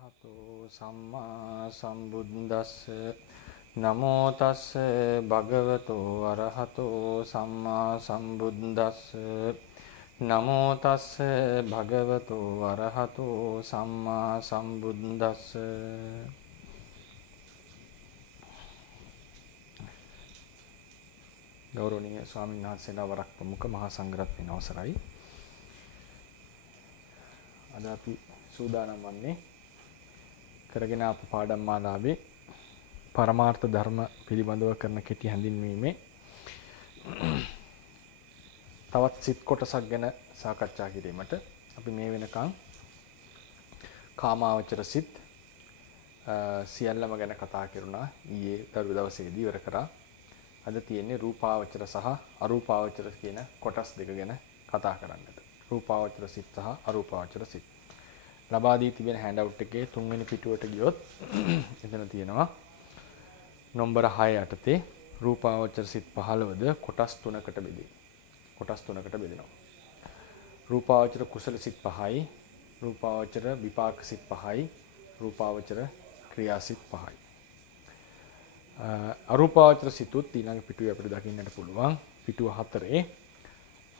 අරහතෝ සම්මා සම්බුද්දස්ස නමෝ තස්ස භගවතෝ අරහතෝ සම්මා සම්බුද්දස්ස නමෝ තස්ස භගවතෝ අරහතෝ සම්මා සම්බුද්දස්ස. ගෞරවනීය ස්වාමීන් වහන්සේලා වරක් ප්‍රමුඛ මහා සංඝරත්නයේ අවසරයි. අද අපි සූදානම් වන්නේ කරගෙන ආපු පාඩම් මාලාවේ පරමාර්ථ ධර්ම පිළිබඳව කරන කෙටි හැඳින්වීමේ තවත් සිත් කොටසක් ගැන සාකච්ඡා කිරීමට අපි මේ වෙනකන් කාමාවචර සිත් සියල්ලම ගැන කතා කරුණා. ඊයේ දවසේදී ඉවර කරා. අද තියෙන්නේ රූපාවචර සහ අරූපාවචර කියන කොටස් දෙක ගැන කතා කරන්නට. රූපාවචර සිත් සහ අරූපාවචර සිත්. ලබා දී තිබෙන හෑන්ඩ් එකේ 3 වෙනි පිටුවට ගියොත් එතන තියෙනවා නම්බර 6 යටතේ රූපාවචර සිත් 15ද කොටස් 3කට බෙදේ. කොටස් 3කට බෙදෙනවා. රූපාවචර කුසල සිත් 5යි, රූපාවචර විපාක සිත් 5යි, රූපාවචර ක්‍රියා සිත් 5යි. අරූපාවචර සිතුත් ඊළඟ පිටුවේ අපිට දකින්නට පුළුවන්. පිටුව 4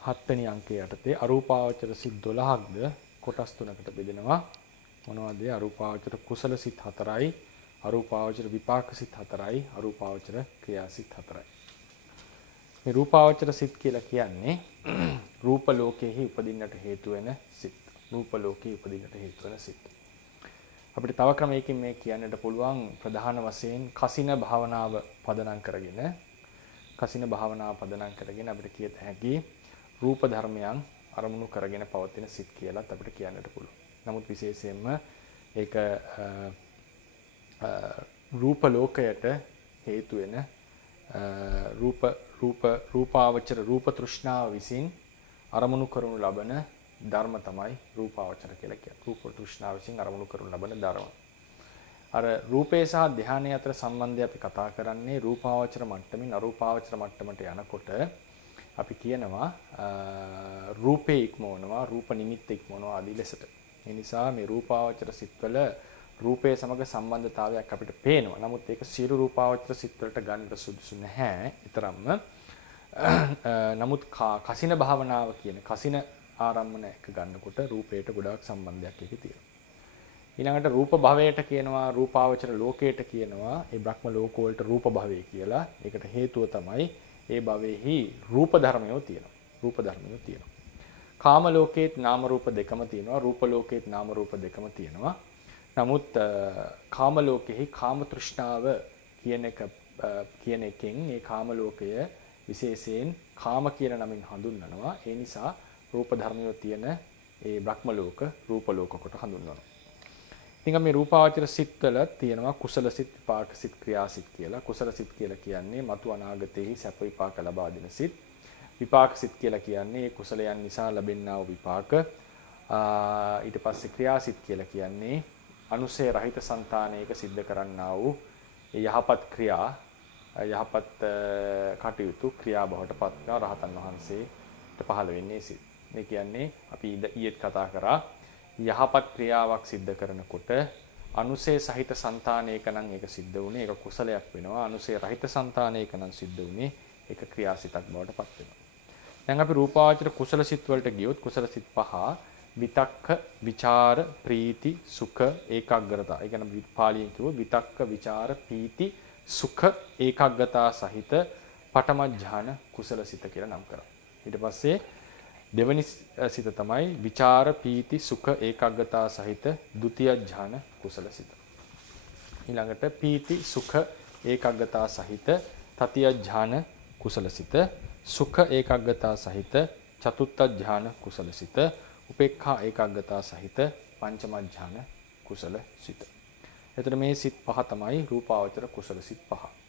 7 වෙනි අංකයේ යටතේ අරූපාවචර සිත් 12ක්ද කොටස් 3කට බෙදෙනවා. මොනවද? අරූපාවචර කුසල සිත් 4යි, අරූපාවචර විපාක සිත් 4යි, අරූපාවචර ක්‍රියා සිත් 4යි. මේ රූපාවචර සිත් කියලා කියන්නේ රූප ලෝකයේ උපදින්නට හේතු වෙන සිත්. රූප ලෝකයේ උපදින්නට හේතු වෙන සිත්. අපිට තව ක්‍රමයකින් මේ කියන්නට පුළුවන් ප්‍රධාන වශයෙන් කසින භාවනාව පදනම් කරගෙන අපිට කියත හැකි රූප ධර්මයන් අරමුණු කරගෙන පවතින සිත් කියලාත් අපිට කියන්නට පුළුවන්. නමුත් විශේෂයෙන්ම ඒක රූප ලෝකයට හේතු වෙන රූපාවචර රූප තෘෂ්ණාව විසින් අරමුණු කරනු ලබන ධර්ම තමයි රූපාවචර කියලා කියන්නේ. රූප තෘෂ්ණාව විසින් අරමුණු කරනු ලබන ධර්ම. අර රූපේ සහ ධානය අතර සම්බන්ධය අපි කතා කරන්නේ රූපාවචර මට්ටමින් අරූපාවචර මට්ටමට යනකොට අපි කියනවා රූපේ ඉක්මවනවා, රූප නිමිත්ත ඉක්මවනවා ආදී ලෙසට. ඒ නිසා මේ රූපාවචර සිත්වල රූපේ සමග සම්බන්ධතාවයක් අපිට පේනවා. නමුත් ඒක සියලු රූපාවචර සිත්වලට ගන්නට සුදුසු නැහැ. ඊතරම්ම නමුත් කසින භාවනාව කියන කසින ආරම්මන එක ගන්නකොට රූපයට ගොඩාක් සම්බන්ධයක් ඒකේ තියෙනවා. ඊළඟට රූප භවයට කියනවා, රූපාවචර ලෝකයට කියනවා, ඒ බ්‍රහ්ම ලෝක වලට රූප භවය කියලා. ඒකට හේතුව තමයි ඒ භවෙහි රූප ධර්මයෝ තියෙනවා. රූප ධර්මයෝ තියෙනවා. කාම ලෝකේත් නාම රූප දෙකම තියෙනවා. රූප ලෝකේත් නාම රූප දෙකම තියෙනවා. නමුත් කාම ලෝකෙහි කාම තෘෂ්ණාව කියන එකෙන් ඒ කාම ලෝකය විශේෂයෙන් කාම කියන නමින් හඳුන්වනවා. ඒ නිසා රූප ධර්මයෝ තියෙන ඒ බ්‍රහ්ම ලෝක රූප ලෝක කොට හඳුන්වනවා. ඉතින් මේ රූපාවචර සිත්වල තියෙනවා කුසල සිත්, විපාක සිත්, ක්‍රියා සිත් කියලා. කුසල සිත් කියලා කියන්නේ මතු අනාගතයේ සැප විපාක ලබා දෙන සිත්. විපාක සිත් කියලා කියන්නේ කුසලයන් නිසා ලැබෙනා වූ විපාක. ඊට පස්සේ ක්‍රියා සිත් කියලා කියන්නේ අනුසය රහිත సంతානයක සිද්ධ කරන්නා වූ යහපත් ක්‍රියා, යහපත් කටයුතු ක්‍රියා බවට පත් කරන රහතන් වහන්සේට පහළ වෙන්නේ සිත්. මේ කියන්නේ අපි ඊයේත් කතා කරා යහපත් ක්‍රියාවක් සිද්ධ කරනකොට අනුසය සහිත సంతානයක නම් ඒක සිද්ධ වුණේ ඒක කුසලයක් වෙනවා. අනුසය රහිත సంతානයක නම් සිද්ධ වුණේ ඒක ක්‍රියාසිතක් බවට පත් වෙනවා. දැන් අපි රූපාවචර කුසල සිත් වලට ගියොත් කුසල සිත් 5 විතක්ක, විචාර, ප්‍රීති, සුඛ, ඒකාග්‍රතා. ඒ කියන්නේ පාලියෙන් කිව්ව විතක්ක, විචාර, ප්‍රීති, සුඛ, ඒකාග්‍රතා සහිත පඨම ඥාන කුසල සිත කියලා නම් කරා. ඊට පස්සේ දෙවනි සිත තමයි විචාර, පීති, සුඛ, ඒකාග්‍රතා සහිත ဒုတိ ය ඥාන කුසල සිත. ඊළඟට පීති, සුඛ, ඒකාග්‍රතා සහිත තතිය ඥාන කුසල සිත, සුඛ ඒකාග්‍රතා සහිත චතුත්ථ ඥාන කුසල සිත, උපේක්ඛා ඒකාග්‍රතා සහිත පංචම ඥාන කුසල සිත. එතන මේ සිත් 5 තමයි රූපාවචර කුසල සිත් 5.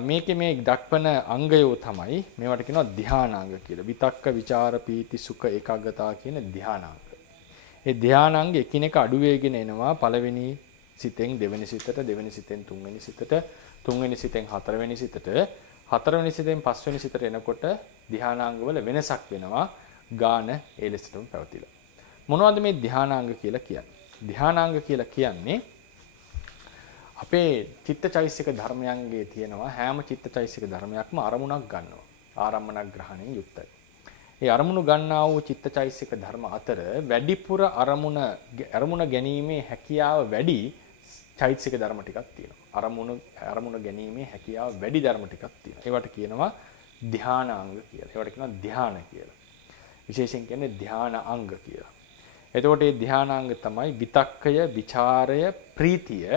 මේකේ මේ දක්වන අංගයෝ තමයි මේවට කියනවා ධානාංග කියලා. විතක්ක, විචාර, පීති, සුඛ, ඒකාග්‍රතා කියන ධානාංග. ඒ ධානාංග එකිනෙක අඩු වේගෙන එනවා. පළවෙනි සිතෙන් දෙවෙනි සිතට, දෙවෙනි සිතෙන් තුන්වෙනි සිතට, තුන්වෙනි සිතෙන් හතරවෙනි සිතට, හතරවෙනි සිතෙන් පස්වෙනි සිතට එනකොට ධානාංග වල වෙනසක් වෙනවා. ගාන ඒ ලෙසටම පැවතිලා. මොනවද මේ ධානාංග කියලා කියන්නේ? ධානාංග කියලා කියන්නේ අපේ චිත්තචෛසික ධර්මයන්ගේ තියෙනවා හැම චිත්තචෛසික ධර්මයක්ම අරමුණක් ගන්නවා. ආරම්මන ග්‍රහණයෙන් යුක්තයි. ඒ අරමුණු ගන්නා වූ චිත්තචෛසික ධර්ම අතර වැඩිපුර අරමුණ ගැනීමේ හැකියාව වැඩි චෛතසික ධර්ම ටිකක් තියෙනවා. අරමුණ ගැනීමේ හැකියාව වැඩි ධර්ම ටිකක් තියෙනවා. ඒවට කියනවා ධානාංග කියලා. ඒවට කියනවා ධාන කියලා. විශේෂයෙන් කියන්නේ ධාන අංග කියලා. එතකොට මේ ධානාංග තමයි විතක්කය, ਵਿਚාරය, ප්‍රීතිය,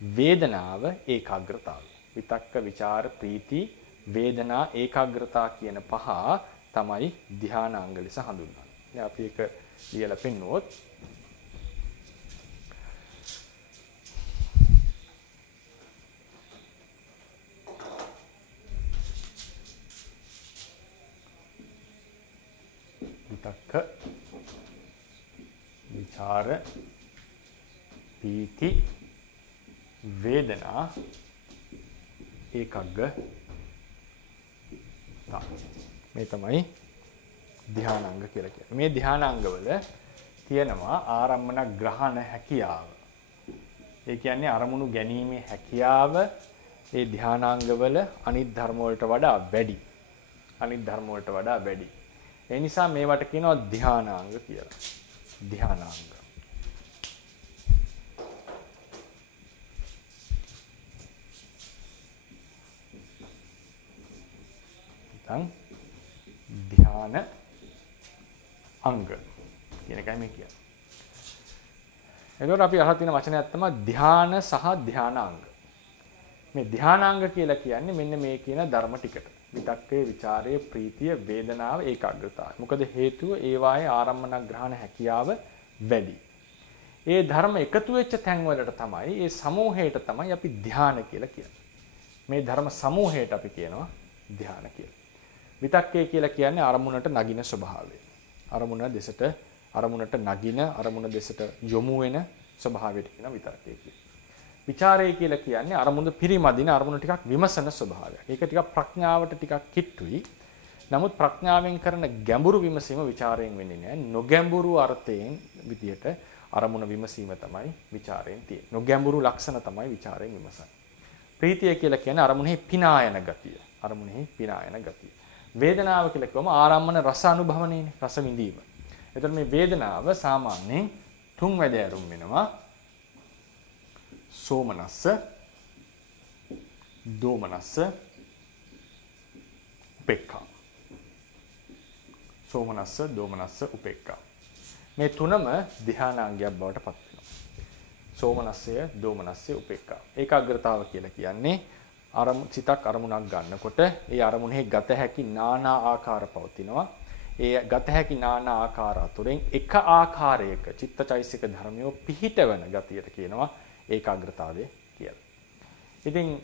වේදනාව, ඒකාග්‍රතාවය. විතක්ක, ਵਿਚාර, ප්‍රීති, වේදනා, ඒකාග්‍රතාව කියන පහ තමයි ධානාංග ලෙස හඳුන්වන්නේ. දැන් අපි ඒක ලියලා පෙන්නුවොත් විතක්ක, විචාර, පීති, වේදනා, ඒකග්ග මේ තමයි ධානාංග කියලා කියන්නේ. මේ ධානාංගවල තියෙනවා ආරම්මන ග්‍රහණ හැකියාව. ඒ කියන්නේ අරමුණු ගැනීමේ හැකියාව ඒ ධානාංගවල අනිත් ධර්ම වලට වඩා වැඩි. අනිත් ධර්ම වලට වඩා වැඩි. ඒ නිසා මේවට කියනවා ධානාංග කියලා. ධානාංග. දැන් ධාන අංග කියන එකයි මේ කියන්නේ. එතකොට අපි අහලා තියෙන වචනයක් තමයි ධාන සහ ධානාංග. මේ ධානාංග කියලා කියන්නේ මෙන්න මේ කියන ධර්ම ටිකට. විතක්කේ, ਵਿਚාරයේ, ප්‍රීතිය, වේදනාව, ඒකාග්‍රතාවය. මොකද හේතුව ඒවායේ ආරම්මන ග්‍රහණ හැකියාව වැඩි. ඒ ධර්ම එකතු වෙච්ච තැන් වලට තමයි ඒ සමූහයට තමයි අපි ධාන කියලා කියන්නේ. මේ ධර්ම සමූහයට අපි කියනවා ධාන කියලා. විතක්කේ කියලා කියන්නේ අරමුණට නගින ස්වභාවය. අරමුණට නගින අරමුණ දෙසට යොමු වෙන ස්වභාවයට කියන විතක්කේ කියලා. විචාරය කියලා කියන්නේ අරමුණ පිරිමදින අරමුණ ටිකක් විමසන ස්වභාවයක්. ඒක ටිකක් ප්‍රඥාවට ටිකක් කිට්ටුයි. නමුත් ප්‍රඥාවෙන් කරන ගැඹුරු විමසීම විචාරයෙන් වෙන්නේ නැහැ. නොගැඹුරු අර්ථයෙන් විදියට අරමුණ විමසීම තමයි විචාරයෙන් තියෙන්නේ. නොගැඹුරු ලක්ෂණ තමයි විචාරයෙන් විමසන්නේ. ප්‍රීතිය කියලා කියන්නේ අරමුණෙහි පිනායන ගතිය. වේදනාව කියලා කිව්වම ආරම්මන රස අනුභවණයනේ, රස විඳීම. එතකොට මේ වේදනාව සාමාන්‍යයෙන් තුන් වැදෑරුම් වෙනවා. සෝමනස්ස, දෝමනස්ස, උපේක්ඛා. සෝමනස්ස, දෝමනස්ස, උපේක්ඛා. මේ තුනම ධානාංගයක් බවට පත් වෙනවා. සෝමනස්සය, දෝමනස්සය, උපේක්ඛා. ඒකාග්‍රතාව කියලා කියන්නේ සිතක් අරමුණක් ගන්නකොට ඒ අරමුණෙහි ගත හැකි নানা ආකාර පවතිනවා. ඒ ගත හැකි নানা ආකාර අතුරෙන් එක ආකාරයක චිත්තචෛසික ධර්මියෝ පිහිටවන ගතියට කියනවා ඒකාග්‍රතාවය කියලා. ඉතින්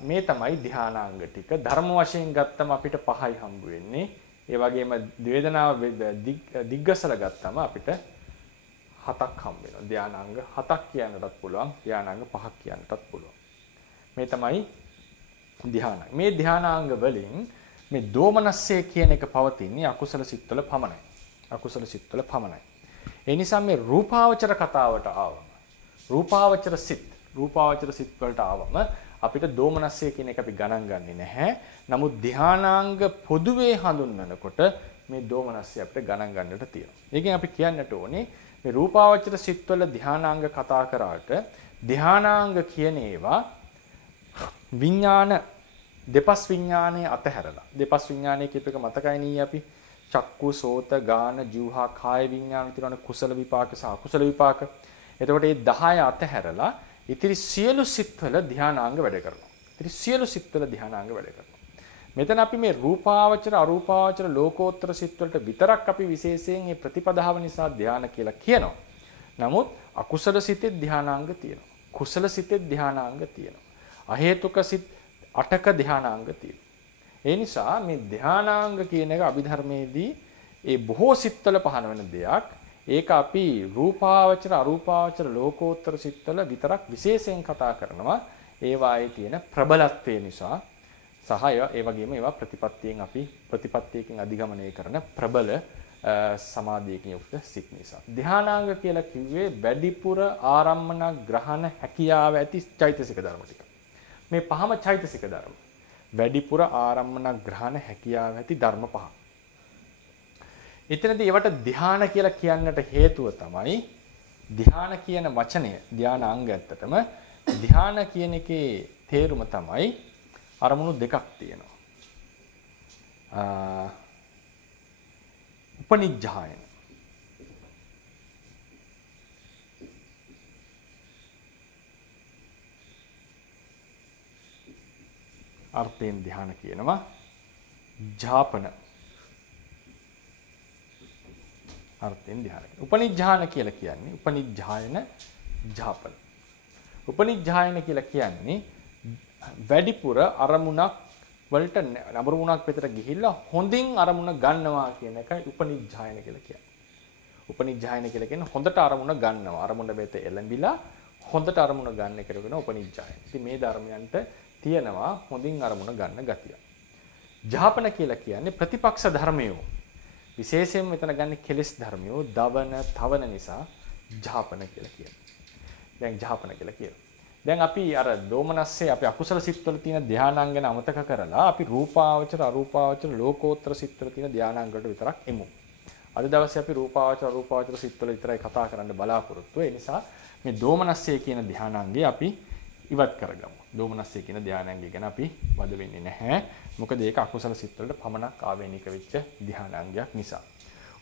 මේ තමයි ධානාංග ටික. ධර්ම වශයෙන් ගත්තම අපිට පහයි හම්බ වෙන්නේ. ඒ වගේම වේදනාව දිග්ගසල ගත්තම අපිට හතක් හම්බ වෙනවා. ධානාංග හතක් කියන්නටත් පුළුවන්. ධානාංග පහක් කියන්නටත් පුළුවන්. මේ තමයි ධානාංග. මේ ධානාංග වලින් මේ දෝමනස්සය කියන එක පවතින්නේ අකුසල සිත්වල පමණයි. ඒ නිසා මේ රූපාවචර කතාවට ආවම රූපාවචර සිත් වලට ආවම අපිට දෝමනස්සය කියන එක අපි ගණන් ගන්නේ නැහැ. නමුත් ධානාංග පොදුවේ හඳුන්වනකොට මේ දෝමනස්සය අපිට ගණන් ගන්නට තියෙනවා. ඒකෙන් අපි කියන්නට ඕනේ මේ රූපාවචර සිත්වල ධානාංග කතා කරාට ධානාංග කියන ඒවා විඥාන දෙපස් විඥානයේ අතහැරලා දෙපස් විඥානයේ කියප එක මතකයි නී අපි චක්කු සෝත ගාන ජීවහා කාය විඥාන විතරනේ කුසල විපාක සහ අකුසල විපාක. එතකොට මේ 10 අතහැරලා ඉතිරි සියලු සිත්වල ධානාංග වැඩ කරනවා. මෙතන අපි මේ රූපාවචර අරූපාවචර ලෝකෝත්තර සිත්වලට විතරක් අපි විශේෂයෙන් මේ ප්‍රතිපදාව නිසා ධාන කියලා කියනවා. නමුත් අකුසල සිතේ ධානාංග තියෙනවා. කුසල සිතේ ධානාංග තියෙනවා. අහේතුක සිත් 8ක ධානාංග තියෙනවා. ඒ නිසා මේ ධානාංග කියන එක අභිධර්මයේදී ඒ බොහෝ සිත්වල පහළ වෙන දෙයක්. ඒක අපි රූපාවචර අරූපාවචර ලෝකෝත්තර සිත්වල විතරක් විශේෂයෙන් කතා කරනවා. ඒවායේ තියෙන ප්‍රබලත්වය නිසා සහ ඒ වගේම ඒවා ප්‍රතිපත්තියෙන් අධිගමනය කරන ප්‍රබල සමාධියකින් යුක්ත සිත් නිසා. ධානාංග කියලා කිව්වේ වැඩිපුර ආරම්මන ග්‍රහණ හැකියාව ඇති චෛතසික ධර්ම ටික. මේ පහම චෛතසික ධර්ම. වැඩිපුර ආරම්මන ග්‍රහණ හැකියාව ඇති ධර්ම පහ. එතනදී ඒවට ධාන කියලා කියන්නට හේතුව තමයි ධාන කියන වචනය ධානාංග ඇත්තටම ධාන කියන එකේ තේරුම තමයි අරමුණු දෙකක් තියෙනවා. උපනිජ්ජායන අර්ථයෙන් ධ්‍යාන කියනවා ජාපන අර්ථයෙන් ධ්‍යාන කියනවා. උපනිජ්ජායන කියලා කියන්නේ උපනිජ්ජායන ජාපන. උපනිජ්ජායන කියලා කියන්නේ වැඩිපුර අරමුණක් වලට අරමුණක් පිටට ගිහිල්ලා හොඳින් අරමුණ ගන්නවා කියන එකයි උපනිජ්ජායන කියලා කියන්නේ. උපනිජ්ජායන කියලා කියන්නේ හොඳට අරමුණ ගන්නවා. අරමුණ වෙත එළඹිලා හොඳට අරමුණ ගන්න එක කියන උපනිජ්ජායන. ඉතින් මේ ධර්මයන්ට තියෙනවා හොඳින් අරමුණ ගන්න ගතිය. ජාපන කියලා කියන්නේ ප්‍රතිපක්ෂ ධර්මයෝ. විශේෂයෙන්ම මෙතන ගන්න කෙලෙස් ධර්මයෝ දවන, තවන නිසා ජාපන කියලා කියනවා. දැන් ජාපන කියලා කියනවා. දැන් අපි අර දෝමනස්සේ අපි අකුසල සිත්වල තියෙන ධානාංග ගැන අමතක කරලා අපි රූපාවචර අරූපාවචර ලෝකෝත්තර සිත්වල තියෙන ධානාංග වලට විතරක් එමු. අද දවසේ අපි රූපාවචර අරූපාවචර සිත්වල විතරයි කතා කරන්න බලාපොරොත්තු වෙන්නේ. ඒ නිසා මේ දෝමනස්සේ කියන ධානාංගය අපි ඉවත් කරගමු. දෝමනස්සේ කියන ධානාංගය ගැන අපි වද වෙන්නේ නැහැ. මොකද ඒක අකුසල සිත්වලට පමණක් ආවේනික වෙච්ච ධානාංගයක් නිසා.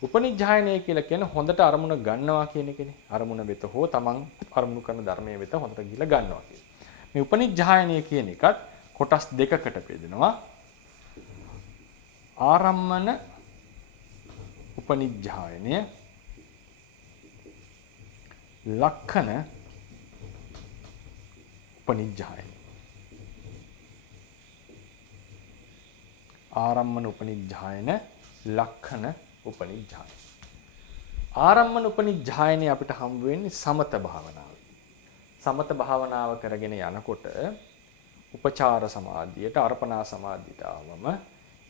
උපනිජ්ජායනය කියලා කියන්නේ හොඳට අරමුණ ගන්නවා කියන එකනේ. අරමුණ වෙත හෝ තමන් අරමුණු කරන ධර්මයේ වෙත හොඳට ගිහිල්ලා ගන්නවා කියන. මේ උපනිජ්ජායනය කියන එකත් කොටස් දෙකකට බෙදෙනවා. ආරම්මන උපනිජ්ජායනය ලක්ඛන උපනිජ්ජායනය. ආරම්මන උපනිජ්ජායන ලක්ඛන උපනිජ්ජායන. ආරම්මන උපනිජ්ජායනේ අපිට හම්බ වෙන්නේ සමත භාවනාව. සමත භාවනාව කරගෙන යනකොට උපචාර සමාධියට අර්පණා සමාධියට ආවම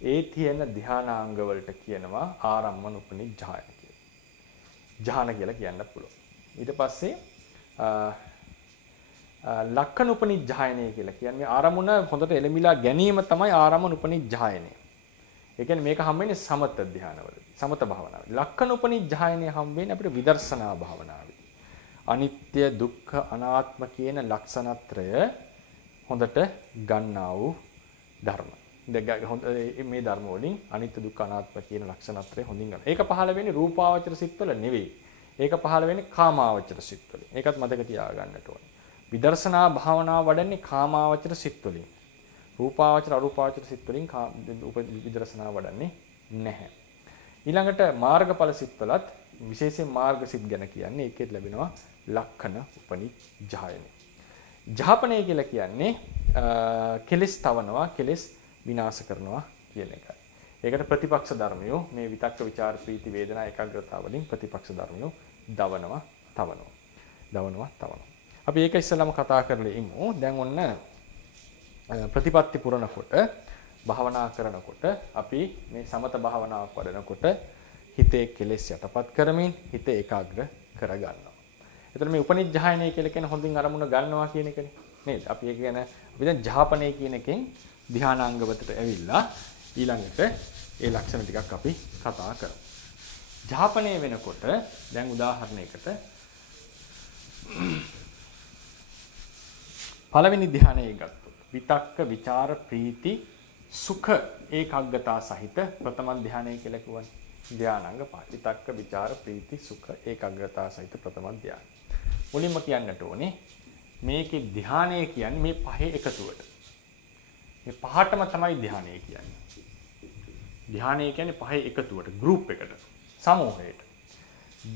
ඒ තියෙන ධානාංග වලට කියනවා ආරම්මන උපනිජ්ජායන කියලා. ධාන කියලා කියන්න පුළුවන්. ඊට පස්සේ ලක්ඛන උපනිජ්ජායනය කියලා කියන්නේ ආරමුණ හොඳට එළඹිලා ගැනීම තමයි ආරම්මන උපනිජ්ජායනය. ඒ කියන්නේ මේක හම් වෙන්නේ සමත ධානවලදී. සමත භාවනාවේ. ලක්ඛන උපනිජ්ජායනය හම් වෙන්නේ අපිට විදර්ශනා භාවනාවේ. අනිත්‍ය, දුක්ඛ, අනාත්ම කියන ලක්ෂණත්‍රය හොඳට ගන්නා වූ ධර්ම. මේ ධර්ම වලින් අනිත්‍ය, දුක්ඛ, අනාත්ම කියන ලක්ෂණත්‍රය හොඳින් ගන්න. ඒක පහළ වෙන්නේ රූපාවචර සිත්වල නෙවෙයි. ඒක පහළ වෙන්නේ කාමාවචර සිත්වල. ඒකත් මතක තියාගන්නට ඕනේ. විදර්ශනා භාවනාව වඩන්නේ කාමාවචර සිත්වලින්. රූපාවචර අරූපාවචර සිත් වලින් විදර්ශනා වඩන්නේ නැහැ. ඊළඟට මාර්ගඵල සිත්වලත් විශේෂයෙන් මාර්ග සිත් ගැන කියන්නේ ඒකෙත් ලැබෙනවා ලක්ඛන උපනිජ්ජායන. ජාපනය කියලා කියන්නේ කෙලෙස් තවනවා, කෙලෙස් විනාශ කරනවා කියන එකයි. ඒකට ප්‍රතිපක්ෂ ධර්මයෝ මේ විතක්ක ਵਿਚාර ප්‍රීති වේදනා ඒකාග්‍රතාව වලින් ප්‍රතිපක්ෂ ධර්මයෝ දවනවා, තවනවා. අපි ඒක ඉස්සෙල්ලාම කතා කරලා ඉමු. දැන් ඔන්න ප්‍රතිපත්ති පුරනකොට භාවනා කරනකොට අපි මේ සමත භාවනාවක් වඩනකොට හිතේ කෙලෙස් යටපත් කරමින් හිත ඒකාග්‍ර කරගන්නවා. එතන මේ උපනිජ්ජායනය කියලා කියන හොඳින් අරමුණ ගන්නවා කියන එකනේ. නේද? අපි ඒක ගැන අපි දැන් ජාපනය කියන එකෙන් ධානාංගවලට ඇවිල්ලා ඊළඟට ඒ ලක්ෂණ ටිකක් අපි කතා කරමු. ජාපනය වෙනකොට දැන් උදාහරණයකට පළවෙනි ධානයේ ගත්තා. විතක්ක විචාර ප්‍රීති සුඛ ඒකාග්‍රතා සහිත ප්‍රථම ධානය කියලා කියවනේ. ධානාංග පහ. විතක්ක විචාර ප්‍රීති සුඛ ඒකාග්‍රතා සහිත ප්‍රථම ධානය. මුලින්ම කියන්නට ඕනේ මේකේ ධානය කියන්නේ මේ පහේ එකතුවට. මේ පහටම තමයි ධානය කියන්නේ. ධානය කියන්නේ පහේ එකතුවට, ගෲප් එකට, සමූහයට.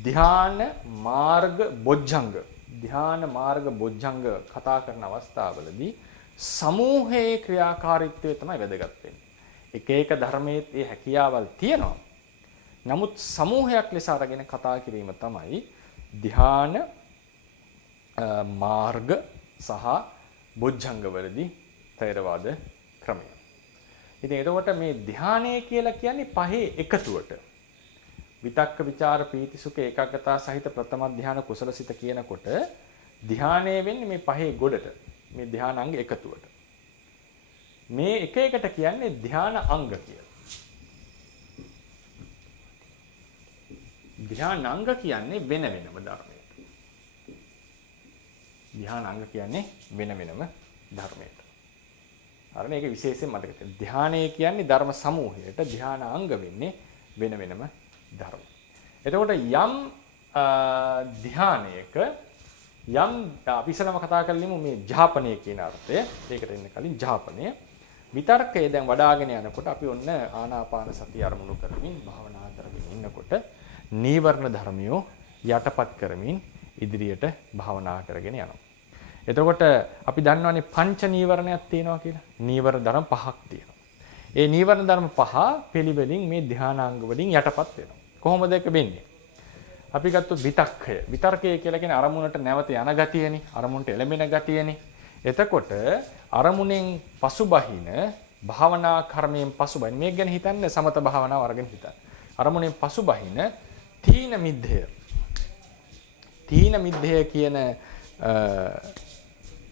ධාන මාර්ග බොජ්ජංග. ධාන මාර්ග බොජ්ජංග කතා කරන අවස්ථාවවලදී සමූහයේ ක්‍රියාකාරීත්වය තමයි වැදගත් වෙන්නේ. එක එක ධර්මයේ ඒ හැකියාවල් තියෙනවා. නමුත් සමූහයක් ලෙස අරගෙන කතා කිරීම තමයි ධ්‍යාන මාර්ග සහ බොජ්ජංග වලදී ථේරවාද ක්‍රමය. ඉතින් එතකොට මේ ධ්‍යානය කියලා කියන්නේ පහේ එකතුවට. විතක්ක ਵਿਚාර පීති සුඛ ඒකාග්‍රතාව සහිත ප්‍රථම ධානය කුසලසිත කියනකොට ධානය වෙන්නේ මේ පහේ ගොඩට. මේ ධානාංග එකතුවට. මේ එක එකට කියන්නේ ධාන අංග කියලා. ධානාංග කියන්නේ වෙන වෙනම ධර්මයට. ධානාංග කියන්නේ වෙන වෙනම ධර්මයට. අර මේක විශේෂයෙන් මතක තියාගන්න. ධානය කියන්නේ ධර්ම සමූහයට, ධානාංග වෙන්නේ වෙන වෙනම ධර්ම. එතකොට යම් ධානයක යම් අපි ඉස්සෙල්ලාම කතා කරලිමු මේ ජාපනය කියන අර්ථය. ඒකට එන්න කලින් ජාපනය විතර්කය දැන් වඩාගෙන යනකොට අපි ඔන්න ආනාපාන සතිය අරමුණු කරමින් භාවනා කරමින් ඉන්නකොට නීවරණ ධර්මියෝ යටපත් කරමින් ඉදිරියට භාවනා කරගෙන යනවා. එතකොට අපි දන්නවනේ පංච නීවරණයක් තියෙනවා කියලා. නීවරණ ධර්ම පහක් තියෙනවා. ඒ නීවරණ ධර්ම පහ පිළිවෙලින් මේ ධානාංග වලින් යටපත් වෙනවා. කොහොමද ඒක වෙන්නේ? අපි ගත්තොත් විතක්කය. විතර්කය කියලා කියන්නේ අරමුණට නැවත යන ගතියනේ. අරමුණට එළඹෙන ගතියනේ. එතකොට අරමුණෙන් පසුබහින භාවනා කර්මයෙන් පසුබහින මේක ගැන හිතන්න සමත භාවනාව අරගෙන හිතන්න. අරමුණෙන් පසුබහින තීන මිද්ධය. තීන මිද්ධය කියන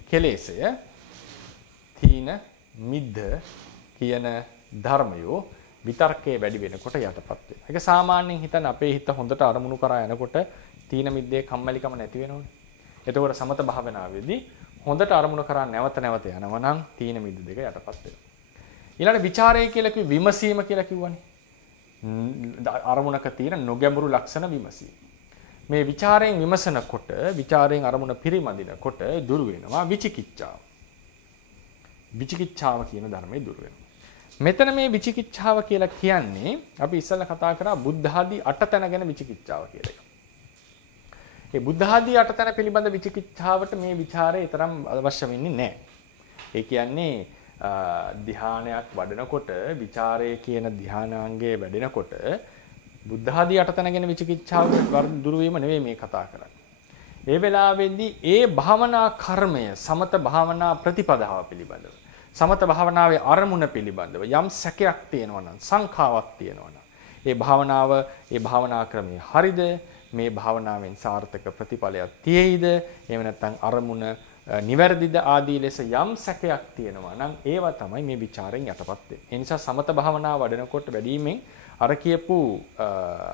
කෙලෙසය තීන මිද්ධ කියන ධර්මයෝ විතර්කයේ වැඩි වෙනකොට යටපත් වෙනවා. ඒක සාමාන්‍යයෙන් හිතන අපේ හිත හොඳට අරමුණු කරා යනකොට තීන මිද්දේ කම්මැලිකම නැති වෙනවනේ. එතකොට සමත භාවනාවේදී හොඳට අරමුණු කරා නැවත නැවත යනවා නම් තීන මිද්ද දෙක යටපත් වෙනවා. ඊළඟ ਵਿਚාරය කියලා කිව්ව විමසීම කියලා කිව්වනේ. අරමුණක තියෙන නොගැඹුරු ලක්ෂණ විමසීම. මේ ਵਿਚාරයෙන් විමසනකොට ਵਿਚාරයෙන් අරමුණ පිරිමදිනකොට දුර වෙනවා විචිකිච්ඡාව. විචිකිච්ඡාව කියන ධර්මයේ දුර වෙනවා. මෙතන මේ විචිකිච්ඡාව කියලා කියන්නේ අපි ඉස්සෙල්ලා කතා කරා බුද්ධ ආදී අටතන ගැන විචිකිච්ඡාව කියලා එක. ඒ බුද්ධ ආදී අටතන පිළිබඳ විචිකිච්ඡාවට මේ ਵਿਚාරය තරම් අවශ්‍ය වෙන්නේ නැහැ. ඒ කියන්නේ ධානයක් වඩනකොට ਵਿਚාරය කියන ධානාංගයේ වැඩෙනකොට බුද්ධ ආදී අටතන ගැන විචිකිච්ඡාව දුරු වීම නෙවෙයි මේ කතා කරන්නේ. ඒ වෙලාවේදී ඒ භාවනා කර්මය සමත භාවනා ප්‍රතිපදාව පිළිබඳව සමත භාවනාවේ අරමුණ පිළිබඳව යම් සැකයක් තියෙනවා නම් සංඛාවක් තියෙනවා නම් ඒ භාවනා ක්‍රමය හරිද මේ භාවනාවෙන් සාර්ථක ප්‍රතිඵලයක් තියෙයිද එහෙම නැත්නම් අරමුණ නිවැරදිද ආදී ලෙස යම් සැකයක් තියෙනවා නම් ඒවා තමයි මේ ਵਿਚාරෙන් යටපත් වෙන්නේ. ඒ නිසා සමත භාවනාව වඩනකොට වැඩිමෙන් අර කියපු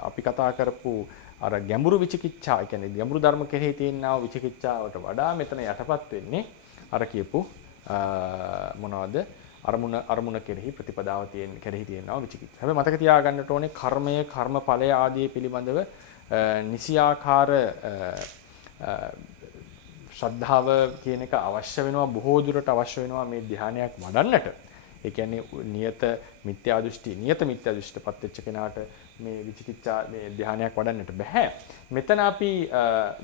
අපි කතා කරපු අර ගැඹුරු විචිකිච්ඡා, ඒ කියන්නේ ගැඹුරු ධර්ම කෙරෙහි තියෙනා විචිකිච්ඡාවට වඩා මෙතන යටපත් වෙන්නේ අර කියපු මොනවද අරමුණ කෙරෙහි ප්‍රතිපදාව කෙරෙහි තියෙනවා විචිකිච්ඡා. හැබැයි මතක තියාගන්නට ඕනේ කර්මය, කර්මඵලය ආදී පිළිබඳව නිසියාකාර ශ්‍රද්ධාව කියන එක අවශ්‍ය වෙනවා, බොහෝ දුරට අවශ්‍ය වෙනවා මේ ධානයක් වඩන්නට. ඒ කියන්නේ නියත මිත්‍යා දෘෂ්ටිපත් වෙච්ච කෙනාට මේ විචිකිච්ඡා මේ ධානයක් වඩන්නට බෑ. මෙතන අපි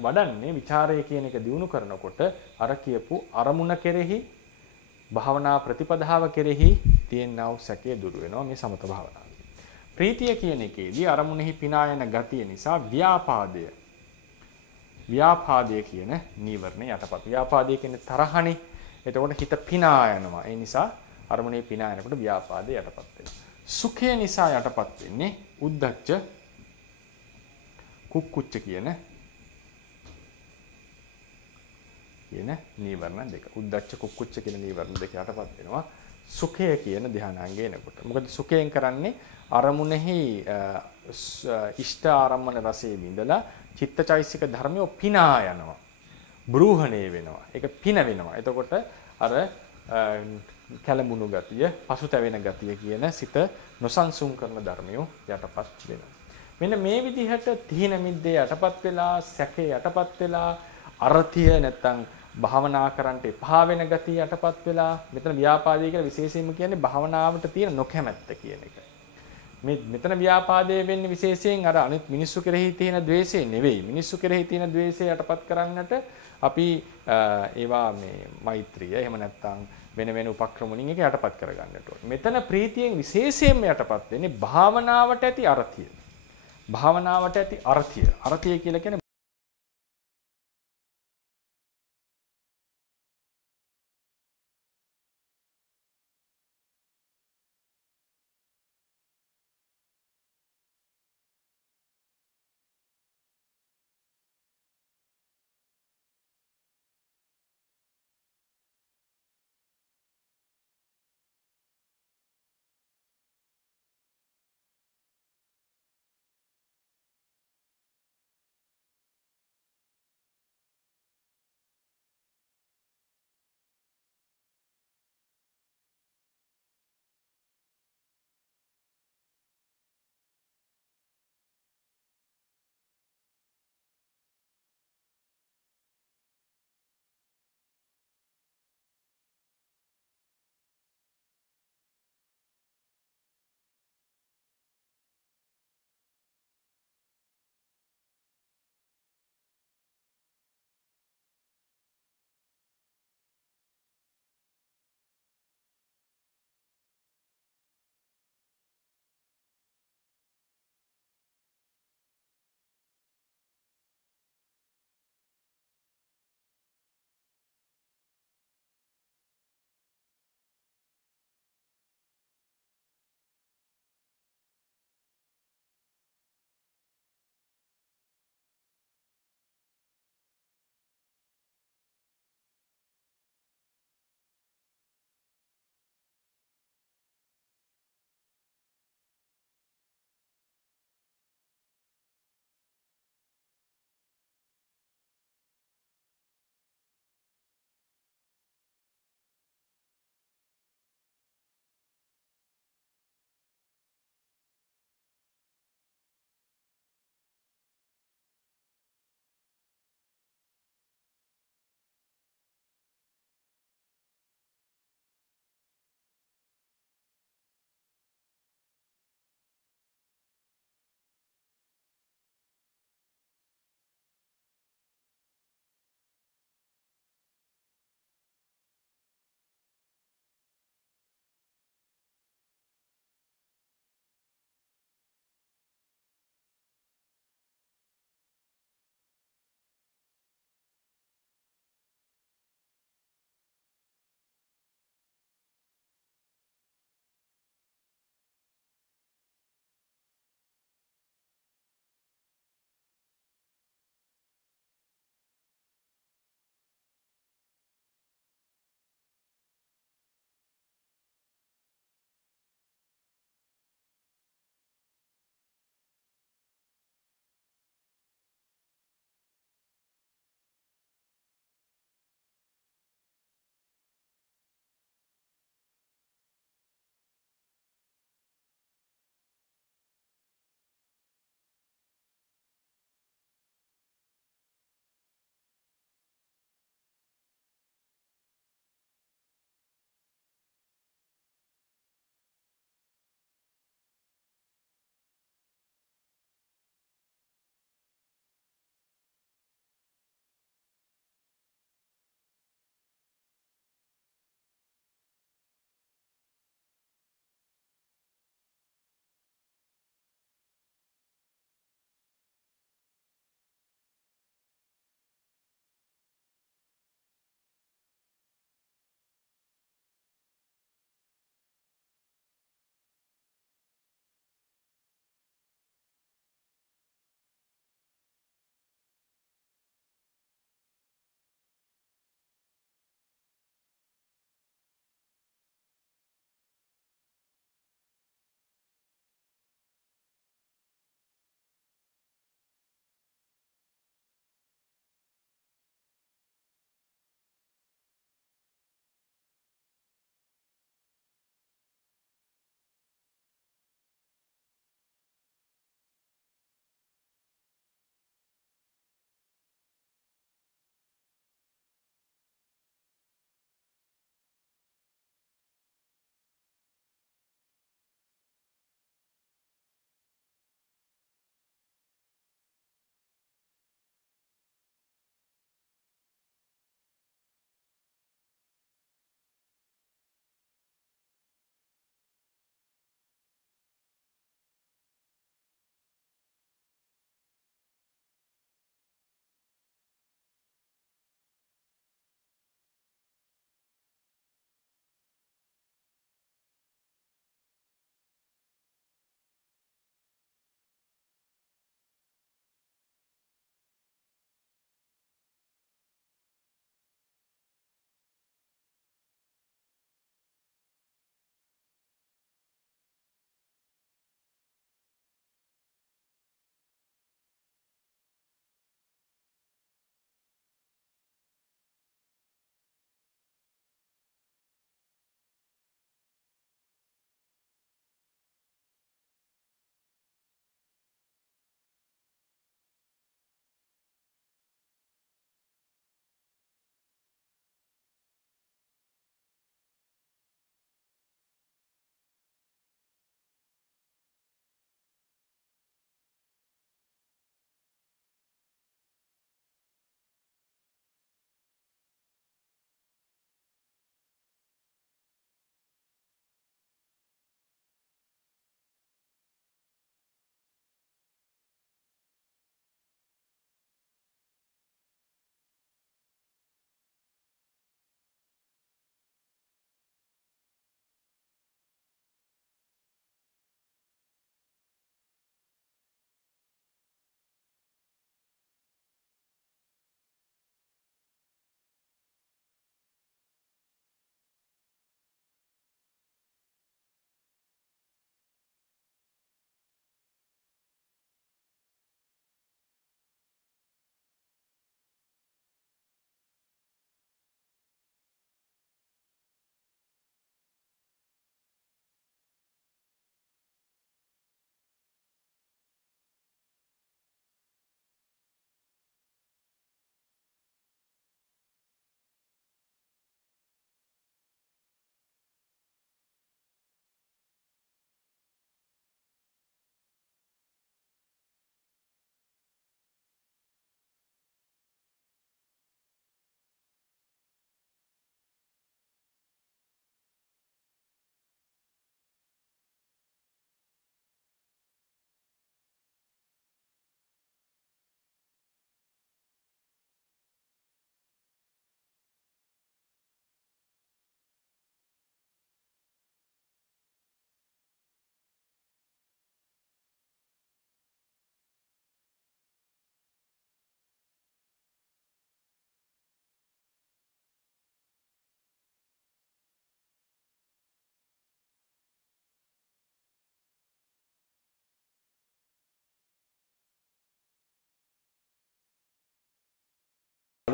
වඩන්නේ ਵਿਚාරය කියන එක දිනු කරනකොට අර කියපු අරමුණ කෙරෙහි භාවනා ප්‍රතිපදාව කෙරෙහි තියෙනා වූ සැකය දුරු වෙනවා මේ සමත භාවනාවේ. ප්‍රීතිය කියන එකේදී අරමුණෙහි පිනායන ගතිය නිසා ව්‍යාපාදය කියන නීවරණය යටපත්. ව්‍යාපාදය කියන්නේ තරහනේ. එතකොට හිත පිනා යනවා. ඒ නිසා අරමුණේ පිනා යනකොට ව්‍යාපාදය යටපත් වෙනවා. සුඛය නිසා යටපත් වෙන්නේ උද්ධච්ච කුක්කුච්ච කියන නීවරණ දෙක. උද්ධච්ච කුක්කුච්ච කියන නීවරණ දෙක යටපත් වෙනවා සුඛය කියන ධානාංගය එනකොට. මොකද සුඛයෙන් කරන්නේ අරමුණෙහි ඉෂ්ඨ ආරම්මන රසයේ විඳලා චිත්තචෛසික ධර්මිය පිනා යනවා. බ්‍රූහණේ වෙනවා. ඒක පින වෙනවා. එතකොට අර කැළඹුණු ගතිය, පසුතැවෙන ගතිය කියන සිත නොසන්සුන් කරන ධර්මිය යටපත් වෙනවා. මෙන්න මේ විදිහට තීන මිද්දේ යටපත් වෙලා, සැකේ යටපත් වෙලා, අර්ථය නැත්තම් භාවනා කරන්නට එපා වෙන ගතිය යටපත් වෙලා, මෙතන ව්‍යාපාදේ කියලා විශේෂයෙන්ම කියන්නේ භාවනාවට තියෙන නොකැමැත්ත කියන එක. මෙතන ව්‍යාපාදයේ වෙන්නේ විශේෂයෙන් අර අනිත් මිනිස්සු කෙරෙහි තියෙන द्वේෂය නෙවෙයි. මිනිස්සු කෙරෙහි තියෙන द्वේෂය යටපත් කරන්නට අපි ඒවා මේ මෛත්‍රිය එහෙම නැත්නම් වෙන උපක්‍රම වලින් එක යටපත් කරගන්නට ඕනේ. මෙතන ප්‍රීතියෙන් විශේෂයෙන්ම යටපත් වෙන්නේ භාවනාවට ඇති අර්ථය. භාවනාවට ඇති අර්ථය. අර්ථය කියලා කියන්නේ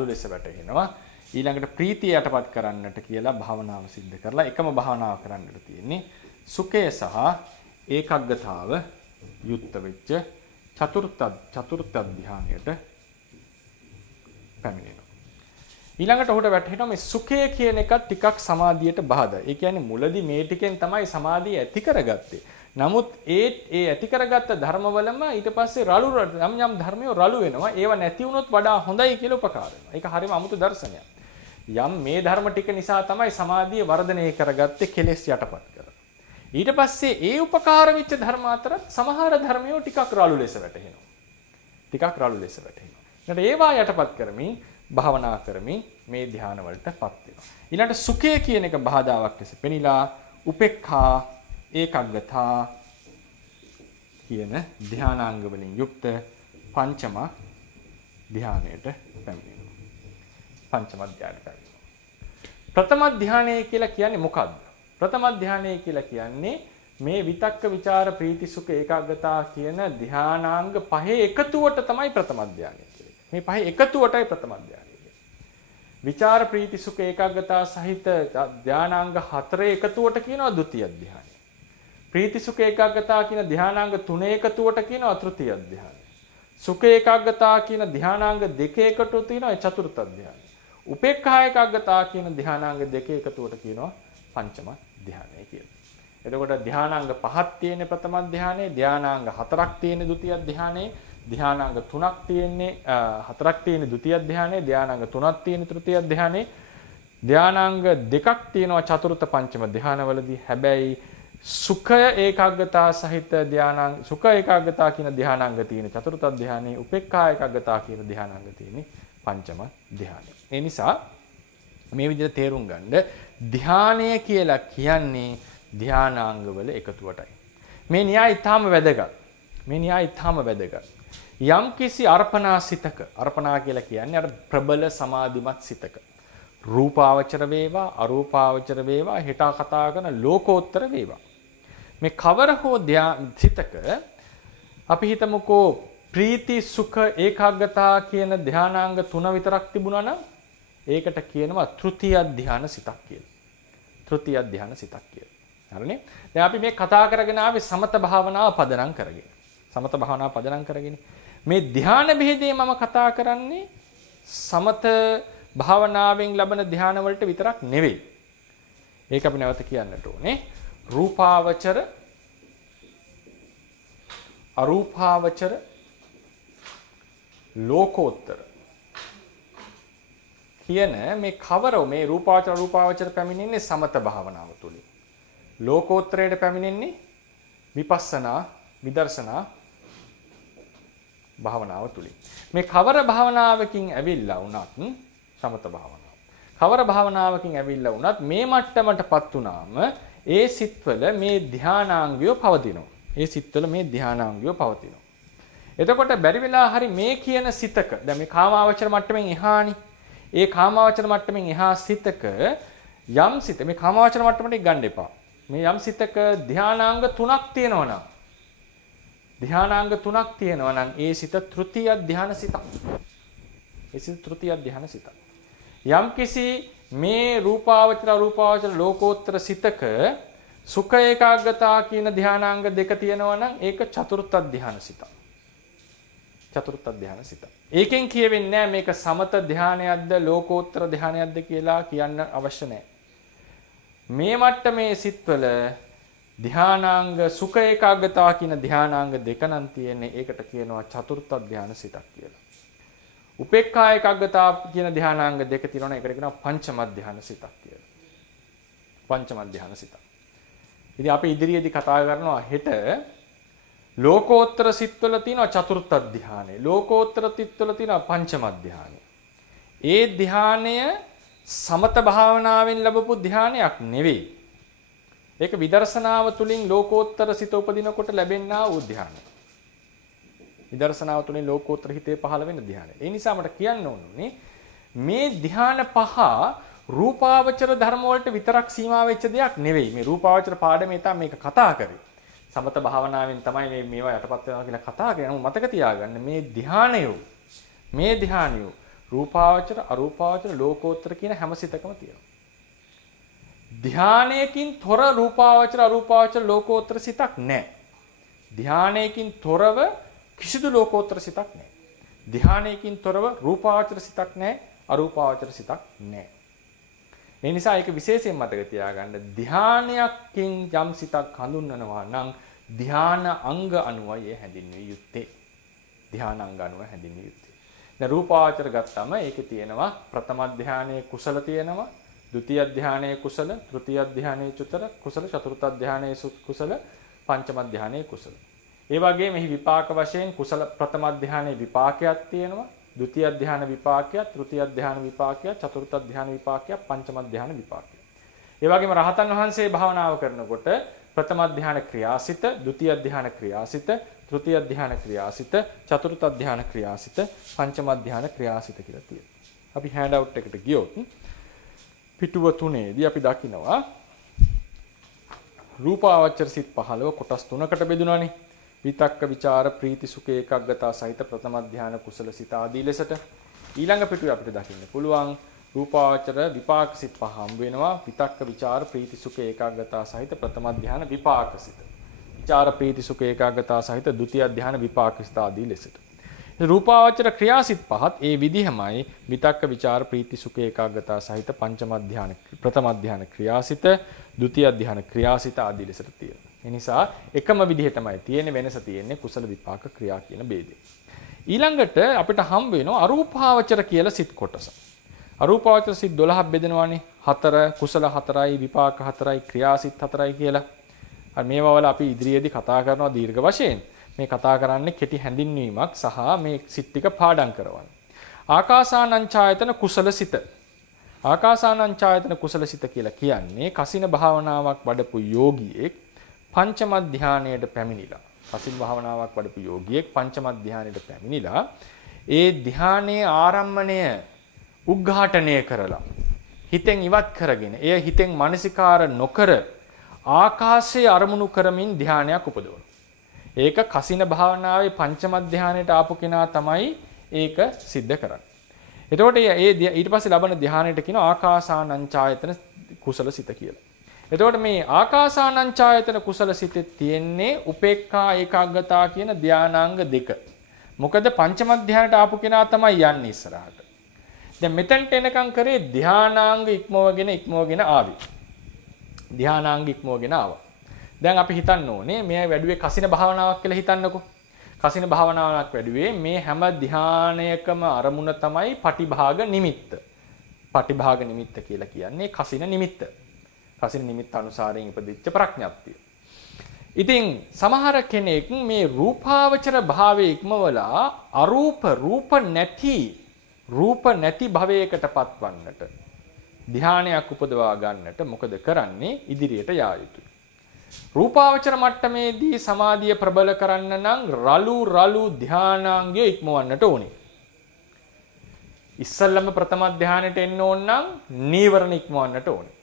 රළු ලෙස වැටහෙනවා. ඊළඟට ප්‍රීතිය යටපත් කරන්නට කියලා භාවනාව සිද්ධ කරලා එකම භාවනාව කරන්නට තියෙන්නේ සුඛය සහ ඒකග්ගතාව යුක්ත වෙච්ච චතුර්ථ ධානයට පැමිණෙනවා. ඊළඟට ඔහුට වැටහෙනවා මේ සුඛය කියන එක ටිකක් සමාධියට බාධා. ඒ කියන්නේ මුලදී මේ ටිකෙන් තමයි සමාධිය ඇති කරගත්තේ. නමුත් ඒ ඇති කරගත්ත ධර්මවලම ඊට පස්සේ යම් ධර්මියෝ රළු වෙනවා. ඒව නැති වුණොත් වඩා හොඳයි කියලා උපකාර වෙනවා. ඒක හරියම අමුතු දර්ශනයක්. යම් මේ ධර්ම ටික නිසා තමයි සමාධිය වර්ධනය කරගත්තේ කෙලෙස් යටපත් කරලා. ඊට පස්සේ ඒ උපකාර වෙච්ච ධර්ම අතර සමහර ධර්මියෝ ටිකක් රළු ලෙස වැටහෙනවා. ඊට ඒවා යටපත් කරමින් භාවනා කරමින් මේ ධාන වලටපත් වෙනවා. ඊළඟට සුඛය කියන එක බාධාවක් ලෙස පෙනිලා උපේක්ඛා ඒකග්ගතා කියන ධානාංග වලින් යුක්ත පංචම ධානයට පැමිණෙනවා. පංචම ධානයට පැමිණෙනවා. ප්‍රථම ධානය කියලා කියන්නේ මොකද්ද? ප්‍රථම ධානය කියලා කියන්නේ මේ විතක්ක ਵਿਚාර ප්‍රීති සුඛ ඒකාග්‍රතා කියන ධානාංග පහේ එකතුවට තමයි ප්‍රථම ධානය කියන්නේ. මේ පහේ එකතුවටයි ප්‍රථම ධානය කියන්නේ. විචාර ප්‍රීති සුඛ ඒකාග්‍රතා සහිත ධානාංග හතරේ එකතුවට කියනවා ဒုတိ ය ධානය. ප්‍රීති සුඛ ඒකාග්‍රතා කියන ධානාංග තුනේ එකතුවට කියනවා තෘතිය ධානය. සුඛ ඒකාග්‍රතා කියන ධානාංග දෙකේ එකතුවට කියනවා චතුර්ථ ධානය. උපේක්ඛා ඒකාග්‍රතා කියන ධානාංග දෙකේ එකතුවට කියනවා පංචම ධානය කියලා. එතකොට ධානාංග පහක් තියෙන ප්‍රථම ධානයේ, ධානාංග හතරක් තියෙන ဒုတိ ය ධානයේ, ධානාංග තුනක් තියෙන්නේ හතරක් තියෙන ဒုတိ ය ධානයේ, ධානාංග තුනක් තියෙන තෘතිය ධානයේ, ධානාංග දෙකක් තියෙනවා චතුර්ථ පංචම ධානවලදී. හැබැයි සුඛ ඒකාග්‍රතා සහිත ධානාංග සුඛ ඒකාග්‍රතා කියන ධානාංග තියෙන චතුර්ථ ධානයේ, උපේක්ඛා ඒකාග්‍රතා කියන ධානාංග තියෙන පංචම ධානය. ඒ නිසා මේ විදිහට තේරුම් ගන්න ධානය කියලා කියන්නේ ධානාංගවල එකතුවටයි. මේ න්‍යාය ඊටාම වැදගත්. යම් කිසි අර්පණාසිතක, අර්පණා කියලා කියන්නේ අර ප්‍රබල සමාධිමත් සිතක. රූපාවචර වේවා, අරූපාවචර වේවා, හිතා කතා කරන ලෝකෝත්තර වේවා. මේ කවර හෝ සිතක අපි හිතමුකෝ ප්‍රීති සුඛ ඒකාග්‍රතා කියන ධානාංග තුන විතරක් තිබුණා නම් ඒකට කියනවා තෘතිය ධාන සිතක් කියලා. තෘතිය ධාන සිතක් කියලා. හරිනේ? දැන් අපි මේ කතා කරගෙන ආවේ සමත භාවනාව පදනම් කරගෙන. සමත භාවනාව පදනම් කරගෙන මේ ධාන බෙහෙදේ මම කතා කරන්නේ සමත භාවනාවෙන් ලබන ධාන වලට විතරක් නෙවෙයි. ඒක අපි නැවත කියන්නට ඕනේ. රූපාවචර, අරූපාවචර, ලෝකෝත්තර කියන මේ කවර මේ රූපාවචර පැමිණෙන්නේ සමත භාවනාව තුලින්. ලෝකෝත්තරයට පැමිණෙන්නේ විපස්සනා විදර්ශනා භාවනාව තුලින්. මේ කවර භාවනාවකින් ඇවිල්ලා වුණත් සමත භාවනාව. කවර භාවනාවකින් ඇවිල්ලා වුණත් මේ මට්ටමටපත් වුණාම ඒ සිත්වල මේ ධානාංගය පවතිනවා. එතකොට බැරි වෙලා හරි මේ කියන සිතක දැන් මේ කාමාවචර මට්ටමින් එහානේ. ඒ කාමාවචර මට්ටමින් එහා සිතක යම් සිත මේ කාමාවචර මට්ටමට ගන්න එපා. මේ යම් සිතක ධානාංග තුනක් තියෙනවා නම් ඒ සිත තෘතිය ධාන සිතක්. යම් කිසි මේ රූපාවචර අරූපාවචර ලෝකෝත්තර සිතක සුඛ ඒකාග්‍රතා කියන ධානාංග දෙක තියෙනවා නම් ඒක චතුර්ථ ධාන සිතක්. ඒකෙන් කියවෙන්නේ නැහැ මේක සමත ධානයක්ද ලෝකෝත්තර ධානයක්ද කියලා කියන්න අවශ්‍ය නැහැ. මේ මට්ටමේ සිත්වල ධානාංග සුඛ ඒකාග්‍රතා කියන ධානාංග දෙක නම් තියෙන්නේ. ඒකට කියනවා චතුර්ථ ධාන සිතක් කියලා. උපේක්ඛා ඒකාග්‍රතා කියන ධානාංග දෙක තියෙනවා. ඒකට කියනවා පංචම ධාන සිතක් කියලා. ඉතින් අපි ඉදිරියේදී කතා කරනවා හෙට ලෝකෝත්තර සිත්වල තියෙනවා චතුර්ථ ධානය. ලෝකෝත්තර සිත්වල තියෙනවා පංචම ධානය. ඒ ධානය සමත භාවනාවෙන් ලැබපු ධානයක් නෙවෙයි. ඒක විදර්ශනාව තුළින් ලෝකෝත්තර සිත උපදිනකොට ලැබෙනා වූ ධානය. විදර්ශනාව තුළින් ලෝකෝත්තර හිතේ පහළ වෙන ධානය. ඒ නිසා මට කියන්න ඕනේ මේ ධාන පහ රූපාවචර ධර්ම වලට විතරක් සීමා වෙච්ච දෙයක් නෙවෙයි. මේ රූපාවචර පාඩමේ තමයි මේක කතා කරේ. සමත භාවනාවෙන් තමයි මේවා යටපත් වෙනවා කියලා කතා කරන්නේ. මතක තියාගන්න මේ ධානය රූපාවචර අරූපාවචර ලෝකෝත්තර කියන හැම සිතකම තියෙනවා. ධානයකින් තොර රූපාවචර අරූපාවචර ලෝකෝත්තර සිතක් නැහැ. ධානයකින් තොරව කිසිදු ලෝකෝත්තර සිතක් නැහැ. ධානයකින් තොරව රූපාවචර සිතක් නැහැ, අරූපාවචර සිතක් නැහැ. ඒ නිසා ඒක විශේෂයෙන් මතක තියාගන්න. ධානයකින් යම් සිතක් හඳුන්වනවා නම් ධාන අංග අනුවයි ඒ හැඳින්විය යුත්තේ. ධාන අංග අනුව හැඳින්විය යුත්තේ. දැන් රූපාවචර ගත්තම ඒකේ තියෙනවා ප්‍රථම ධානයේ කුසල තියෙනවා, ဒုတိ ය ධානයේ කුසල, තෘතිය ධානයේ කුසල, චතුර්ථ ධානයේ කුසල, පංචම ධානයේ කුසල. ඒ වගේම මෙහි විපාක වශයෙන් කුසල ප්‍රථම ධානයේ විපාකයක් තියෙනවා, ဒုတိ ය ධාන විපාකයක්, තෘතිය ධාන විපාකයක්, චතුර්ථ ධාන විපාකයක්, පංචම ධාන විපාකයක්. ඒ වගේම රහතන් වහන්සේ භාවනාව කරනකොට ප්‍රථම ධාන ක්‍රියාසිත, ဒုတိ ය ධාන ක්‍රියාසිත, තෘතිය ධාන ක්‍රියාසිත, චතුර්ථ ධාන ක්‍රියාසිත, පංචම ධාන ක්‍රියාසිත කියලා තියෙනවා. අපි හෑන්ඩ් අවුට් එකට ගියොත් පිටුව 3ේදී අපි දකිනවා රූපාවචර සිත් 15 කොටස් 3කට බෙදුණානේ. විතක්ක ਵਿਚාර ප්‍රීති සුඛ ඒකාග්‍රතාව සහිත ප්‍රථම ධාන කුසල සිත ආදී ලෙසට. ඊළඟ පිටුවේ අපිට දකින්න පුළුවන් රූපාවචර විපාක සිත් 5 හම්බ වෙනවා. විතක්ක ਵਿਚාර ප්‍රීති සුඛ ඒකාග්‍රතාව සහිත ප්‍රථම ධාන විපාක සිත. විචාර ප්‍රීති සුඛ ඒකාග්‍රතාව සහිත ဒုတိ ය ධාන විපාක සිත ආදී ලෙසට. රූපාවචර ක්‍රියාසිත පහත් ඒ විදිහමයි විතක්ක ਵਿਚාර ප්‍රීති සුඛ ඒකාග්‍රතාව සහිත පංචම ධාන ප්‍රථම ධාන ක්‍රියාසිත, ဒုတိ ය ධාන ක්‍රියාසිත ආදී ලෙසට තියෙනවා. ඒ නිසා එකම විදිහටමයි තියෙන, වෙනස තියෙන්නේ කුසල විපාක ක්‍රියා කියන ભેදේ. ඊළඟට අපිට හම්බ වෙනවා අරූපාවචර කියලා සිත් කොටස. අරූපාවචර සිත් 12ක් බෙදෙනවානේ. 4 කුසල 4යි විපාක 4යි ක්‍රියාසිත 4යි කියලා. අර මේවා වල අපි ඉදිරියේදී කතා කරනවා දීර්ඝ වශයෙන්. මේ කතා කරන්නේ කෙටි හැඳින්වීමක් සහ මේ සිත් ටික පාඩම් කරවන්න. ආකාසානංචායතන කුසල සිත. ආකාසානංචායතන කුසල සිත කියලා කියන්නේ කසින භාවනාවක් වඩපු යෝගියෙක් පංචම ධානයට පැමිණිලා. කසින භාවනාවක් වඩපු යෝගියෙක් පංචම ධානයට පැමිණිලා ඒ ධානයේ ආරම්මණය උද්ඝාටනය කරලා හිතෙන් ඉවත් කරගෙන එය හිතෙන් මානසිකාර නොකර ආකාශයේ අරමුණු කරමින් ධානයක් උපදවනවා. ඒක කසින භාවනාවේ පංචම ධානයට ආපු කෙනා තමයි ඒක සිද්ධ කරන්නේ. එතකොට ඊට පස්සේ ලබන ධානයට කියනවා ආකාසානංචායතන කුසල සිත කියලා. එතකොට මේ ආකාසානංචායතන කුසල සිතේ තියෙන්නේ උපේක්ඛා ඒකාග්‍රතාව කියන ධානාංග දෙක. මොකද පංචම ධානයට ආපු කෙනා තමයි යන්නේ ඉස්සරහට. දැන් මෙතනට එනකම් කරේ ධානාංග ඉක්මවගෙන ආවි. ධානාංග ඉක්මවගෙන ආවා. දැන් අපි හිතන්න ඕනේ මේ වැඩුවේ කසින භාවනාවක් කියලා හිතන්නකෝ. කසින භාවනාවක් වැඩුවේ මේ හැම ධානයකම අරමුණ තමයි පටිභාග නිමිත්ත. පටිභාග නිමිත්ත කියලා කියන්නේ කසින නිමිත්ත. කසින නිමිත්ත අනුසාරයෙන් ඉපදිච්ච ප්‍රඥප්තිය. ඉතින් සමහර කෙනෙක් මේ රූපාවචර භාවයේ ඉක්මවලා අරූප රූප නැති භවයකට පත්වන්නට ධානයක් උපදවා ගන්නට මොකද කරන්නේ? ඉදිරියට යා යුතුයි. රූපාවචර මට්ටමේදී සමාධිය ප්‍රබල කරන්න නම් රළු ධානාංගය ඉක්මවන්නට ඕනේ. ඉස්සල්ලාම ප්‍රථම ධානයට එන්න ඕන නම් නීවරණ ඉක්මවන්නට ඕනේ.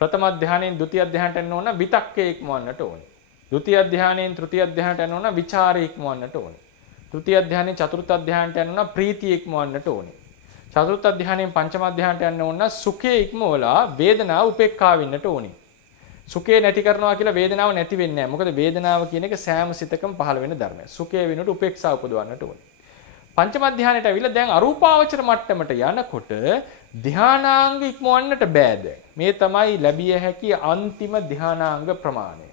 ප්‍රථම ධානයෙන් ဒုတိ ය ධානයට එන්න ඕන නම් විතක්කේ ඉක්මවන්නට ඕනේ. ဒုတိ ය ධානයෙන් තෘතිය ධානයට එන්න ඕන නම් විචාරය ඉක්මවන්නට ඕනේ. තෘතිය ධානයෙන් චතුර්ථ ධානයට එන්න ඕන නම් ප්‍රීතිය ඉක්මවන්නට ඕනේ. චතුර්ථ ධානයෙන් පංචම ධානයට යන්න ඕන නම් සුඛේ ඉක්මවලා වේදනාව උපේක්ඛා වෙන්නට ඕනේ. සුඛේ නැති කරනවා කියලා වේදනාව නැති වෙන්නේ නැහැ. මොකද වේදනාව කියන එක සෑම සිතකම පහළ වෙන ධර්මයක්. සුඛේ වෙනුවට උපේක්ෂාව උපදවන්නට ඕනේ. පංචම ධානයට ඇවිල්ලා දැන් අරූපාවචර මට්ටමට යනකොට ධානාංග ඉක්මවන්නට බෑ දැන්. මේ තමයි ලැබිය හැකි අන්තිම ධානාංග ප්‍රමාණය.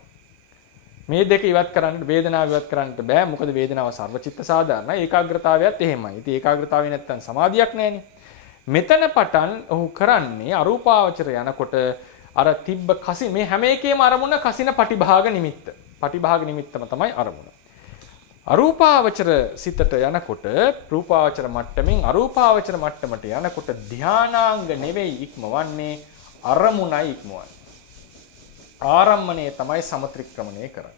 මේ දෙක ඉවත් කරන්න වේදනාව ඉවත් කරන්නට බෑ. මොකද වේදනාව සර්වචිත්ත සාධාරණයි. ඒකාග්‍රතාවයත් එහෙමයි. ඉතින් ඒකාග්‍රතාවය නැත්තම් සමාධියක් නැහැනේ. මෙතන පටන් ඔහු කරන්නේ අරූපාවචර යනකොට අර තිබ්බ කසින මේ හැම එකේම අරමුණ කසින පටිභාග නිමිත්ත. පටිභාග නිමිත්තම තමයි අරමුණ. අරූපාවචර සිතට යනකොට රූපාවචර මට්ටමින් අරූපාවචර මට්ටමට යනකොට ධානාංග නෙවෙයි ඉක්මවන්නේ අරමුණයි ඉක්මවන්නේ. ආරම්මණය තමයි සමත්‍රික්‍රමණය කරන්නේ.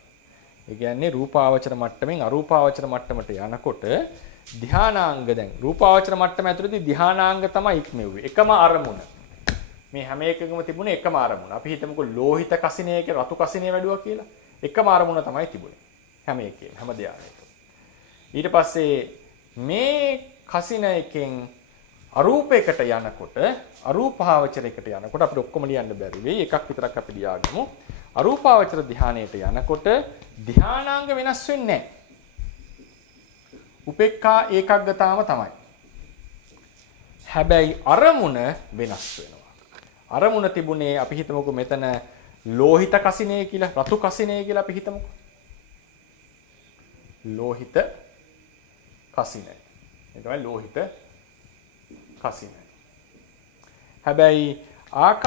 ඒ කියන්නේ රූපාවචර මට්ටමින් අරූපාවචර මට්ටමට යනකොට ධානාංග දැන් රූපාවචර මට්ටම ඇතුළතදී ධානාංග තමයි ඉක්මෙව්වේ. එකම අරමුණ. මේ හැම එකකම තිබුණේ එකම අරමුණ. අපි හිතමුකෝ ලෝහිත කසිනයක රතු කසිනය වැඩුවා කියලා. එකම අරමුණ තමයි තිබුණේ. හැම එකේම හැම ධානයකම. ඊට පස්සේ මේ කසින එකෙන් අරූපයකට යනකොට අරූපාවචරයකට යනකොට අපිට ඔක්කොම ලියන්න බැරි වෙයි. එකක් විතරක් අපි ලියාගමු. අරූපාවචර ධානයට යනකොට ධානාංග වෙනස් වෙන්නේ නැහැ. උපේක්ඛා ඒකග්ගතාව තමයි. හැබැයි අරමුණ වෙනස් වෙනවා. අරමුණ තිබුණේ අපි හිතමුකෝ මෙතන ලෝහිත කසිනේ කියලා, රතු කසිනේ කියලා අපි හිතමුකෝ. ලෝහිත කසිනේ. ඒ තමයි ලෝහිත කසිනේ. හැබැයි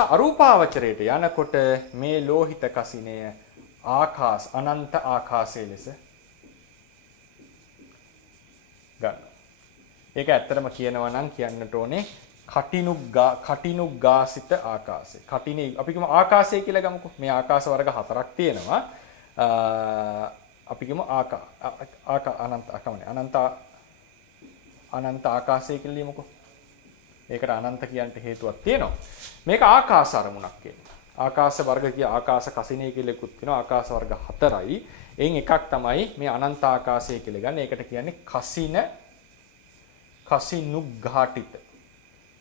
අරූපාවචරයට යනකොට මේ ලෝහිත කසිනය අනන්ත ආකාශයේ ලෙස ගන්න. ඒක ඇත්තටම කියනවා නම් කියන්නට ඕනේ කටිනුග්ගාසිත ආකාශය. කටිනේ අපි කියමු ආකාශය කියලා ගමුකෝ. මේ ආකාශ වර්ග 4ක් තියෙනවා. අපි කියමු අනන්ත ආකාශය කියලා ලියමුකෝ. ඒකට අනන්ත කියන්න හේතුවක් තියෙනවා. මේක ආකාශ අරමුණක් කියන්නේ. ආකාශ වර්ග කිය ආකාශ කසිනේ කියලා එකක් තියෙනවා. ආකාශ වර්ග 4යි. එයින් එකක් තමයි මේ අනන්ත ආකාශය කියලා ගන්න. ඒකට කියන්නේ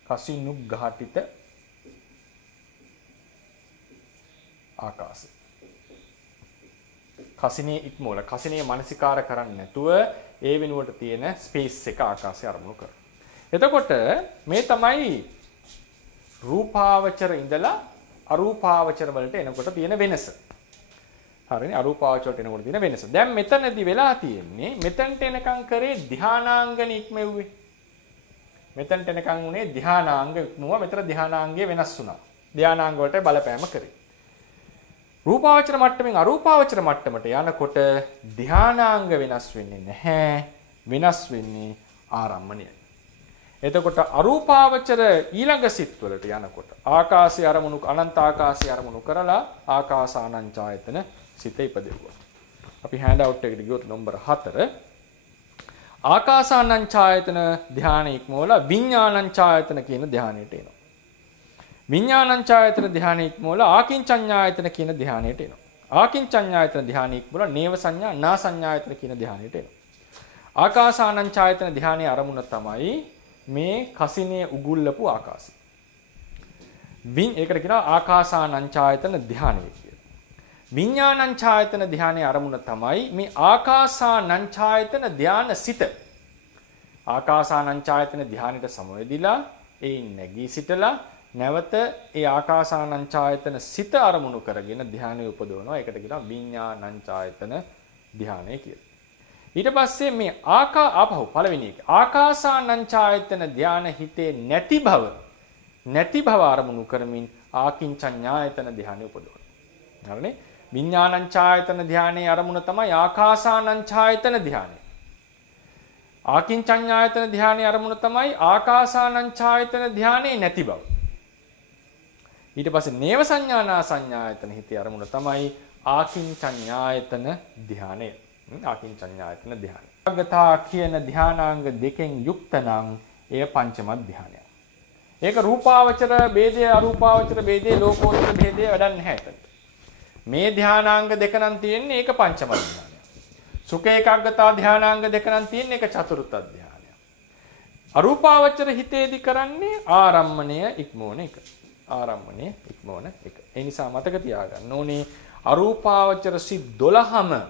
කසිනුග්ඝාටිත ආකාශය. කසිනේ ඉක්මෝල කසිනේ මනසිකාර කරන්නේ නැතුව ඒ වෙනුවට තියෙන ස්පේස් එක ආකාශය අරමුණු කරනවා. එතකොට මේ තමයි රූපාවචර ඉඳලා අරූපාවචර වලට එනකොට තියෙන වෙනස. හරිනේ අරූපාවචරට එනකොට තියෙන වෙනස. දැන් මෙතනදී වෙලා තියෙන්නේ මෙතනට එනකන් කරේ ධානාංගන ඉක්මෙව්වේ. මෙතනට එනකන් උනේ ධානාංග ඉක්මුවා. මෙතන ධානාංගයේ වෙනස් වුණා. ධානාංග වලට බලපෑම කරේ. රූපාවචර මට්ටමින් අරූපාවචර මට්ටමට යනකොට ධානාංග වෙනස් වෙන්නේ නැහැ. වෙනස් වෙන්නේ ආරම්මණයයි. එතකොට අරූපාවචර ඊළඟ සිත් වලට යනකොට ආකාශය අරමුණු අනන්ත ආකාශය අරමුණු කරලා ආකාසානංචායතන සිත ඉපදෙව්වා. අපි හෑන්ඩ් අවුට් එකට ගියොත් නම්බර 4 ආකාසානංචායතන ධානය ඉක්මවලා විඥානංචායතන කියන ධානයට එනවා. විඥානංචායතන ධානය ඉක්මවලා ආකින්චඤ්ඤායතන කියන ධානයට එනවා. ආකින්චඤ්ඤායතන ධානය ඉක්මවලා නේව සංඥා නා සංඥායතන කියන ධානයට එනවා. ආකාසානංචායතන ධානයේ අරමුණ තමයි මේ කසිනේ උගුල්ලපු ආකාශය. ඒකට කියනවා ආකාසානංචායතන ධානය කියලා. විඥානංචායතන ධානයේ අරමුණ තමයි මේ ආකාසානංචායතන ධාන සිත. ආකාසානංචායතන ධානයට සමවැදිලා ඒ නැගී සිටලා නැවත ඒ ආකාසානංචායතන සිත අරමුණු කරගෙන ධානය උපදවනවා. ඒකට කියනවා විඥානංචායතන ධානය කියලා. ඊට පස්සේ මේ ආපහු පළවෙනි එක ආකාසානංචායතන ධාන හිතේ නැති භව අරමුණු කරමින් ආකින්චඤ්ඤායතන ධානය උපදවනවා. හරිනේ? විඥානංචායතන ධානයේ අරමුණ තමයි ආකාසානංචායතන ධානය. ආකින්චඤ්ඤායතන ධානයේ අරමුණ තමයි ආකාසානංචායතන ධානයේ නැති බව. ඊට පස්සේ නේව සංඥානා සංඥායතන හිතේ අරමුණ තමයි ආකින්චඤ්ඤායතන ධානය. ආකින්චඤ්ඤායතන ධානය. අගතා කියන ධානාංග දෙකෙන් යුක්ත නම් එය පංචම ධානය. ඒක රූපාවචර ભેදය අරූපාවචර ભેදය ලෝකෝත්තර ભેදය වැඩක් නැහැ එතන. මේ ධානාංග දෙක නම් තියෙන්නේ ඒක පංචම ධානය. සුඛ ඒකාග්‍රතා ධානාංග දෙක නම් තියෙන්නේ ඒක චතුර්ථ ධානය. අරූපාවචර හිතේදී කරන්නේ ආරම්මණය ඉක්මවන එක. ආරම්මණය ඉක්මවන එක. ඒ නිසා මතක තියාගන්න ඕනේ අරූපාවචර සිත් 12ම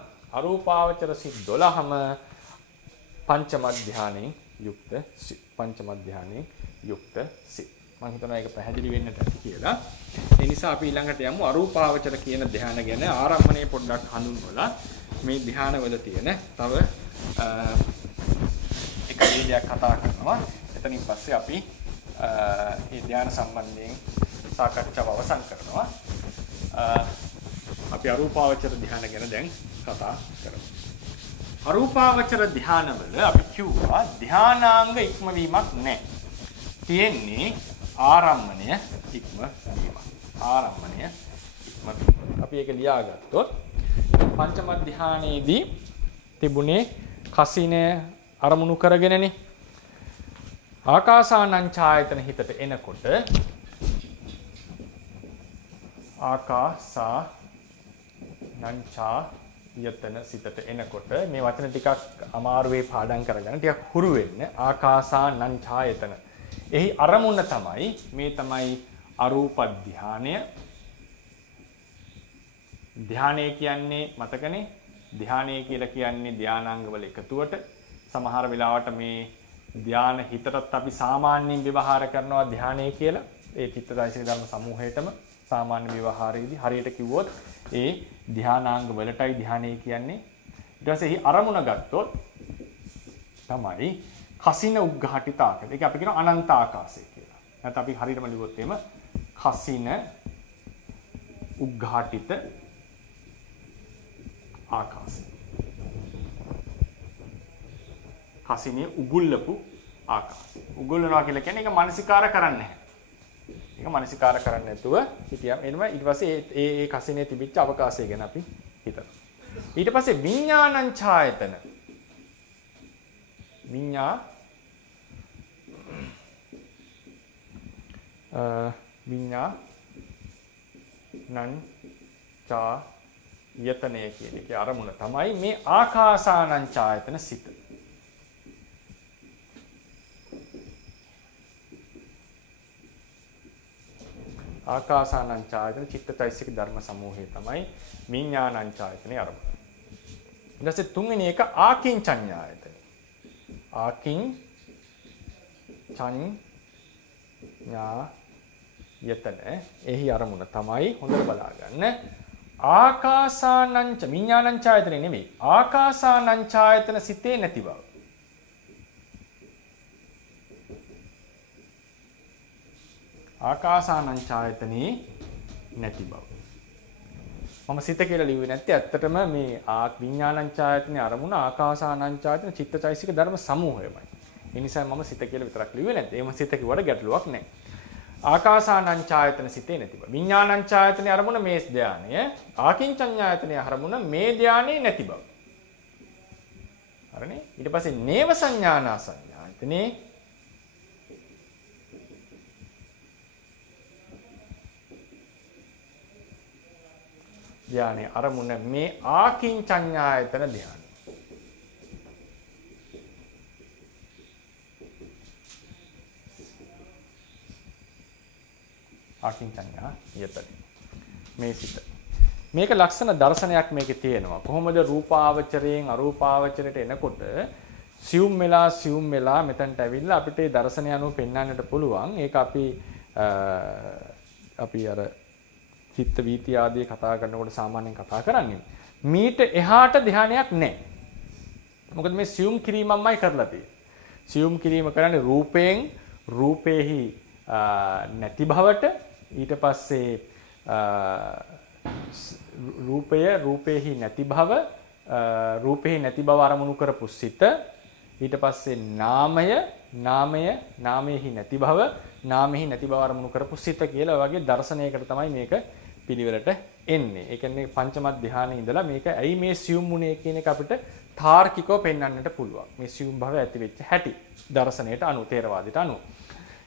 පංචම ධානයෙන් යුක්ත සිත්. පංචම ධානයෙන් යුක්ත සිත්. මම හිතනවා ඒක පැහැදිලි වෙන්නට ඇති කියලා. ඒ නිසා අපි ඊළඟට යමු අරූපාවචර කියන ධාන ගැන ආරම්භණය පොඩ්ඩක් හඳුන්වලා මේ ධානවල තියෙන තව එක වේදයක් කතා කරනවා. එතනින් පස්සේ අපි මේ ධාන සම්බන්ධයෙන් සාකච්ඡාව අවසන් කරනවා. අපි අරූපාවචර ධාන ගැන දැන් කතා කරමු. අරූපාවචර ධානවල අපි කිව්වා ධානාංග ඉක්මවීමක් නැහැ. තියෙන්නේ ආරම්මණය ඉක්මවීම. ආරම්මණය ඉක්මවීම. අපි ඒක ලියාගත්තොත් පංචම ධානයේදී තිබුණේ කසිනේ අරමුණු කරගෙනනේ. ආකාසානංචායතන හිතට එනකොට ආකාසානංචායතන සිතට එනකොට මේ වචන ටිකක් අමාරුවේ පාඩම් කරගන්න ටිකක් හුරු වෙන්න. ආකාසානංචායතන. එහි අරමුණ තමයි මේ තමයි අරූප ධානය. ධානය කියන්නේ මතකනේ ධානය කියලා කියන්නේ ධානාංගවල එකතුවට. සමහර වෙලාවට මේ ධාන හිතටත් අපි සාමාන්‍යයෙන් ବ୍ୟବහාර කරනවා ධානය කියලා. ඒ චිත්තචෛතසික ධර්ම සමූහයටම සාමාන්‍ය ව්‍යවහාරයේදී හරියට කිව්වොත් ඒ ධානාංග වලටයි ධානය කියන්නේ. ඊට පස්සේ එහි අරමුණ ගත්තොත් තමයි කසින උග්ඝාටිත ආකාරය. ඒක අපි කියනවා අනන්ත ආකාශය කියලා. නැත්නම් අපි හරියටම ලිව්වොත් එහෙම කසින උග්ඝාටිත ආකාශය. කසිනේ උගුල්ලපු ආකාශය. උගුල්නවා කියලා කියන්නේ ඒක මානසිකාර කරන්නේ නැහැ. ඒක මානසිකාර කරන්නේ නැතුව හිටියම එනවා. ඊට පස්සේ ඒ කසිනේ තිබිච්ච අවකාශය ගැන අපි හිතනවා. ඊට පස්සේ විඥානං ඡායතන විඥානං ඡායතනය කියන එකේ අරමුණ තමයි මේ ආකාසානං ඡායතන සිත. ආකාසානං ඡායතන චිත්තචෛතසික ධර්ම සමූහය තමයි විඥානං ඡායතනේ අරමුණ. ඊට පස්සේ තුන්වෙනි එක ආකින්චඤ්ඤායතන. ආකින්චඤ්ඤායතන එහි අරමුණ තමයි හොඳට බලා ගන්න. ආකාසානං විඥානං ඡායතනේ නෙමෙයි. ආකාසානං ඡායතන සිතේ නැති බව. ආකාසානං ඡායතනේ නැති බව. මම සිත කියලා ලිව්වේ නැත්තේ ඇත්තටම මේ විඥානං ඡායතනේ අරමුණ ආකාසානං ඡායතන චිත්තචෛතසික ධර්ම සමූහයමයි. ඒ නිසා මම සිත කියලා විතරක් ලිව්වේ නැත්තේ. එහෙම සිත කිව්වට ගැටලුවක් නැහැ. ආකාසානං ඡායතන සිතේ නැති බව. විඥානං ඡායතනේ අරමුණ මේ ධානය. ආකින්චඤ්ඤායතනේ අරමුණ මේ ධානයේ නැති බව. හරිනේ? ඊට පස්සේ නේව සංඥානා සංඥායතනේ ධානයේ අරමුණ මේ ආකින්චඤ්ඤායතන ධානය. ආකින්චඤ්ඤායතන මේ සිත. මේක ලක්ෂණ දර්ශනයක් මේකේ තියෙනවා. කොහොමද රූපාවචරයෙන් අරූපාවචරයට එනකොට සියුම් වෙලා මෙතනට ඇවිල්ලා අපිට ඒ දර්ශනය අනුව පෙන්වන්නට පුළුවන්. ඒක අපි අර චිත්ත වීති ආදී කතා කරනකොට සාමාන්‍යයෙන් කතා කරන්නේ. මීට එහාට ධානයක් නැහැ. මොකද මේ සියුම් කිරීමමයි කරලා තියෙන්නේ. සියුම් කිරීම කරන්නේ රූපේහි නැති බවට ඊට පස්සේ රූපේහි නැති බව අරමුණු කරපු සිත ඊට පස්සේ නාමයේහි නැති බව අරමුණු කරපු සිත කියලා වගේ දර්ශනයකට තමයි මේක පිළිවෙලට එන්නේ. ඒ කියන්නේ පංචම ධානයේ ඉඳලා මේක ඇයි මේ සියුම් මුනේ කියන එක අපිට තාර්කිකව පෙන්වන්නට පුළුවන්. මේ සියුම් භව ඇති වෙච්ච හැටි දර්ශනයට අනුව තේරවාදයට අනුව.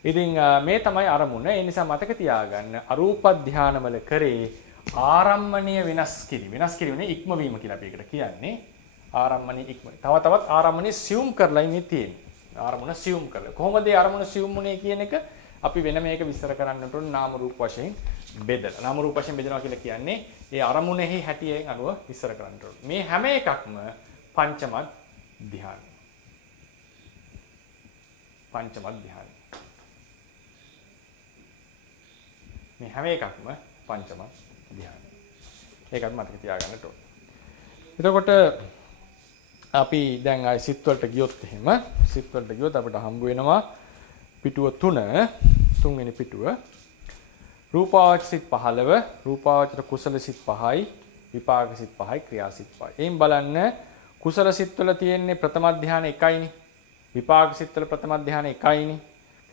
ඉතින් මේ තමයි අරමුණ. ඒ නිසා මතක තියාගන්න අරූප ධානවල කරේ ආරම්මණීය වෙනස් කිරීමනේ ඉක්මවීම කියලා අපි ඒකට කියන්නේ. ආරම්මණීය ඉක්ම. තවත් ආරම්මණීය සියුම් කරලා ඉන්නේ තියෙන්නේ. ආරමුණ සියුම් කරලා. කොහොමද ඒ අරමුණ සියුම් මුනේ කියන එක අපි වෙන මේක විස්තර කරන්නට ඕන නාම රූප වශයෙන් බෙදලා. නාම රූප වශයෙන් බෙදනවා කියලා කියන්නේ ඒ අරමුණෙහි හැටියෙන් අනුව විස්තර කරන්නට ඕන. මේ හැම එකක්ම පංචම ධ්‍යාන. මේ හැම එකක්ම පංචම ධ්‍යාන. ඒකත් මතක තියාගන්නට ඕන. එතකොට අපි දැන් ආයි සිත් වලට ගියොත් අපිට හම්බ වෙනවා පිටුව 3 තුන්වෙනි පිටුව රූපාවචර සිත් 15 රූපාවචර කුසල සිත් 5යි විපාක සිත් 5යි ක්‍රියා සිත් 5යි. එයින් බලන්න කුසල සිත් වල තියෙන්නේ ප්‍රථම ධ්‍යාන 1යිනේ. විපාක සිත් වල ප්‍රථම ධ්‍යාන 1යිනේ.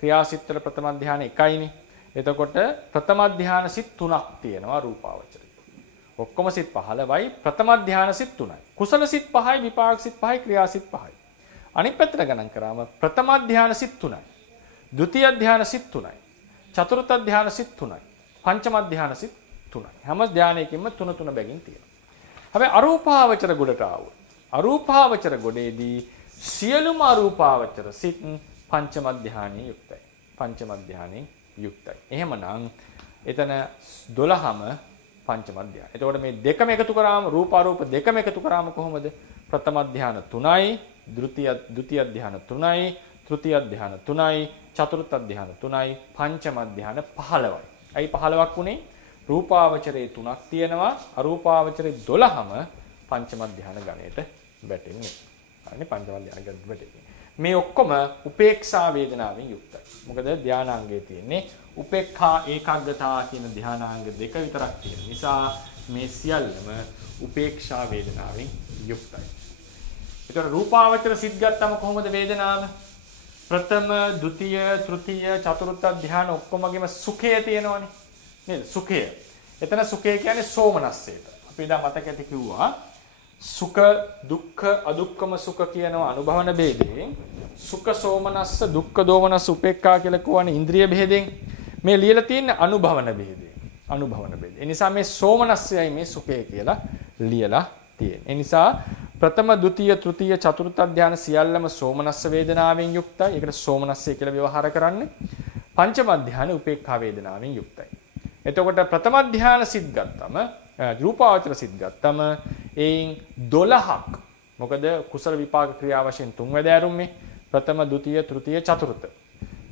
ක්‍රියා සිත් වල ප්‍රථම ධ්‍යාන 1යිනේ. එතකොට ප්‍රථම ධ්‍යාන සිත් 3ක් තියෙනවා රූපාවචර. ඔක්කොම සිත් 15යි ප්‍රථම ධ්‍යාන සිත් 3යි. කුසල සිත් 5යි විපාක සිත් 5යි ක්‍රියා සිත් 5යි. අනිත් පැත්තට ගණන් කරාම ප්‍රථම ධ්‍යාන සිත් 3යි. ဒုတိ ය ධ්‍යාන සිත් 3යි. චතුර්ථ ධ්‍යාන සිත් 3යි. පංචම ධ්‍යාන සිත් 3යි. හැම ධ්‍යානයකින්ම 3 බැගින් තියෙනවා. හැබැයි අරූපාවචර ගොඩට ආවොත් අරූපාවචර ගොඩේදී සියලුම අරූපාවචර සිත් පංචම ධ්‍යානයේ යුක්තයි. පංචම ධානයෙන් යුක්තයි. එහෙමනම් එතන 12ම පංචම ධානය. එතකොට මේ දෙකම එකතු කරාම රූප අරූප දෙකම එකතු කරාම කොහොමද? ප්‍රථම ධාන 3යි, ද්විතීය ධාන 3යි, තෘතීය ධාන 3යි, චතුර්ථ ධාන 3යි, පංචම ධාන 15යි. අයි 15ක් උනේ රූපාවචරයේ 3ක් තියෙනවා, අරූපාවචරයේ 12ම පංචම ධාන ගණයට වැටෙන්නේ. හරිනේ පංචම ධාන ගණයට වැටෙන්නේ. මේ ඔක්කොම උපේක්ෂා වේදනාවෙන් යුක්තයි. මොකද ධානාංගයේ තියෙන්නේ උපේක්ඛා ඒකාග්‍රතාව කියන ධානාංග දෙක විතරක් තියෙන නිසා මේ සියල්ලම උපේක්ෂා වේදනාවෙන් යුක්තයි. ඒතර රූපාවචර සිත් ගත්තම කොහොමද වේදනාව? ප්‍රථම, ද්විතීය, තෘතීය, චතුර්ථ ධාන ඔක්කොමගේම සුඛය තියෙනවනේ. නේද? සුඛය. එතන සුඛය කියන්නේ සෝමනස්සයට. අපි දැන් මතක ඇති කිව්වා සුඛ, දුක්ඛ, අදුක්ඛම සුඛ කියනවා අනුභවන ભેදයෙන්. සුඛ සෝමනස්ස, දුක්ඛ දෝමනස්ස, උපේක්ඛා කියලා කියවනේ ඉන්ද්‍රිය ભેදයෙන්. මේ ලියලා තියෙන අනුභවන ભેදයෙන්. අනුභවන ભેද. ඒ නිසා මේ සෝමනස්සයයි මේ සුඛය කියලා ලියලා තියෙන්නේ. ඒ නිසා ප්‍රථම, ද්විතීය, තෘතීය, චතුර්ථ ධාන සියල්ලම සෝමනස්ස වේදනාවෙන් යුක්තයි. ඒකට සෝමනස්සය කියලා ව්‍යවහාර කරන්නේ. පංචම ධාන උපේක්ඛා වේදනාවෙන් යුක්තයි. එතකොට ප්‍රථම ධාන සිත් ගත්තම රූපාවචර සිත් ගත්තම එයින් 12ක් මොකද කුසල විපාක ක්‍රියා වශයෙන් තුන්වැද ඇරුම්නේ ප්‍රථම, ද්විතීය, තෘතීය, චතුර්ථ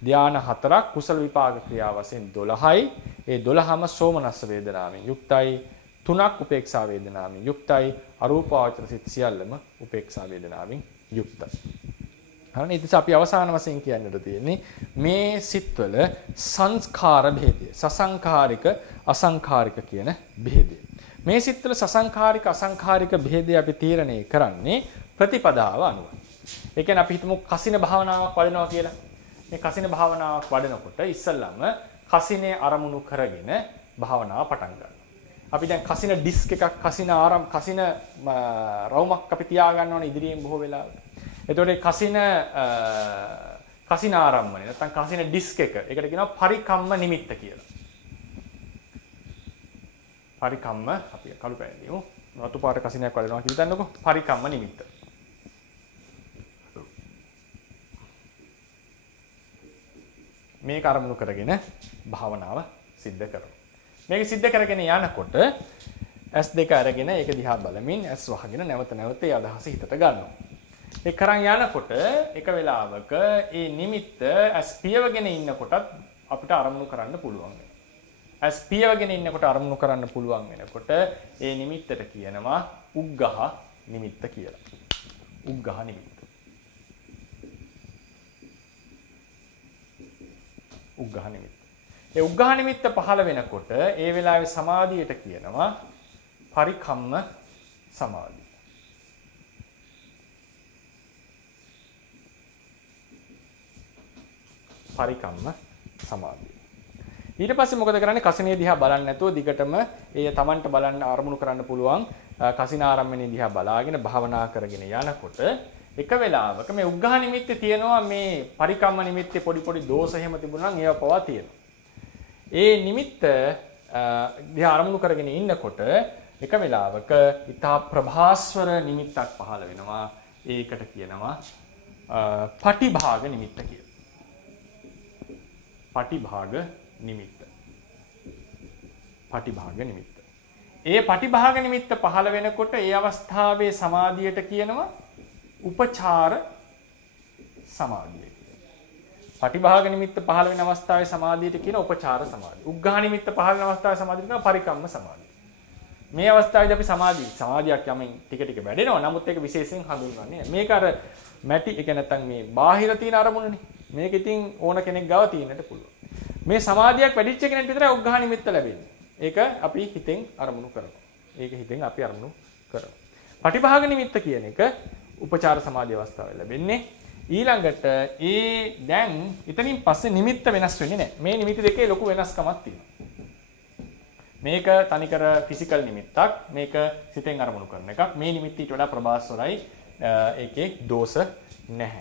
ධාන 4ක් කුසල විපාක ක්‍රියා වශයෙන් 12යි. ඒ 12ම සෝමනස්ස වේදනාවෙන් යුක්තයි. 3ක් උපේක්ෂා වේදනාවෙන් යුක්තයි. අරූපාවචර සිත් සියල්ලම උපේක්ෂා වේදනාවෙන් යුක්තයි. හරිනේ. ඊට අපි අවසාන වශයෙන් කියන්නට තියෙන්නේ මේ සිත්වල සංස්කාර භේදය. සසංඛාරික, අසංඛාරික කියන භේදය. මේ සිත්වල සසංඛාරික, අසංඛාරික භේදය අපි තීරණය කරන්නේ ප්‍රතිපදාව අනුව. ඒ කියන්නේ අපි හිතමු කසින භාවනාවක් වඩනවා කියලා. මේ කසින භාවනාවක් වඩනකොට ඉස්සල්ලාම කසිනේ අරමුණු කරගෙන භාවනාව පටන් ගන්නවා. අපි දැන් කසින ඩිස්ක් එකක් කසින රවුමක් අපි තියා ගන්නවනේ ඉදිරියෙන් බොහෝ වෙලාවට. එතකොට කසින ආරම්භණය නැත්නම් කසින ඩිස්ක් එක. ඒකට කියනවා පරිකම්ම නිමිත්ත කියලා. පරිකම්ම අපි කළු පැහැදිලිමු. රතු පාට කසිනයක් වඩනවා කියලා හිතන්නකෝ. පරිකම්ම නිමිත්ත. මේක අරමුණු කරගෙන භාවනාව සිද්ධ කරනවා. මේක සිද්ධ කරගෙන යනකොට S2 අරගෙන ඒක දිහා බලමින් S වහගෙන නැවත නැවත ඒ අදහස හිතට ගන්නවා. ඒ කරන් යනකොට එක වෙලාවක ඒ නිමිත්ත S පියවගෙන ඉන්නකොටත් අපිට අරමුණු කරන්න පුළුවන් වෙනවා. S පියවගෙන ඉන්නකොට අරමුණු කරන්න පුළුවන් වෙනකොට ඒ නිමිත්තට කියනවා උග්ඝහ නිමිත්ත කියලා. උග්ඝහ නිමිත්ත. උග්ඝහ නිමිත්ත. ඒ උග්ඝහ නිමිත්ත පහළ වෙනකොට ඒ වෙලාවේ සමාධියට කියනවා පරිකම්ම සමාධිය. පරිකම්ම සමාධිය. ඊට පස්සේ මොකද කරන්නේ? කසිනේ දිහා බලන්නේ නැතුව දිගටම ඒ තමන්ට බලන්න අරමුණු කරන්න පුළුවන් කසින ආරම්භණය දිහා බලාගෙන භාවනා කරගෙන යනකොට එක වෙලාවක මේ උග්ඝහ නිමිත්තේ තියෙනවා මේ පරිකම්ම නිමිත්තේ පොඩි දෝෂ එහෙම තිබුණා නම් ඒවා පවා තියෙනවා. ඒ නිමිත්ත දිහා අරමුණු කරගෙන ඉන්නකොට එක වෙලාවක ඊතා ප්‍රභාස්වර නිමිත්තක් පහළ වෙනවා. ඒකට කියනවා පටිභාග නිමිත්ත කියලා. පටිභාග නිමිත්ත. පටිභාග නිමිත්ත. ඒ පටිභාග නිමිත්ත පහළ වෙනකොට ඒ අවස්ථාවේ සමාධියට කියනවා උපචාර සමාධිය කියලා. පටිභාග නිමිත්ත පහළ වෙන අවස්ථාවේ සමාධියට කියන උපචාර සමාධිය. උග්ඝහ නිමිත්ත පහළ වෙන අවස්ථාවේ සමාධියට කියන පරිකම්ම සමාධිය. මේ අවස්ථාවේදී අපි සමාධියක් යමින් ටික ටික වැඩෙනවා. නමුත් ඒක විශේෂයෙන් හඳුන්වන්නේ නැහැ. මේක අර මැටි එක නැත්තම් මේ බාහිර තියෙන අරමුණනේ. මේක ඉතින් ඕන කෙනෙක් ගාව තියෙන්නට පුළුවන්. මේ සමාධියක් වැඩිච්ච කෙනෙක්ට විතරයි උග්ඝහ නිමිත්ත ලැබෙන්නේ. ඒක අපි හිතෙන් අරමුණු කරනවා. ඒක හිතෙන් අපි අරමුණු කරනවා. පටිභාග නිමිත්ත කියන එක උපචාර සමාධි අවස්ථාවේ ලැබෙන්නේ. ඊළඟට දැන් එතනින් පස්සේ නිමිත්ත වෙනස් වෙන්නේ නැහැ. මේ නිමිති දෙකේ ලොකු වෙනස්කමක් තියෙනවා. මේක තනිකර ෆිසිකල් නිමිත්තක්. මේක සිතෙන් අරමුණු කරන එකක්. මේ නිමිත්ත ඊට වඩා ප්‍රබාස්වරයි. ඒකේ දෝෂ නැහැ.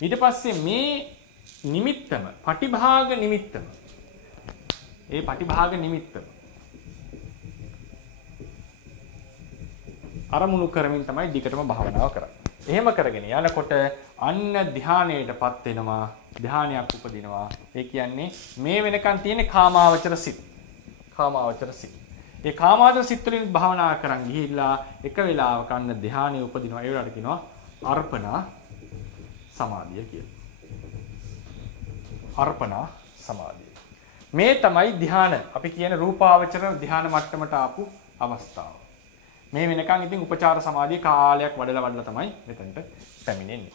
ඊට පස්සේ මේ නිමිත්තම පටිභාග නිමිත්තම ඒ පටිභාග නිමිත්තම අරමුණු කරමින් තමයි දිගටම භාවනාව කරන්නේ. එහෙම කරගෙන යනකොට අන්න ධානයටපත් වෙනවා ධානයක් උපදිනවා. ඒ කියන්නේ මේ වෙනකන් තියෙන කාමාවචර සිත්. කාමාවචර සිත්. ඒ කාමාවචර සිත් වලින් භාවනා කරන් ගිහිල්ලා එක වෙලාවක අන්න ධානය උපදිනවා. ඒ වෙලාවට කියනවා අර්පණා සමාධිය කියලා. අර්පණා සමාධිය. මේ තමයි ධාන. අපි කියන රූපාවචර ධාන මට්ටමට ආපු අවස්ථාව. මේ වෙනකන් ඉතින් උපචාර සමාධිය කාලයක් වඩලා තමයි මෙතනට පැමිණෙන්නේ.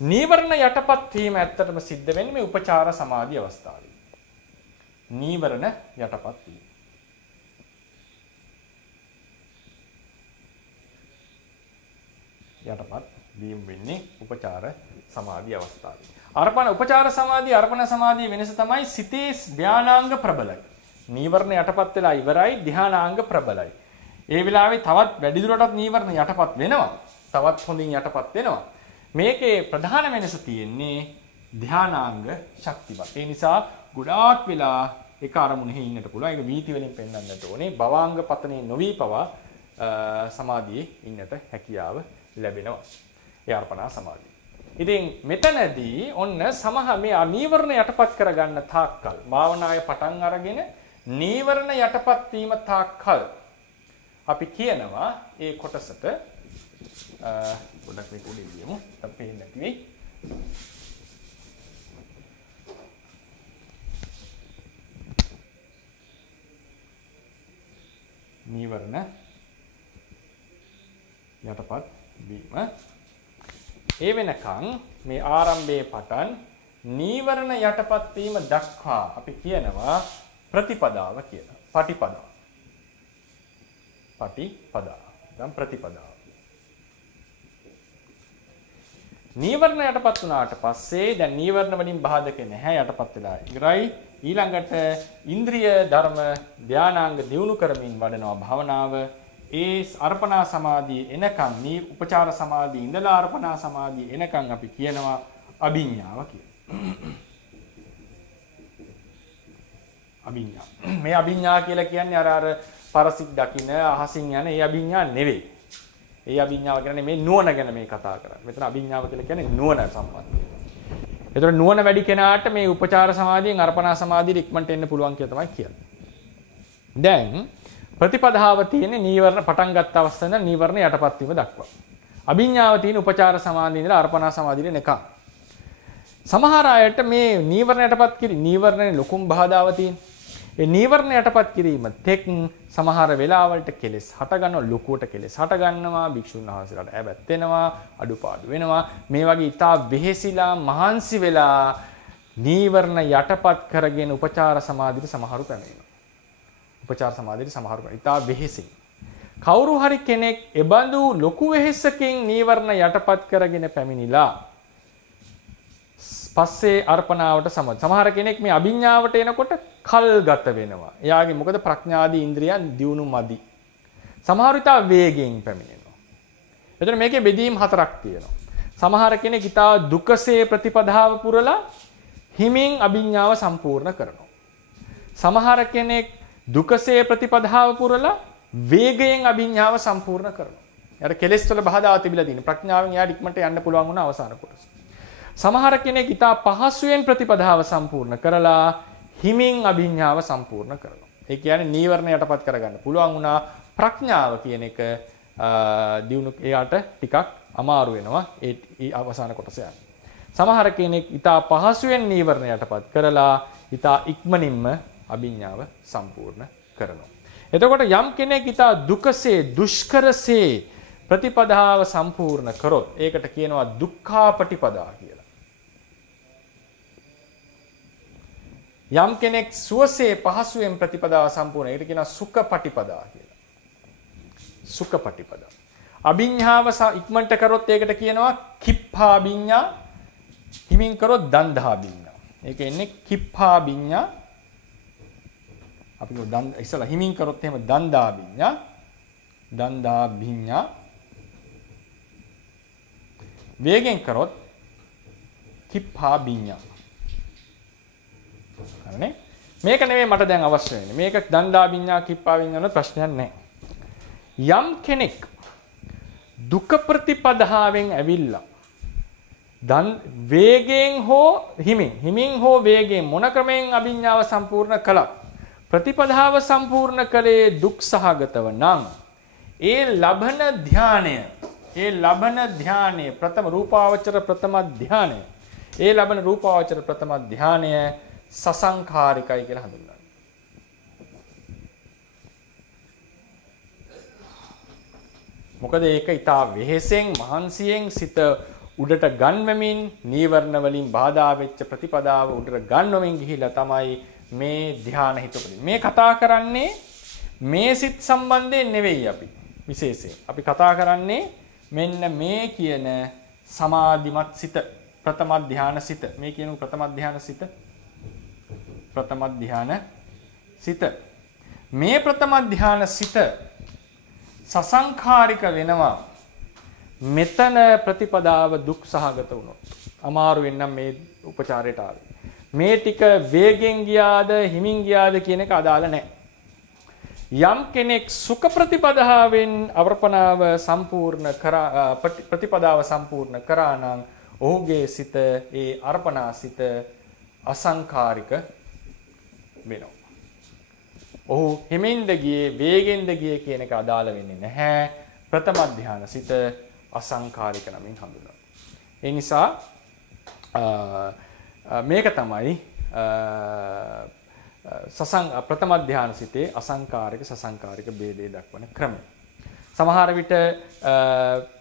නීවරණ යටපත් වීම ඇත්තටම සිද්ධ වෙන්නේ මේ උපචාර සමාධි අවස්ථාවේ. නීවරණ යටපත් වීම. යටපත් වීම වෙන්නේ උපචාර සමාධි අවස්ථාවේ. උපචාර සමාධි අර්පණ සමාධිය වෙනස තමයි සිතේ ධානාංග ප්‍රබලයි. නීවරණ යටපත් වෙලා ඉවරයි ධානාංග ප්‍රබලයි. ඒ වෙලාවේ තවත් වැඩි දුරටත් නීවරණ යටපත් වෙනවා. තවත් හොඳින් යටපත් වෙනවා. මේකේ ප්‍රධාන වෙනස තියෙන්නේ ධානාංග ශක්තිමත්. ඒ නිසා ගොඩාක් වෙලා එක අරමුණෙහි ඉන්නට පුළුවන්. ඒක වීති වලින් පෙන්වන්නට ඕනේ. භවාංග පතනේ නොවි පවා සමාධියේ ඉන්නට හැකියාව ලැබෙනවා. ඒ අර්පණා සමාධිය. ඉතින් මෙතනදී ඔන්න සමහර මේ නීවරණ යටපත් කරගන්න තාක්කල් භාවනාවේ පටන් අරගෙන නීවරණ යටපත් වීම තාක්කල් අපි කියනවා ඒ කොටසට පොඩ්ඩක් මේක උඩින් ගියමු. අපි නැති වෙයි. නීවරණ යටපත් වීම ඒ වෙනකන් මේ ආරම්භයේ පටන් නීවරණ යටපත් වීම දක්වා අපි කියනවා ප්‍රතිපදාව කියලා. පටිපදා. දැන් ප්‍රතිපදාව. නීවරණ යටපත් වුණාට පස්සේ දැන් නීවරණ වලින් බාධක නැහැ යටපත් වෙලා ඉවරයි. ඊළඟට ඉන්ද්‍රිය ධර්ම ධානාංග දියුණු කරමින් වඩනවා භාවනාව. ඒ අර්පණා සමාධිය එනකන් මේ උපචාර සමාධිය ඉඳලා අර්පණා සමාධිය එනකන් අපි කියනවා අභිඥාව කියලා. අභිඥා. මේ අභිඥා කියලා කියන්නේ අර පරසිට දකින්න අහසින් යන ඒ අභිඥා නෙවෙයි. ඒ අභිඥාව කියන්නේ මේ නුවණ ගැන මේ කතා කරන්නේ. මෙතන අභිඥාව කියලා කියන්නේ නුවණ සම්බන්ධයි. ඒතර නුවණ වැඩි කෙනාට මේ උපචාර සමාධියෙන් අර්පණා සමාධියට ඉක්මනට එන්න පුළුවන් කියලා තමයි කියන්නේ. දැන් ප්‍රතිපදාව තියෙන්නේ නීවරණ පටන් ගත්ත අවස්ථාවේ ඉඳන් නීවරණ යටපත් වීම දක්වා. අභිඥාව තියෙන උපචාර සමාධිය ඉඳලා අර්පණා සමාධියට එනකම්. සමහර අයට මේ නීවරණ යටපත් කිරීම නීවරණේ ලොකුම බාධාව තියෙන. ඒ නීවරණ යටපත් කිරීම තෙක් සමහර වෙලාවලට කෙලෙස් හට ගන්නවා ලොකුවට කෙලෙස් හට ගන්නවා භික්ෂුන් වහන්සේලාට ඈබැත් වෙනවා අඩුපාඩු වෙනවා මේ වගේ ඊටා වෙහෙසිලා මහන්සි වෙලා නීවරණ යටපත් කරගෙන උපචාර සමාධියට සමහරු පැමිණෙනවා. උපචාර සමාධියට සමහරු ඊටා වෙහෙසින් කවුරු හරි කෙනෙක් එබඳු ලොකු වෙහෙසකින් නීවරණ යටපත් කරගෙන පැමිණිලා පස්සේ අර්පණාවට සමහර කෙනෙක් මේ අභිඥාවට එනකොට කල් ගත වෙනවා. එයාගේ මොකද ප්‍රඥාදී ඉන්ද්‍රියන් දියුණු මදි. සමහර විට වේගයෙන් පැමිණෙනවා. එතන මේකේ බෙදීම් හතරක් තියෙනවා. සමහර කෙනෙක් ඊටා දුකසේ ප්‍රතිපදාව පුරලා හිමින් අභිඥාව සම්පූර්ණ කරනවා. සමහර කෙනෙක් දුකසේ ප්‍රතිපදාව පුරලා වේගයෙන් අභිඥාව සම්පූර්ණ කරනවා. යාට කෙලෙස් වල බාධා තිබිලා තියෙන ප්‍රඥාවෙන් යාට ඉක්මනට යන්න පුළුවන් වුණ අවසාන කොටස. සමහර කෙනෙක් ඊටා පහසුවෙන් ප්‍රතිපදාව සම්පූර්ණ කරලා හිමින් අභිඥාව සම්පූර්ණ කරනවා. ඒ කියන්නේ නීවරණ යටපත් කරගන්න පුළුවන් වුණා. ප්‍රඥාව කියන එක දියුණු එයාට ටිකක් අමාරු වෙනවා ඒ අවසාන කොටස යන. සමහර කෙනෙක් ඊටා පහසුවෙන් නීවරණ යටපත් කරලා ඊටා ඉක්මනින්ම අභිඥාව සම්පූර්ණ කරනවා. එතකොට යම් කෙනෙක් ඊටා දුකසේ දුෂ්කරසේ ප්‍රතිපදාව සම්පූර්ණ කරොත් ඒකට කියනවා දුක්ඛාපටිපදා කියලා. යම් කෙනෙක් සුවසේ පහසුවෙන් ප්‍රතිපදාව සම්පූර්ණ ඒකට කියනවා සුඛපටිපදා කියලා. සුඛපටිපදා. අභිඥාව ඉක්මනට කරොත් ඒකට කියනවා කිප්පාභිඥා. හිමින් කරොත් දන්දාභිඥා. ඒක එන්නේ කිප්පාභිඥා. අපි ඉස්සලා හිමින් කරොත් එහෙම දන්දාභිඥා. දන්දාභිඥා. වේගෙන් කරොත් කිප්පාභිඥා. හරිනේ? මේක නෙමෙයි මට දැන් අවශ්‍ය වෙන්නේ. මේක දන්දාභිඥා කිප්පාභිඥා වල ප්‍රශ්නයක් නැහැ. යම් කෙනෙක් දුක ප්‍රතිපදාවෙන් ඇවිල්ලා දන් වේගයෙන් හෝ හිමින් හෝ වේගයෙන් මොන ක්‍රමයෙන් අභිඥාව සම්පූර්ණ කළත් ප්‍රතිපදාව සම්පූර්ණ කළේ දුක් සහගතව නම් ඒ ලබන ධානය ප්‍රථම රූපාවචර ප්‍රථම ධානය ඒ ලබන රූපාවචර ප්‍රථම ධානය සසංඛාරිකයි කියලා හඳුන්වනවා. මොකද ඒක ඊටා වෙහෙසෙන් මහන්සියෙන් සිත උඩට ගන්වමින් නීවරණ වලින් බාධා වෙච්ච ප්‍රතිපදාව උඩට ගන්වමින් ගිහිලා තමයි මේ ධානය හිත උපදින්නේ. මේ කතා කරන්නේ මේ සිත් සම්බන්ධයෙන් නෙවෙයි අපි විශේෂයෙන්. අපි කතා කරන්නේ මෙන්න මේ කියන සමාධිමත් සිත ප්‍රථම ධානය සිත. මේ කියන ප්‍රථම ධානය සිත. ප්‍රථම ධානය සිත. මේ ප්‍රථම ධානය සිත සසංඛාරික වෙනවා. මෙතන ප්‍රතිපදාව දුක් සහගත වුණොත්. අමාරුවෙන් නම් මේ උපචාරයට ආවේ. මේ ටික වේගෙන් ගියාද හිමින් ගියාද කියන එක අදාළ නැහැ. යම් කෙනෙක් සුඛ ප්‍රතිපදාවෙන් අවර්පණාව සම්පූර්ණ කරා ප්‍රතිපදාව සම්පූර්ණ කරා නම් ඔහුගේ සිත ඒ අර්පණා සිත අසංඛාරික වෙනවා. ඔහු හිමින්ද ගියේ වේගෙන්ද ගියේ කියන එක අදාළ වෙන්නේ නැහැ. ප්‍රථම ධානය සිත අසංඛාරික නමින් හඳුන්වනවා. ඒ නිසා මේක තමයි ප්‍රථම ධානය සිතේ අසංකාරික සසංකාරික ભેදේ දක්වන ක්‍රමය. සමහර විට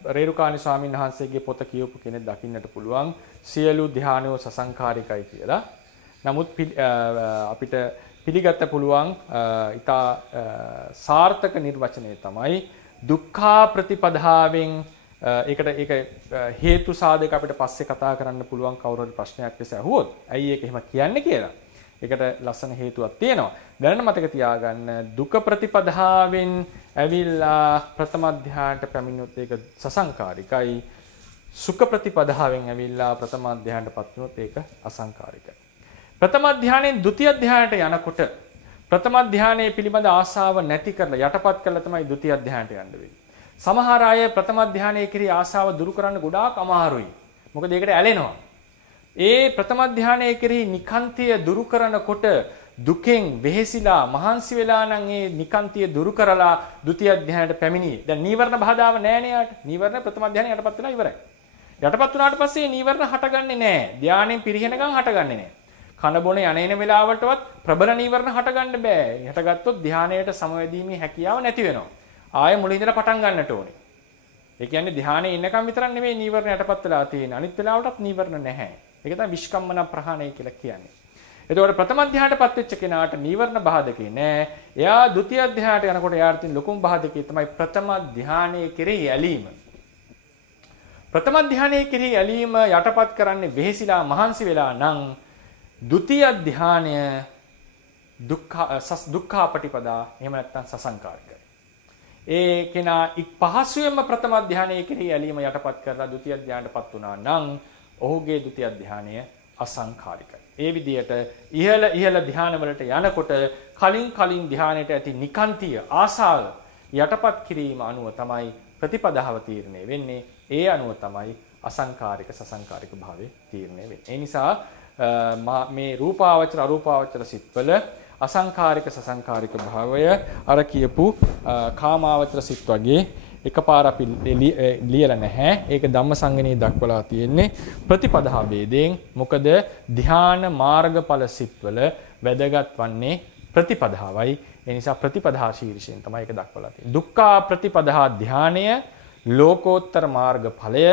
රේරුකාණි ස්වාමීන් වහන්සේගේ පොත කියවපු කෙනෙක් දකින්නට පුළුවන් සියලු ධානයෝ සසංකාරිකයි කියලා. නමුත් අපිට පිළිගත පුළුවන් ඊටා සාර්ථක නිර්වචනය තමයි දුක්ඛා ප්‍රතිපදාවෙන් ඒක හේතු සාධක අපිට පස්සේ කතා කරන්න පුළුවන් කවුරු හරි ප්‍රශ්නයක් ලෙස අහුවොත් ඇයි ඒක එහෙම කියන්නේ කියලා. ඒකට ලස්සන හේතුවක් තියෙනවා. දැනට මතක තියාගන්න දුක ප්‍රතිපදාවෙන් ඇවිල්ලා ප්‍රථම ධානයට පැමිණුත් ඒක සසංකාරිකයි. සුඛ ප්‍රතිපදාවෙන් ඇවිල්ලා ප්‍රථම ධානයටපත් වුණොත් ඒක අසංකාරිකයි. ප්‍රථම ධානයෙන් ဒုတိ ය ධානයට යනකොට ප්‍රථම ධානයේ පිළිබඳ ආශාව නැති කරලා යටපත් කරලා තමයි ဒုတိ ය ධානයට යන්න වෙන්නේ. සමහර අය ප්‍රථම ධානයේ කිරි ආශාව දුරු කරන්න ගොඩාක් අමාරුයි. මොකද ඒකට ඇලෙනවා. ඒ ප්‍රථම ධානයේ කිරි නිකාන්තිය දුරු කරනකොට දුකෙන් වෙහෙසිලා මහන්සි වෙලා නම් ඒ නිකාන්තිය දුරු කරලා ဒုတိ ය ධානයට පැමිණියේ. දැන් නීවරණ බාධාව නැහැ යාට. නීවරණ ප්‍රථම ධානයේ යටපත් වෙලා ඉවරයි. යටපත් වුණාට පස්සේ නීවරණ හටගන්නේ නැහැ. ධානයෙන් පිරිහෙන ගමන් හටගන්නේ නැහැ. කන බොන යන්නේන වෙලාවටවත් ප්‍රබල නීවරණ හටගන්න බෑ. හටගත්තොත් ධානයට සමවැදීමේ හැකියාව නැති වෙනවා. ආයෙ මුලින් ඉඳලා පටන් ගන්නට ඕනේ. ඒ කියන්නේ ධානයේ ඉන්නකම් විතරක් නෙමෙයි නීවරණ යටපත් වෙලා තියෙන්නේ. අනිත් වෙලාවටත් නීවරණ නැහැ. ඒක තමයි විස්කම්මන ප්‍රහාණය කියලා කියන්නේ. එතකොට ප්‍රථම ධානයටපත් වෙච්ච කෙනාට නීවරණ බාධකේ නෑ. එයා ဒုတိ ය ධානයට යනකොට එයාට තියෙන ලොකුම බාධකේ තමයි ප්‍රථම ධානයේ කෙරෙහි ඇලීම. ප්‍රථම ධානයේ කෙරෙහි ඇලීම යටපත් කරන්නේ වෙහෙසිලා මහන්සි වෙලා නම් ဒုတိ ය ධානය දුක්ඛා පටිපදා එහෙම නැත්නම් සසංකාරිකයි. ඒ කෙනා පහසුවෙන්ම ප්‍රථම ධානයේ කෙරෙහි ඇලීම යටපත් කරලා ဒုတိ ය ධානයටපත් වුණා නම් ඔහුගේ ဒုတိ ය ධානය අසංකාරිකයි. ඒ විදිහට ඉහළ ධානවලට යනකොට කලින් ධානයට ඇති නිකාන්තිය ආසාව යටපත් කිරීම අනුව තමයි ප්‍රතිපදාව තීරණය වෙන්නේ. ඒ අනුව තමයි අසංකාරික සසංකාරික භාවය තීරණය වෙන්නේ. ඒ නිසා මේ රූපාවචර අරූපාවචර සිත්වල අසංකාරික සසංකාරික භාවය අර කියපු කාමාවචර සිත් වගේ එකපාර අපි ලියලා නැහැ. ඒක ධම්මසංගණේ දක්වලා තියෙන්නේ ප්‍රතිපදා ભેදයෙන්. මොකද ධ්‍යාන මාර්ගඵල සිත්වල වැදගත් වන්නේ ප්‍රතිපදාවයි. ඒ නිසා ප්‍රතිපදා ශීර්ෂයෙන් තමයි ඒක දක්වලා තියෙන්නේ. දුක්ඛා ප්‍රතිපදා ධ්‍යානය ලෝකෝත්තර මාර්ගඵලය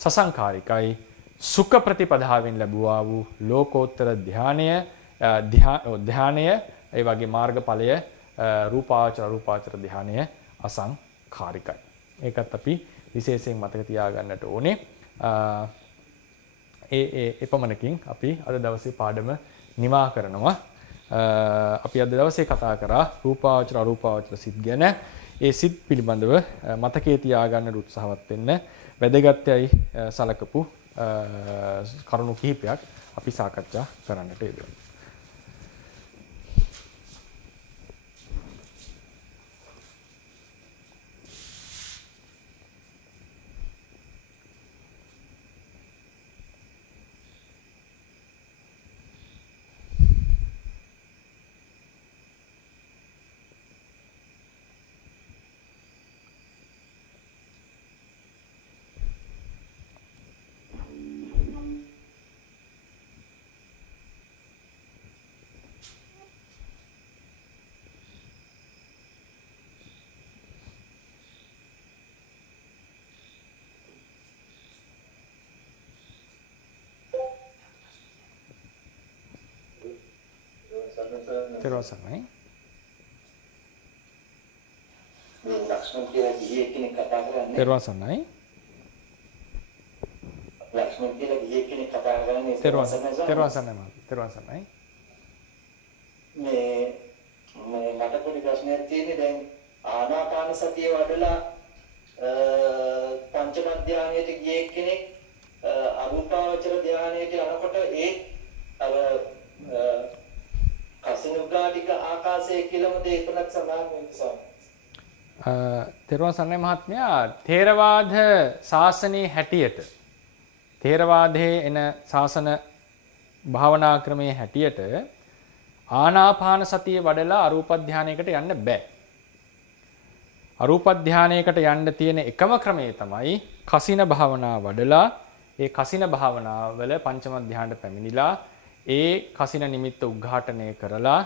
සසංකාරිකයි. සුඛ ප්‍රතිපදාවෙන් ලැබුවා වූ ලෝකෝත්තර ධ්‍යානය ඒ වගේ මාර්ගඵලය රූපාවචර අරූපාවචර ධ්‍යානය අසංකාරිකයි. ඒකත් අපි විශේෂයෙන් මතක තියාගන්නට ඕනේ. එපමණකින් අපි අද දවසේ පාඩම නිමා කරනවා. අපි අද දවසේ කතා කරා රූපාවචර අරූපාවචර සිත් ගැන. ඒ සිත් පිළිබඳව මතකයේ තියාගන්න උත්සාහවත් වෙන්න වැදගත්යයි සලකපු කරුණු කිහිපයක් අපි සාකච්ඡා කරන්නට යෙදුණා. තෙරවාසනයි. ලක්ෂ්මන් කියලා ගියේ කෙනෙක් කතා කරන්නේ. තෙරවාසනයි. ලක්ෂ්මන් කියලා ගියේ කෙනෙක් කතා කරන්නේ තෙරවාසනයි. මේ මට පොඩි ප්‍රශ්නයක් තියෙන්නේ දැන් ආනාපාන සතිය වඩලා පංචම ධානයට ගියේ කෙනෙක් අරූපාවචර ධානයට යනකොට ඒ අර කසිනුගාටික ආකාශය කියලාම දෙකක් සඳහන් වෙනවා. තෙරවාසනයි මහත්මයා ථේරවාද ශාසනයේ හැටියට ථේරවාදයේ එන ශාසන භාවනා ක්‍රමයේ හැටියට ආනාපාන සතිය වඩලා අරූප ධානයකට යන්න බෑ. අරූප ධානයකට යන්න තියෙන එකම ක්‍රමය තමයි කසින භාවනා වඩලා ඒ කසින භාවනාවල පංචම ධානයට පැමිණිලා ඒ කසින නිමිත්ත උද්ඝාටනය කරලා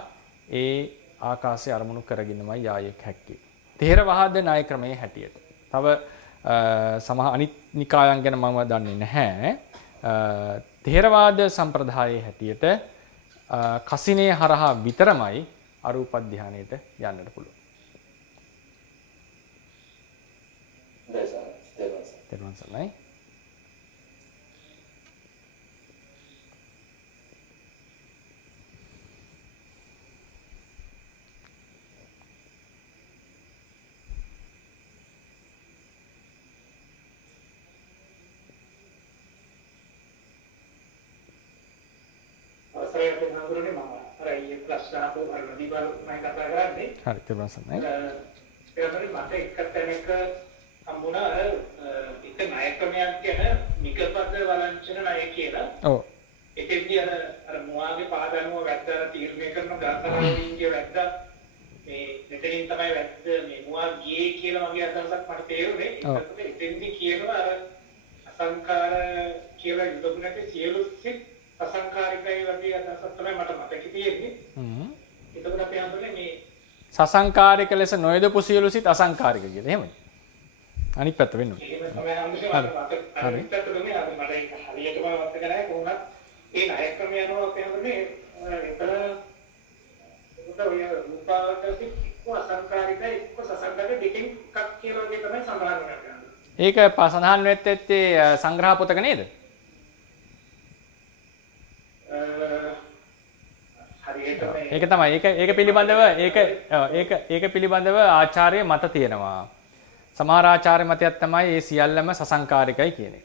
ඒ ආකාශය අරමුණු කරගෙනමයි යායෙක් හැක්කේ. ථේරවාද ණය ක්‍රමයේ හැටියට. තව සමහර අනිත් නිකායන් ගැන මම දන්නේ නැහැ. ථේරවාද සම්ප්‍රදායේ හැටියට කසිනේ හරහා විතරමයි අරූප ධානයට යන්නට පුළුවන්. තෙරුවන් හරි තෙරුවන් සරණයි. ඒකවල මට එක තැනක හම්බුණා එක ණය ක්‍රමයක් ගැන නිකපද වළංචන ණය කියලා. ඔව්. ඒකෙන්දී අර මුවාගේ පාදනුව වැද්දා තීරණය කරන ගාථාවලින්ගේ වැද්දා මේ මෙතනින් තමයි වැද්ද මේ මුවා ගියේ කියලා මගේ අදහසක් මට තේරුනේ. ඒකත් එතෙන්දී කියනවා අර අසංකාර කියලා යුතුය නැති සියලු සිත් අසංකාරිකයි වගේ අදහසක් තමයි මට මතකෙ තියෙන්නේ. ඒකත් අපි හඳුනන්නේ මේ සසංකාරික ලෙස නොයදපු සියලු සිත් අසංකාරික කියලා. එහෙමයි. අනිත් පැත්ත වෙන්න ඕනේ. එහෙම තමයි හඳුනන්නේ. හරි. අනිත් පැත්ත දුන්නේ මට ඒක හරියටම මතක නැහැ කොහොමද ඒ ණය ක්‍රමය යනවා අපි හඳුනන්නේ ඒතර ඔය රූපාවචර සිත් එක්ක අසංකාරිකයි එක්ක සසංකාරික දෙකෙන් එකක් කියලා වගේ තමයි සඳහන් කරන්නේ. ඒක සඳහන් වෙත්තේ සංග්‍රහ පොතක නේද? ඒක තමයි ඒක පිළිබඳව ඒක පිළිබඳව ආචාර්ය මත තියෙනවා. සමහර ආචාර්ය මතයක් තමයි ඒ සියල්ලම සසංකාරිකයි කියන එක.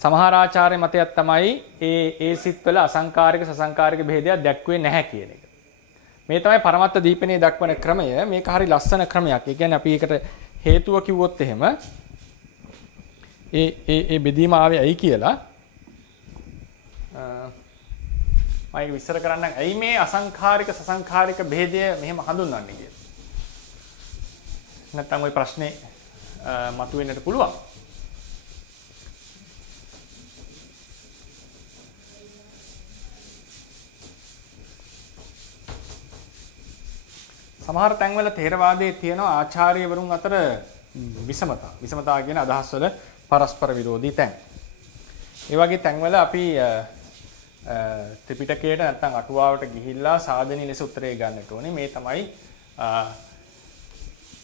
සමහර ආචාර්ය මතයක් තමයි ඒ සිත්වල අසංකාරික සසංකාරික භේදයක් දැක්ුවේ නැහැ කියන එක. මේ තමයි පරමත්ත දීපනේ දක්වන ක්‍රමය. මේක හරි ලස්සන ක්‍රමයක්. ඒ කියන්නේ අපි ඒකට හේතුව කිව්වොත් එහෙම ඒ බෙදීම ආවේ ඇයි කියලා මම ඒක විස්තර කරන්නම්. ඇයි මේ අසංඛාරික සසංඛාරික භේදය මෙහෙම හඳුන්වන්නේ කියලා. නැත්නම් ওই ප්‍රශ්නේ මතුවෙන්නට පුළුවන්. සමහර තැන්වල ථේරවාදයේ තියෙන ආචාර්යවරුන් අතර විසමතා. විසමතා කියන අදහස් වල පරස්පර විරෝධී තැන්. ඒ වගේ තැන්වල අපි ත්‍රිපිටකයට නැත්නම් අටුවාවට ගිහිල්ලා සාධනීය ලෙස උත්තරේ ගන්නට ඕනේ. මේ තමයි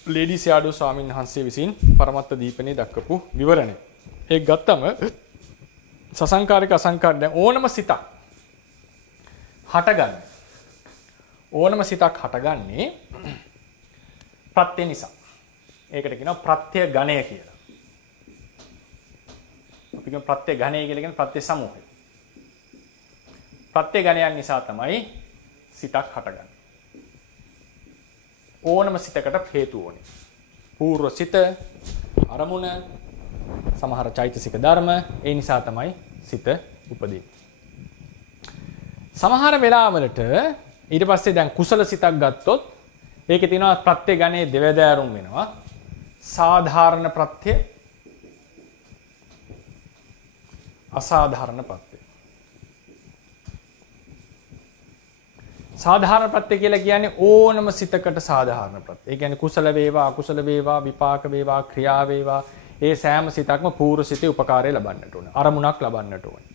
ලේඩි සියාඩෝ ස්වාමීන් වහන්සේ විසින් පරමත්ත දීපනේ දක්වපු විවරණය. ඒක ගත්තම සසංකාරික අසංකාරික දැන් ඕනම සිතක් හටගන්නේ. ඕනම සිතක් හටගන්නේ ප්‍රත්‍ය නිසා. ඒකට කියනවා ප්‍රත්‍ය ගණය කියලා. අපි කියන ප්‍රත්‍ය ගණය කියලා කියන්නේ ප්‍රත්‍ය සමූහය. ප්‍රත්‍ය ගණයන් නිසා තමයි සිතක් හටගන්නේ. ඕනම සිතකට හේතු ඕනේ. පූර්ව සිත, අරමුණ, සමහර චෛතසික ධර්ම ඒ නිසා තමයි සිත උපදින්නේ. සමහර වෙලාවලට ඊට පස්සේ දැන් කුසල සිතක් ගත්තොත් ඒකේ තියෙනවා ප්‍රත්‍ය ගණයේ දෙවැදෑරුම් වෙනවා. සාධාරණ ප්‍රත්‍ය, අසාධාරණ ප්‍රත්‍ය. සාධාරණ ප්‍රත්‍ය කියලා කියන්නේ ඕනම සිතකට සාධාරණ ප්‍රත්‍ය. ඒ කියන්නේ කුසල වේවා, අකුසල වේවා, විපාක වේවා, ක්‍රියා වේවා, ඒ සෑම සිතක්ම පූර්ව සිතේ උපකාරය ලබන්නට ඕනේ. අරමුණක් ලබන්නට ඕනේ.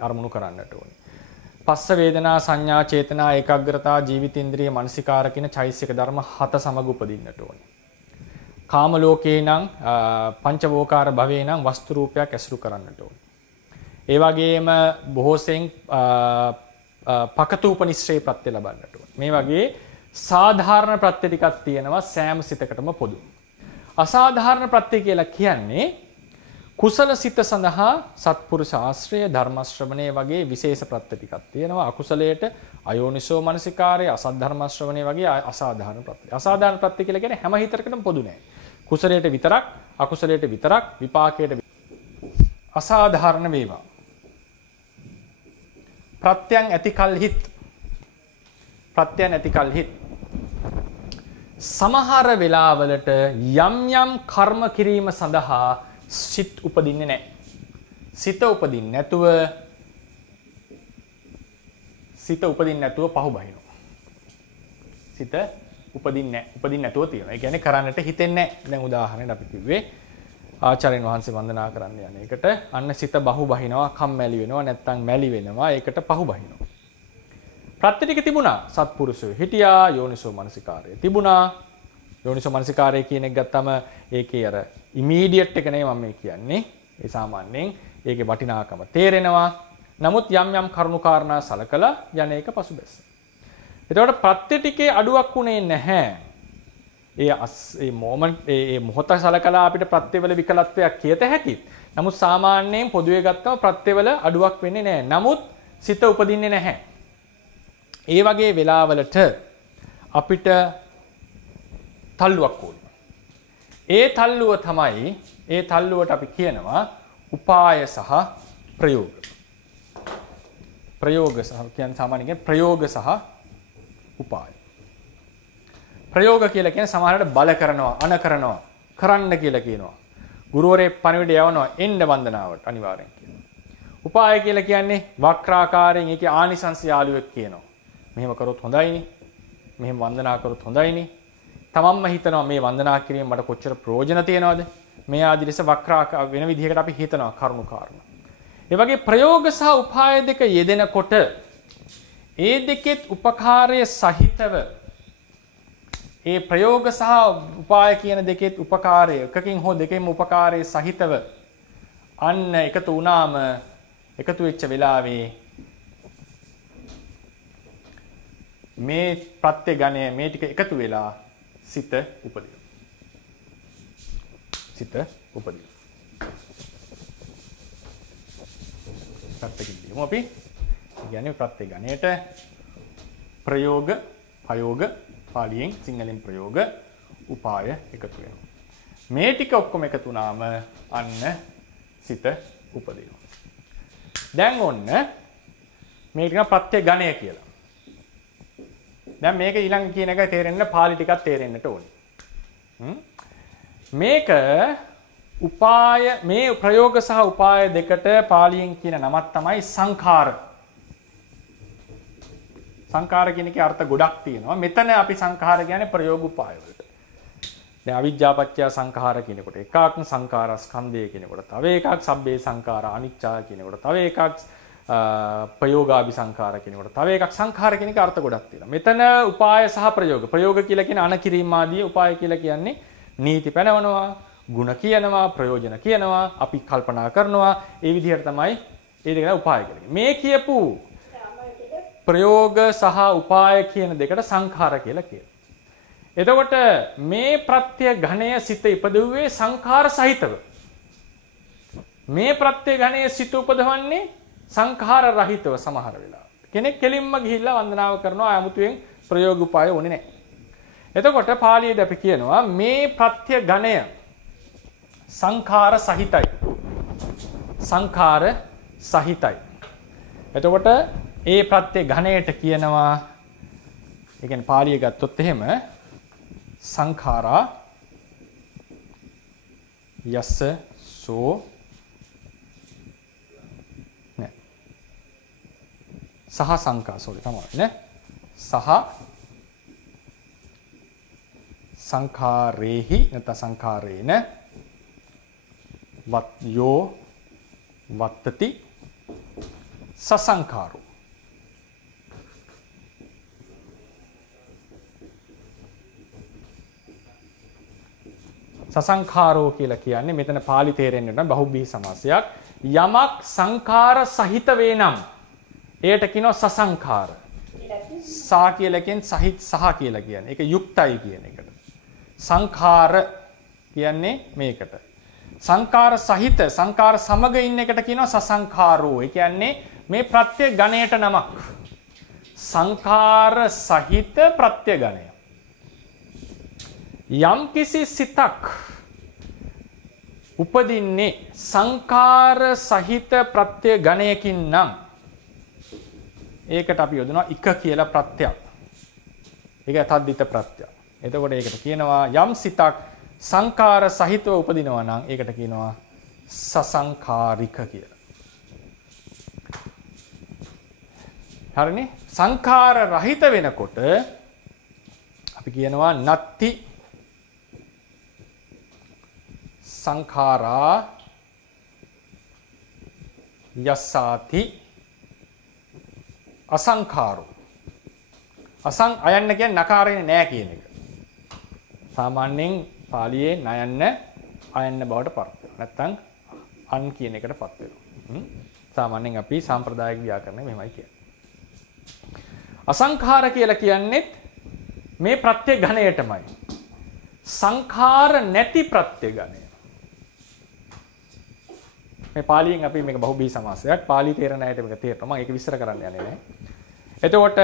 අරමුණු කරන්නට ඕනේ. පස්ස වේදනා සංඥා චේතනා ඒකාග්‍රතා ජීවිතේන්ද්‍රිය මානසිකාර කියන චෛසික ධර්ම 7 සමග උපදින්නට ඕනේ. කාම ලෝකේ නම් පංචවෝකාර භවේ නම් වස්තු රූපයක් ඇසුරු කරන්නට ඕනේ. ඒ වගේම බොහෝසෙන් පකතූපනිශ්‍රේ ප්‍රත්‍ය ලබන්නට ඕනේ. මේ වගේ සාධාරණ ප්‍රත්‍ය ටිකක් තියෙනවා සෑම සිතකටම පොදු. අසාධාරණ ප්‍රත්‍ය කියලා කියන්නේ කුසල සිත සඳහා සත්පුරුෂ ආශ්‍රය ධර්ම ශ්‍රවණය වගේ විශේෂ ප්‍රත්‍ය ටිකක් තියෙනවා. අකුසලයට අයෝනිසෝ මනසිකාරය අසත් ධර්ම ශ්‍රවණය වගේ අසාධාරණ ප්‍රත්‍ය. අසාධාරණ ප්‍රත්‍ය කියලා කියන්නේ හැම හිතකටම පොදු නෑ. කුසලයට විතරක් අකුසලයට විතරක් විපාකයට අසාධාරණ වේවා. ප්‍රත්‍යයන් ඇති කල්හිත් ප්‍රත්‍යයන් ඇති කල්හිත් සමහර වෙලාවලට යම් යම් කර්ම කිරීම සඳහා සිත උපදින්නේ නැහැ. සිත උපදින්නේ නැතුව පහු බහිනවා. සිත උපදින්නේ නැතුව තියෙනවා. ඒ කියන්නේ කරන්නට හිතෙන්නේ නැහැ. දැන් උදාහරණයක් අපි කිව්වේ ආචාර්යන් වහන්සේ වන්දනා කරන්න යන එකට අන්න සිත බහු බහිනවා, කම්මැලි වෙනවා, නැත්තම් මැලි වෙනවා, ඒකට පහු බහිනවා. ප්‍රත්‍ය ටික තිබුණා. සත්පුරුෂයෝ හිටියා, යෝනිසෝ මනසිකාරය තිබුණා. යෝනිසෝ මනසිකාරය කියන එක ගත්තම ඒකේ අර ඉමීඩියට් එක නෙවෙයි මම මේ කියන්නේ. ඒ සාමාන්‍යයෙන් ඒකේ වටිනාකම තේරෙනවා. නමුත් යම් යම් කරුණු කාරණා සලකලා යන එක පසුබැස්ස. එතකොට ප්‍රත්‍ය ටිකේ අඩුවක් උනේ නැහැ. ඒ මොහොත සලකලා අපිට ප්‍රත්‍යවල විකලත්වයක් කියත හැකියි. නමුත් සාමාන්‍යයෙන් පොදුවේ ගත්තම ප්‍රත්‍යවල අඩුවක් වෙන්නේ නැහැ. නමුත් සිත උපදින්නේ නැහැ. ඒ වගේ වෙලාවලට අපිට තල්ලුවක් ඕනේ. ඒ තල්ලුවට අපි කියනවා උපාය සහ ප්‍රයෝග. ප්‍රයෝග සහ කියන්නේ සාමාන්‍යයෙන් ප්‍රයෝග සහ උපාය. ප්‍රයෝග කියලා කියන්නේ සමහරවිට බල කරනවා, අන කරනවා, කරන්න කියලා කියනවා. ගුරුවරයෙක් පණිවිඩ යවනවා එන්න වන්දනාවට අනිවාර්යෙන් කියනවා. උපාය කියලා කියන්නේ වක්‍රාකාරයෙන් ඒකේ ආනිසංස යාළුවෙක් කියනවා. මෙහෙම කරොත් හොඳයිනේ. මෙහෙම වන්දනා කරොත් හොඳයිනේ. තමන්ම හිතනවා මේ වන්දනා කිරීම මට කොච්චර ප්‍රයෝජන තියෙනවද? මේ ආදි ලෙස වක්‍රාකාර වෙන විදිහකට අපි හිතනවා කරුණු කාරණා. ඒ වගේ ප්‍රයෝග සහ උපාය දෙක යෙදෙනකොට ඒ දෙකෙත් උපකාරයේ සහිතව ඒ ප්‍රයෝග සහ උපාය කියන දෙකෙත් උපකාරය එකකින් හෝ දෙකෙන්ම උපකාරයේ සහිතව අන්න එකතු වුණාම එකතු වෙච්ච වෙලාවේ මේ ප්‍රත්‍ය ගණය මේ ටික එකතු වෙලා සිත උපදිනවා. සිත උපදිනවා. ප්‍රත්‍යකින් කියමු අපි. කියන්නේ ප්‍රත්‍ය ගණයට ප්‍රයෝග, ප්‍රයෝග පාලියෙන් සිංහලෙන් ප්‍රයෝග, උපාය එකතු වෙනවා. මේ ටික ඔක්කොම එකතු වුණාම අන්න සිත උපදිනවා. දැන් ඔන්න මේක කියන ප්‍රත්‍ය ගණය කියලා. දැන් මේක ඊළඟ කියන එක තේරෙන්න පාලි ටිකක් තේරෙන්නට ඕනේ. මේක උපාය මේ ප්‍රයෝග සහ උපාය දෙකට පාලියෙන් කියන නමක් තමයි සංඛාර. සංඛාර කියන එකේ අර්ථ ගොඩක් තියෙනවා. මෙතන අපි සංඛාර කියන්නේ ප්‍රයෝග උපාය වලට. දැන් අවිජ්ජාපච්චය සංඛාර කියනකොට එකක්, සංඛාර ස්කන්ධය කියනකොට තව එකක්, සබ්බේ සංඛාර අනිච්චා කියනකොට තව එකක්, ප්‍රයෝගාභි සංඛාර කියනකොට තව එකක්. සංඛාර කියන එක අර්ථ ගොඩක් තියෙනවා. මෙතන උපාය සහ ප්‍රයෝග. ප්‍රයෝග කියලා කියන අනකිරීම ආදී, උපාය කියලා කියන්නේ නීති පැනවනවා, ಗುಣ කියනවා, ප්‍රයෝජන කියනවා, අපි කල්පනා කරනවා. ඒ විදිහට තමයි ඒ දෙක උපාය කියන්නේ. මේ කියපු ප්‍රයෝග සහ උපාය කියන දෙකට සංඛාර කියලා කියනවා. එතකොට මේ ප්‍රත්‍ය ඝණය සිත ඉපදුවේ සංඛාර සහිතව. මේ ප්‍රත්‍ය ඝණය සිත උපදවන්නේ සංඛාර රහිතව සමහර වෙලාවට. කෙනෙක් කෙලින්ම ගිහිල්ලා වන්දනාව කරනවා ආමුතුවෙන් ප්‍රයෝග උපාය ඕනේ නැහැ. එතකොට පාලියේදී අපි කියනවා මේ ප්‍රත්‍ය ඝණය සංඛාර සහිතයි. සංඛාර සහිතයි. එතකොට ඒ ප්‍රත්‍ය ඝණයට කියනවා ඒ කියන්නේ පාලිය ගත්තොත් එහෙම සංඛාරා යස්ස සෝ නෑ සහ සංඛා සෝරි තමයි නේ සහ සංඛාරේහි නැත්නම් සංඛාරේන යෝ වත්තති සසංඛාරෝ සසංඛාරෝ කියලා කියන්නේ මෙතන පාලි තේරෙන්නේ නැහැ බහුබ්බී සමාසයක්. යමක් සංඛාර සහිත වේ නම් එයට කියනවා සසංඛාර. සා කියලා කියන්නේ සහිත සහ කියලා කියන්නේ. ඒක යුක්තයි කියන එකට. සංඛාර කියන්නේ මේකට. සංඛාර සහිත සංඛාර සමග ඉන්න එකට කියනවා සසංඛාරෝ. ඒ කියන්නේ මේ ප්‍රත්‍ය ගණයට නමක්. සංඛාර සහිත ප්‍රත්‍ය ගණය. යම් කිසි සිතක් උපදින්නේ සංඛාර සහිත ප්‍රත්‍ය ගණයකින් නම් ඒකට අපි යොදනවා එක කියලා ප්‍රත්‍යක්. ඒක තද්දිත ප්‍රත්‍යක්. එතකොට ඒකට කියනවා යම් සිතක් සංඛාර සහිතව උපදිනවා නම් ඒකට කියනවා සසංඛාරික කියලා. හරිනේ? සංඛාර රහිත වෙනකොට අපි කියනවා නත්ති සංඛාරා යස්සාති අසංඛාරෝ. අයන්න කියන්නේ නකාරේනේ නෑ කියන එක. සාමාන්‍යයෙන් පාලියේ නයන්න අයන්න බවට පත් වෙනවා. නැත්තම් අන් කියන එකටපත් වෙනවා. සාමාන්‍යයෙන් අපි සාම්ප්‍රදායික ව්‍යාකරණය මෙහෙමයි කියන්නේ. අසංඛාර කියලා කියන්නේ මේ ප්‍රත්‍ය ඝණයටමයි. සංඛාර නැති ප්‍රත්‍ය ඝණය. මේ පාලියෙන් අපි මේක බහුබී සමාසයක්. පාලි තේරෙන අයට මේක තේරෙනවා. මම ඒක විස්තර කරන්න යන්නේ නැහැ. එතකොට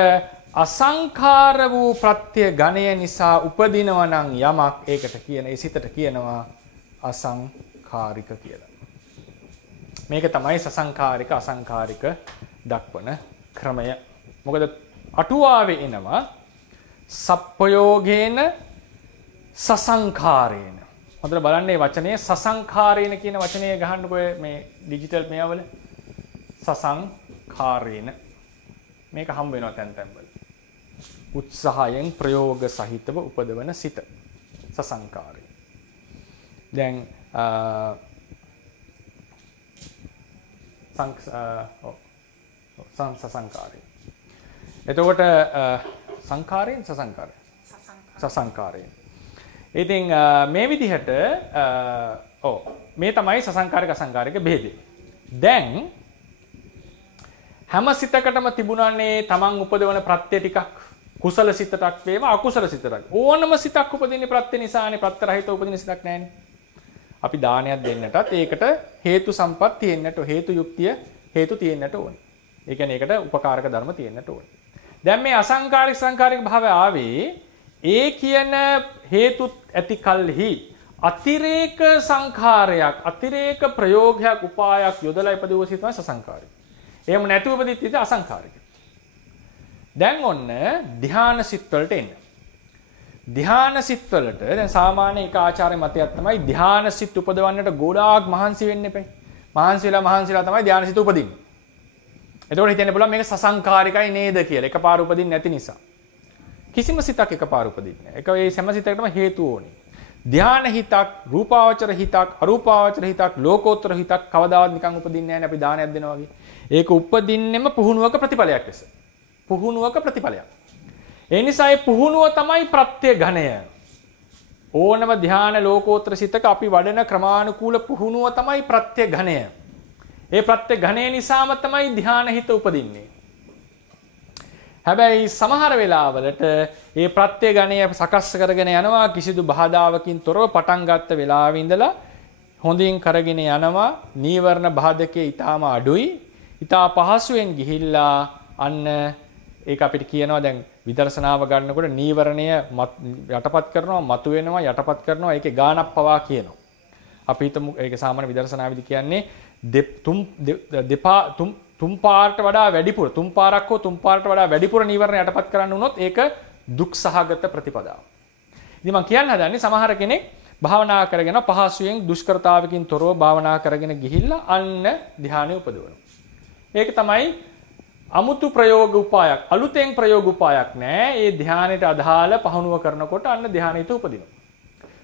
අසංඛාර වූ ප්‍රත්‍ය ඝණය නිසා උපදිනවා නම් යමක් ඒකට කියන ඒ සිතට කියනවා අසංඛාරික කියලා. මේක තමයි සසංඛාරික අසංඛාරික දක්වන ක්‍රමය. මොකද අටුවාවේ එනවා සප්පයෝගේන සසංඛාරේන. හොඳට බලන්න මේ වචනේ සසංඛාරේන කියන වචනේ ගහන්නකෝ මේ ඩිජිටල් මේවල සසංඛාරේන. මේක හම්බ වෙනවා තැන් තැන්වල. උත්සාහයෙන් ප්‍රයෝග සහිතව උපදවන සිත සසංඛාරය. දැන් සසංඛාරය. එතකොට සංඛාරයෙන් සසංඛාරයෙන්. ඉතින් මේ විදිහට මේ තමයි සසංඛාරික අසංඛාරික ભેදය. දැන් හැම සිතකටම තිබුණානේ තමන් උපදවන ප්‍රත්‍ය ටිකක්. කුසල සිතක් වේවා අකුසල සිතක්. ඕනම සිතක් උපදින්නේ ප්‍රත්‍ය නිසානේ. ප්‍රත්‍ය රහිතව උපදින සිතක් නැහැනේ. අපි දානයක් දෙන්නටත් ඒකට හේතු සම්පත් තියෙන්නට හේතු යුක්තිය හේතු තියෙන්නට ඕනේ. ඒ කියන්නේ ඒකට උපකාරක ධර්ම තියෙන්නට ඕනේ. දැන් මේ අසංඛාරික සංඛාරික භාවය ආවේ ඒ කියන හේතුත් ඇති කල්හි අතිරේක සංඛාරයක් අතිරේක ප්‍රයෝගයක් උපායක් යොදලා ඉපදුව සිත තමයි සසංඛාරික. එහෙම නැතුව උපදිත් ඉතින් අසංඛාරික. දැන් ඔන්න ධ්‍යාන සිත් වලට එන්න. ධ්‍යාන සිත් වලට දැන් සාමාන්‍ය එක ආචාර්ය මතයක් තමයි ධ්‍යාන සිත් උපදවන්නට ගොඩාක් මහන්සි වෙන්න එපයි. මහන්සිලා තමයි ධ්‍යාන සිත් උපදින්නේ. එතකොට හිතෙන්න පුළුවන් මේක සසංඛාරිකයි නේද කියලා. එකපාර උපදින්නේ නැති නිසා. කිසිම සිතක් එකපාර උපදින්නේ නැහැ. ඒක ඒ හැම සිතකටම හේතු ඕනේ. ධ්‍යාන හිතක්, රූපාවචර හිතක්, අරූපාවචර හිතක්, ලෝකෝත්තර හිතක් කවදාවත් නිකන් උපදින්නේ නැහැ නේ අපි දානයක් දෙනවා වගේ. ඒක උපදින්නෙම පුහුණුවක ප්‍රතිඵලයක් ලෙස. පුහුණුවක ප්‍රතිඵලයක්. ඒ නිසා ඒ පුහුණුව තමයි ප්‍රත්‍ය ඝණය. ඕනම ධ්‍යාන ලෝකෝත්තර සිතක අපි වඩන ක්‍රමානුකූල පුහුණුව තමයි ප්‍රත්‍ය ඝණය. ඒ ප්‍රත්‍ය ඝණය නිසාම තමයි ධ්‍යාන හිත උපදින්නේ. හැබැයි සමහර වෙලාවලට මේ ප්‍රත්‍ය ඝණය සකස් කරගෙන යනවා කිසිදු බාධාවකින් තොරව පටන් ගත්ත වෙලාවේ ඉඳලා හොඳින් කරගෙන යනවා. නීවරණ බාධකයේ ඊටාම අඩුයි. ඊටා පහසුවෙන් ගිහිල්ලා අන්න ඒක අපිට කියනවා දැන් විදර්ශනාව ගන්නකොට නීවරණය යටපත් කරනවා මතුවෙනවා යටපත් කරනවා ඒකේ ගානක් පවා කියනවා. අපි හිතමු ඒක සාමාන්‍ය විදර්ශනාවේදී කියන්නේ තුන් පාරට වඩා වැඩිපුර තුන් පාරක් හෝ තුන් පාරට වඩා වැඩිපුර නීවරණ යටපත් කරන්න වුණොත් ඒක දුක් සහගත ප්‍රතිපදාව. ඉතින් මම කියන්න හදන්නේ සමහර කෙනෙක් භාවනා කරගෙන පහසුවෙන් දුෂ්කරතාවකින් තොරව භාවනා කරගෙන ගිහිල්ලා අන්න ධ්‍යානෙ උපදවනවා. ඒක තමයි අමුතු ප්‍රයෝග උපායක් අලුතෙන් ප්‍රයෝග උපායක් නෑ. ඒ ධ්‍යානෙට අදාළ පහනුව කරනකොට අන්න ධ්‍යානෙට උපදිනවා.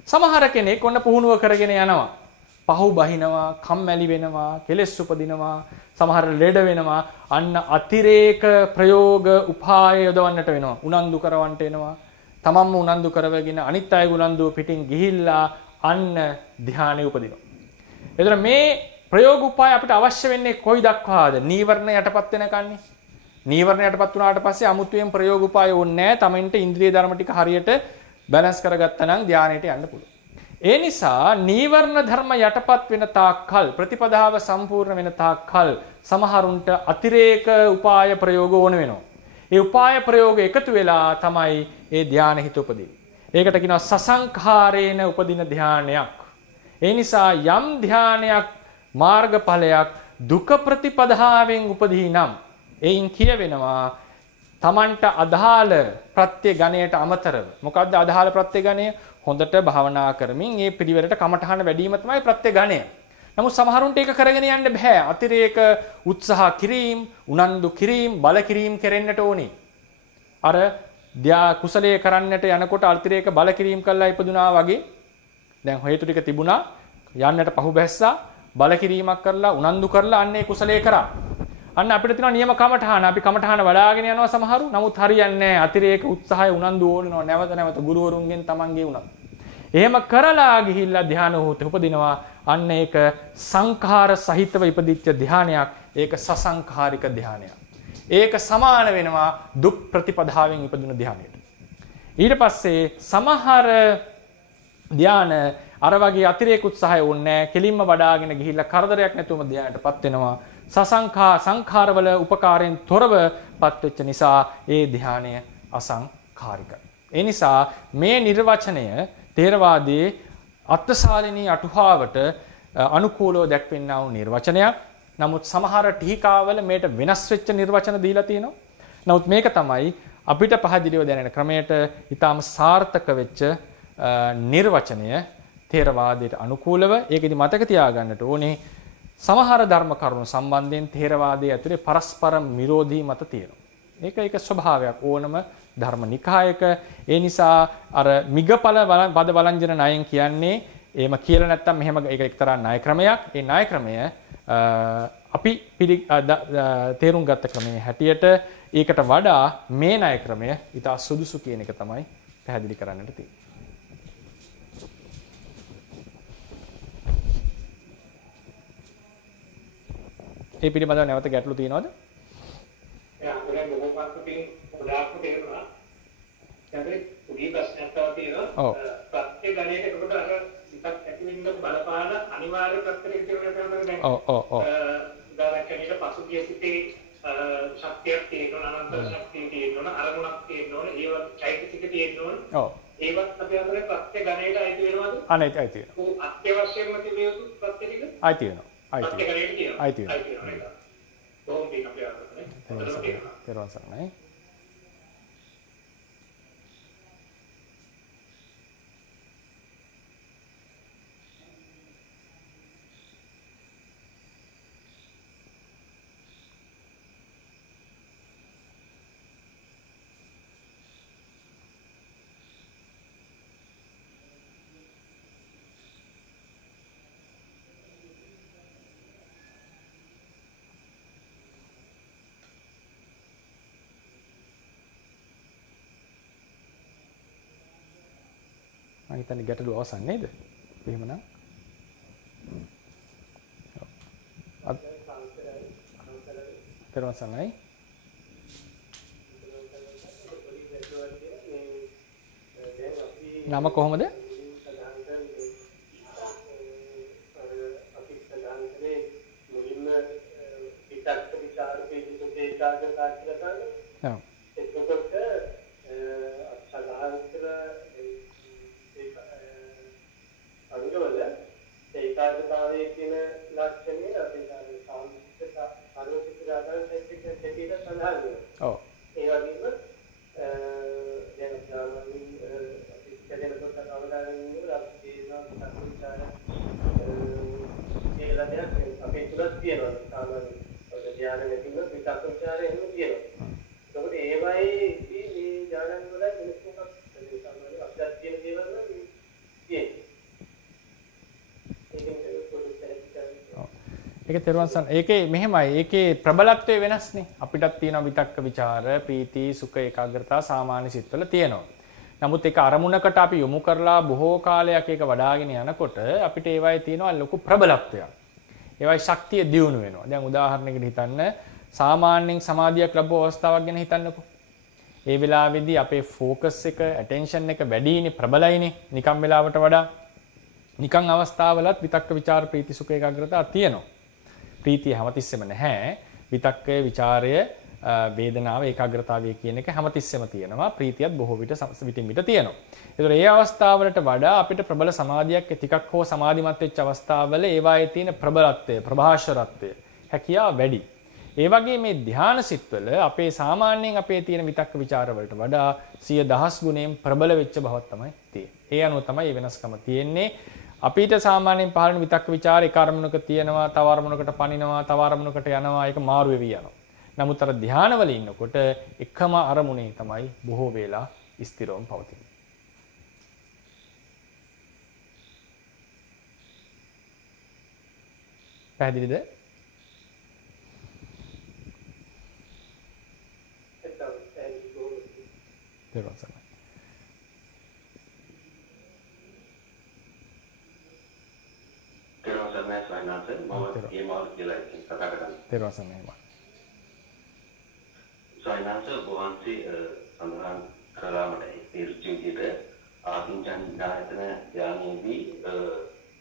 සමහර කෙනෙක් ඔන්න පුහුණුව කරගෙන යනවා. පහු බහිනවා, කම්මැලි වෙනවා, කෙලෙස් උපදිනවා, සමහර ලෙඩ වෙනවා. අන්න අතිරේක ප්‍රයෝග උපාය යොදවන්නට වෙනවා. උනන්දු කරවන්නට එනවා. තමන්ම උනන්දු කරවගෙන අනිත් අය උනන්දුව පිටින් ගිහිල්ලා අන්න ධානය උපදිනවා. එතන මේ ප්‍රයෝග උපාය අපිට අවශ්‍ය වෙන්නේ කොයි දක්වාද? නීවරණ යටපත් වෙනකන්නේ. නීවරණ යටපත් වුණාට පස්සේ අමුතුවෙන් ප්‍රයෝග උපාය ඕනේ නැහැ. තමන්ට ඉන්ද්‍රිය ධර්ම ටික හරියට බැලන්ස් කරගත්තා නම් ධානයට යන්න පුළුවන්. ඒ නිසා නීවරණ ධර්ම යටපත් වෙන තාක්කල් ප්‍රතිපදාව සම්පූර්ණ වෙන තාක්කල් සමහරුන්ට අතිරේක උපාය ප්‍රයෝග ඕන වෙනවා. ඒ උපාය ප්‍රයෝග එකතු වෙලා තමයි ඒ ධානය හිත උපදින්නේ. ඒකට කියනවා සසංඛාරේන උපදින ධානයක්. ඒ නිසා යම් ධානයක් මාර්ගඵලයක් දුක ප්‍රතිපදාවෙන් උපදී නම් එයින් කියවෙනවා තමන්ට අදාළ ප්‍රත්‍ය ගණයට අමතරව. මොකද්ද අදාළ ප්‍රත්‍ය ගණය? හොඳට භාවනා කරමින් මේ පිළිවෙලට කමඨහන වැඩිම තමයි ප්‍රත්‍ය ගණය. නමුත් සමහරුන්ට ඒක කරගෙන යන්න බෑ. අතිරේක උත්සාහ කිරීම, උනන්දු කිරීම, බල කිරීම කෙරෙන්නට ඕනේ. අර කුසලයේ කරන්නට යනකොට අතිරේක බල කිරීම කළා ඉපදුනා වගේ දැන් හේතු ටික තිබුණා යන්නට පහු බැස්සා බල කිරීමක් කරලා උනන්දු කරලා අන්නේ කුසලයේ කරා. අන්න අපිට තියෙනවා නියම කමඨහන. අපි කමඨහන වඩාගෙන යනවා සමහරු. නමුත් හරියන්නේ නැහැ. අතිරේක උත්සාහය උනන්දු ඕනනවා. නැවත නැවත ගුරුවරුන්ගෙන් තමන්ගේ උනන්දු. එහෙම කරලා ගිහිල්ලා ධාන හොත උපදිනවා. අන්න ඒක සංඛාර සහිතව ඉපදිච්ච ධානයක්. ඒක සසංඛාරික ධානයක්. ඒක සමාන වෙනවා දුක් ප්‍රතිපදාවෙන් ඉපදුන ධානයට. ඊට පස්සේ සමහර ධාන අර වගේ අතිරේක උත්සාහය ඕනේ නැහැ. කෙලින්ම වඩාගෙන ගිහිල්ලා කරදරයක් නැතුවම ධානයටපත් වෙනවා. සංඛාරවල උපකාරයෙන් තොරවපත් වෙච්ච නිසා ඒ ධානය අසංඛාරිකයි. ඒ නිසා මේ නිර්වචනය තේරවාදයේ අත්ථශාලිනී අටුවාවට අනුකූලව දැක්වෙනා වූ නිර්වචනයක්. නමුත් සමහර ටීකාවල මේට වෙනස් වෙච්ච නිර්වචන දීලා තියෙනවා. නමුත් මේක තමයි අපිට පහදිලිව දැනෙන ක්‍රමයට ඊටාම සාර්ථක වෙච්ච නිර්වචනය තේරවාදයට අනුකූලව. ඒකෙදි මතක තියාගන්නට ඕනේ සමහර ධර්ම කරුණු සම්බන්ධයෙන් තේරවාදයේ ඇතුලේ පරස්පර විරෝධී මත තියෙනවා. ඒක ස්වභාවයක් ඕනම ධර්ම නිකායක. ඒ නිසා අර මිගපල පද වළංජන ණයෙන් කියන්නේ එහෙම කියලා නැත්තම් මෙහෙම ඒක එක්තරා ණය ක්‍රමයක්. ඒ ණය ක්‍රමය අපි තේරුම් ගත්ත ක්‍රමයේ හැටියට ඒකට වඩා මේ ණය ක්‍රමය ඊට සුදුසු කියන එක තමයි පැහැදිලි කරන්නට තියෙන්නේ. ඒ පිළිබඳව නැවත ගැටලු තියෙනවද? අපේ බොහෝ පස්සේ උදාහරණ දෙන්නවා. ඒකේ පුඩි ප්‍රශ්නයක් තියෙනවා. ඔව්. ප්‍රත්‍ය ගණයට එතකොට අර විපත් ඇති වෙන්න බලපාන අනිවාර්ය ප්‍රත්‍යයක් කියලා දැන්. ඔව්. උදාහරණයක් පසුගිය සිටේ ශක්තියක් තියෙනවා, අනන්ත ශක්තිය තියෙනවා, අරමුණක් තියෙනවා, ඒව චෛතසික තියෙනවා. ඔව්. ඒවත් අපේ අතර ප්‍රත්‍ය ගණයට අයිති වෙනවද? අයිති වෙනවා. අත්‍යවශ්‍යම තිබිය යුතු ප්‍රත්‍ය ටික අයිති වෙනවා. අයිති වෙනවා. බොහොම පින් අපේ අතට. තේරුම් ගන්නයි. මම හිතන්නේ ගැටලුව අවසන් නේද? එහෙමනම් තේරුම්සන්නයි. නම කොහොමද? ඒක තේරුම්සන් ඒකේ මෙහෙමයි ඒකේ ප්‍රබලත්වය වෙනස්නේ අපිටත් තියෙනවා විතක්ක ਵਿਚාර ප්‍රීති සුඛ ඒකාග්‍රතාව සාමාන්‍ය සිත්වල තියෙනවා නමුත් ඒක අරමුණකට අපි යොමු කරලා බොහෝ කාලයක් ඒක වඩාගෙන යනකොට අපිට ඒවයේ තියෙනවා ලොකු ප්‍රබලත්වයක්. ඒවයි ශක්තිය දියුණු වෙනවා. දැන් උදාහරණයකට හිතන්න සාමාන්‍යයෙන් සමාධියක් ලැබුව අවස්ථාවක් ගැන හිතන්නකෝ. ඒ වෙලාවේදී අපේ ફોකස් එක, ඇටෙන්ෂන් එක වැඩිනේ ප්‍රබලයිනේ. නිකම් වෙලාවට වඩා නිකම් අවස්ථාවලත් විතක්ක ਵਿਚාර ප්‍රීති සුඛ ඒකාග්‍රතාව තියෙනවා. ප්‍රීතිය හැමතිස්සෙම නැහැ. විතක්කය, ਵਿਚාරය, වේදනාව, ඒකාග්‍රතාවය කියන එක හැමතිස්සෙම තියෙනවා. ප්‍රීතියත් බොහෝ විට විටින් විට තියෙනවා. ඒතකොට මේ අවස්ථාවලට වඩා අපිට ප්‍රබල සමාධියක් ටිකක් හෝ සමාධිමත් වෙච්ච අවස්ථාවල ඒවායේ තියෙන ප්‍රබලත්වය, ප්‍රභාෂරත්වය, හැකියාව වැඩි. ඒ වගේ මේ ධානා සිත්වල අපේ සාමාන්‍යයෙන් අපේ තියෙන විතක්ක ਵਿਚාර වලට වඩා 100,000 ගුණයෙන් ප්‍රබල වෙච්ච බවක් තමයි තියෙන්නේ. ඒ අනුව තමයි මේ වෙනස්කම තියෙන්නේ. අපිට සාමාන්‍යයෙන් පහළන විතක්ක ਵਿਚාර එක අරමුණක තියෙනවා, තව අරමුණකට පනිනවා, තව අරමුණකට යනවා, ඒක මාරු වෙවි යනවා. නමුත් අර ධානවල ඉන්නකොට එකම අරමුණේ තමයි බොහෝ වේලා ස්ථිරවම පවතින්නේ. පැහැදිලිද? දරවසන. දරවසන සයිනාස වහන්සේ සඳහන් කළා මට තීර්ථ විදිහට ආකින්චඤ්ඤායතන ඥානෙදී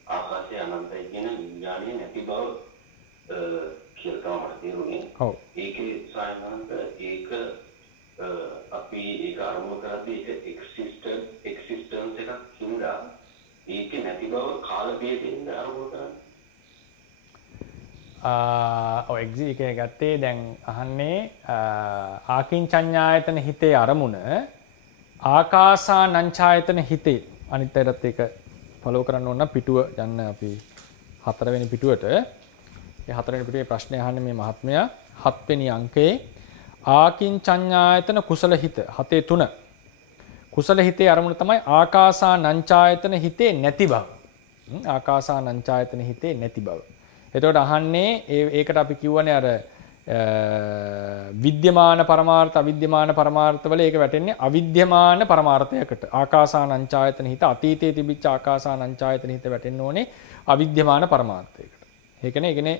ආකාශය අනන්තයි කියන විඥානය නැති බව කියලා මට තේරුණේ. ඔව්. ඒකේ සයිනාන්ත ඒක අපි ඒක අරමුණු කරද්දී ඒක එක්සිස්ටන්ස් එකක් හින්දා ඒක නැති බව කාල භේදයෙන් අරමුණු කරන්නේ. ඔය එක්සිට් එක ගත්තේ දැන් අහන්නේ ආකින්චඤ්ඤායතන හිතේ අරමුණ ආකාසානංචායතන හිතේ අනිත්‍යයත් ඒක ෆලෝ කරන්න ඕන පිටුව යන්න අපි 4 වෙනි පිටුවට. මේ 4 වෙනි පිටුවේ ප්‍රශ්නේ අහන්නේ මේ මහත්මයා 7 වෙනි අංකයේ ආකින්චඤ්ඤායතන කුසල හිත 7.3 කුසල හිතේ අරමුණ තමයි ආකාසානංචායතන හිතේ නැති බව. ආකාසානංචායතන හිතේ නැති බව. එතකොට අහන්නේ ඒකට අපි කියවනේ අර විද්‍යමාන පරමාර්ථ අවිද්‍යමාන පරමාර්ථ වල ඒක වැටෙන්නේ අවිද්‍යමාන පරමාර්ථයකට. ආකාසානංචායතන හිත අතීතයේ තිබිච්ච ආකාසානංචායතන හිත වැටෙන්න ඕනේ අවිද්‍යමාන පරමාර්ථයකට. ඒකනේ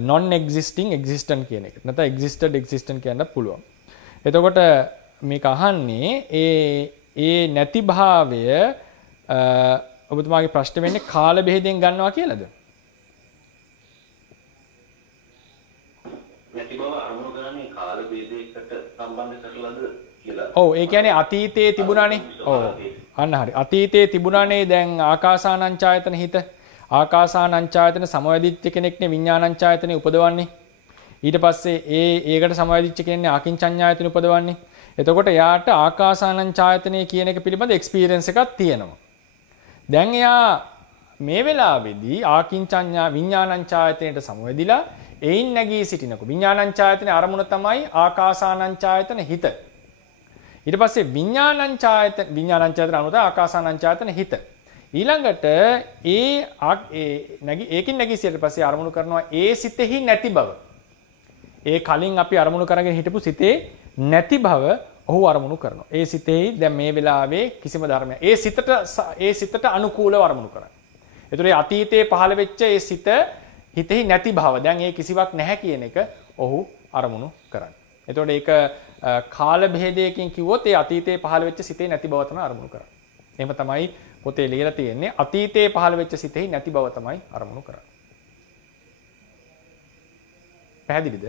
non existing existent කියන එක. නැත්නම් existed existent කියන්න පුළුවන්. එතකොට මේක අහන්නේ ඒ නැති භාවය ඔබතුමාගේ ප්‍රශ්නේ වෙන්නේ කාල බෙහෙදෙන් ගන්නවා කියලාද? නැති බව අරමුණු කරන්නේ කාල භේදයකට සම්බන්ධ කරලාද කියලා. ඔව් ඒ කියන්නේ අතීතයේ තිබුණානේ. ඔව්. අන්න හරි. අතීතයේ තිබුණානේ දැන් ආකාසානංචායතන හිත. ආකාසානංචායතන සමවැදිච්ච කෙනෙක්නේ විඥානංචායතනෙ උපදවන්නේ. ඊට පස්සේ ඒකට සමවැදිච්ච කෙනෙක්නේ ආකින්චඤ්ඤායතනෙ උපදවන්නේ. එතකොට එයාට ආකාසානංචායතනෙ කියන එක පිළිබඳ එක්ස්පීරියන්ස් එකක් තියෙනවා. දැන් එයා මේ වෙලාවේදී ආකින්චඤ්ඤා විඥානංචායතනෙට සමවැදිලා එයින් නැගී සිටිනකො විඥානංචායතනේ අරමුණ තමයි ආකාසානංචායතන හිත. ඊට පස්සේ විඥානංචායතන අනුත ආකාසානංචායතන හිත. ඊළඟට ඒකින් නැගී සිටියට පස්සේ අරමුණු කරනවා ඒ සිතෙහි නැති බව. ඒ කලින් අපි අරමුණු කරගෙන හිටපු සිතේ නැති බව ඔහු අරමුණු කරනවා. ඒ සිතෙහි දැන් මේ වෙලාවේ කිසිම ධර්මයක් ඒ සිතට අනුකූලව අරමුණු කරන්නේ. ඒතර අතීතයේ පහළ වෙච්ච ඒ සිත හිතෙහි නැති භාව දැන් ඒ කිසිවක් නැහැ කියන එක ඔහු අරමුණු කරන්නේ. එතකොට ඒක කාල භේදයකින් කිව්වොත් ඒ අතීතයේ පහළ වෙච්ච සිතේ නැති බව තමයි අරමුණු කරන්නේ. එහෙම තමයි පොතේ ලියලා තියෙන්නේ අතීතයේ පහළ වෙච්ච සිතෙහි නැති බව තමයි අරමුණු කරන්නේ. පැහැදිලිද?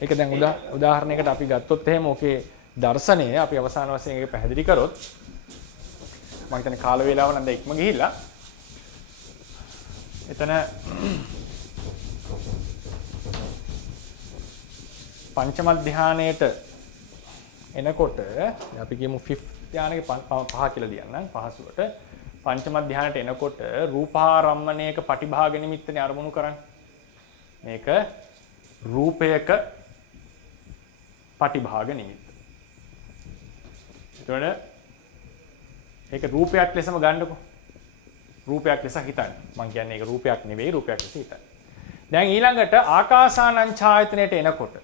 ඒක දැන් උදාහරණයකට අපි ගත්තොත් එහෙම ඔකේ දර්ශනය අපි අවසාන වශයෙන් ඒක පැහැදිලි කරොත් මම හිතන්නේ කාල වේලාව නම් දැන් ඉක්ම ගිහිල්ලා එතන පංචම ධානයේට එනකොට අපි කියමු 5th ධානයේ 5 කියලා ලියන්නම් පහසුවට පංචම ධානයට එනකොට රූපාරම්මණයක පටිභාග නිමිත්තනේ අරමුණු කරන්නේ. මේක රූපයක පටිභාග නිමිත්ත. එතකොට ඒක රූපයක් ලෙසම ගන්නකො. රූපයක් ලෙස හිතන්න. මම කියන්නේ ඒක රූපයක් නෙවෙයි රූපයක් ලෙස හිතන්න. දැන් ඊළඟට ආකාසානංචායතනයට එනකොට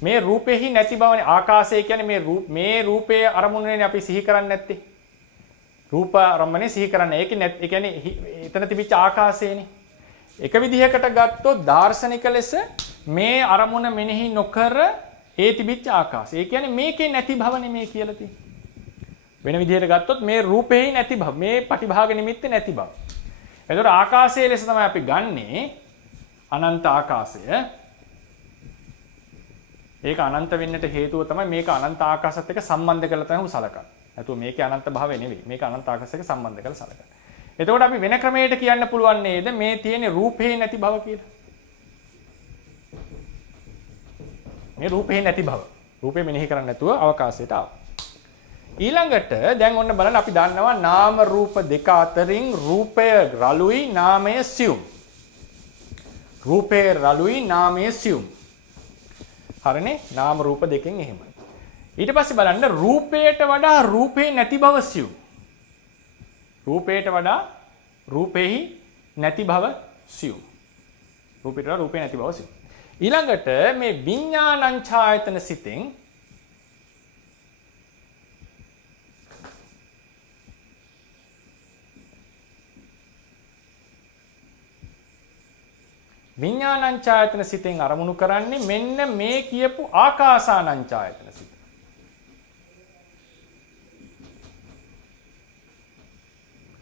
මේ රූපෙහි නැති බවනේ ආකාශය කියන්නේ මේ රූපයේ අරමුණනේ අපි සිහි කරන්නේ නැත්තේ. රූප අරමුණනේ සිහි කරන්නේ. ඒ කියන්නේ එතන තිබිච්ච ආකාශයනේ. එක විදිහකට ගත්තොත් දාර්ශනික ලෙස මේ අරමුණ මෙනෙහි නොකර ඒ තිබිච්ච ආකාශය. ඒ කියන්නේ මේකේ නැති බවනේ මේ කියලා තියෙන්නේ. වෙන විදිහට ගත්තොත් මේ රූපෙහි නැති බව, මේ පටිභාග නිමිත්තේ නැති බව. එතකොට ආකාශයේ ලෙස තමයි අපි ගන්නේ අනන්ත ආකාශය. ඒක අනන්ත වෙන්නට හේතුව තමයි මේක අනන්ත ආකාශයත් එක්ක සම්බන්ධ කරලා තමයි සලකන්නේ. නැතුව මේකේ අනන්ත භාවය නෙවෙයි. මේක අනන්ත ආකාශයක සම්බන්ධ කරලා සලකන්නේ. එතකොට අපි වෙන ක්‍රමයකට කියන්න පුළුවන් නේද මේ තියෙන රූපේ නැති බව කියලා. මේ රූපේ නැති බව. රූපේ මෙනෙහි කරන්නේ නැතුව අවකාශයට ආවා. ඊළඟට දැන් ඔන්න බලන්න අපි දන්නවා නාම රූප දෙක අතරින් රූපය රළුයි නාමය සියුම්. රූපේ රළුයි නාමය සියුම්. හරිනේ නාම රූප දෙකෙන් එහෙමයි. ඊට පස්සේ බලන්න රූපයට වඩා රූපේ නැති බව සියුම්. රූපයට වඩා රූපෙහි නැති බව සියුම්. රූපයට වඩා රූපේ නැති බව සියුම්. ඊළඟට මේ විඥානං සිතෙන් විඥානං සිතෙන් අරමුණු කරන්නේ මෙන්න මේ කියපු ආකාසානං සිත.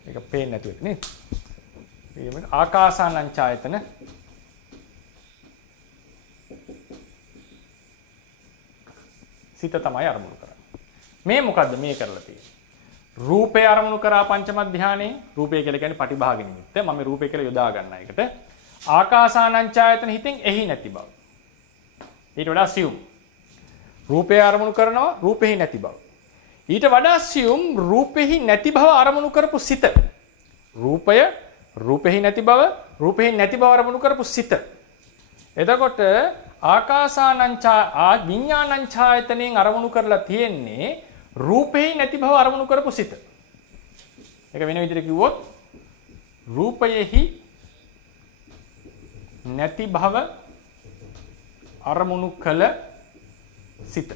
ඒක පේන්නේ නැතුව ඒක නේද? ඊළඟට ආකාසානං සිත තමයි අරමුණු කරන්නේ. මේ මොකද්ද මේ කරලා තියෙන්නේ? රූපය අරමුණු කරා පංචම ධානයේ රූපය කියලා කියන්නේ පටිභාග නිමිත්ත. මම රූපය කියලා යොදා ගන්නා එකට. ආකාසානං හිතෙන් එහි නැති බව. ඊට වඩා සියුම්. රූපය අරමුණු කරනවා රූපෙහි නැති බව. ඊට වඩා සියුම් රූපෙහි නැති බව අරමුණු කරපු සිත. රූපය රූපෙහි නැති බව රූපෙහි නැති බව අරමුණු කරපු සිත. එතකොට ආකාසානං විඥානං ඡායතනෙන් අරමුණු කරලා තියෙන්නේ රූපෙහි නැති බව අරමුණු කරපු සිත. ඒක වෙන විදිහට කිව්වොත් රූපයෙහි නැති භව අරමුණු කළ සිත.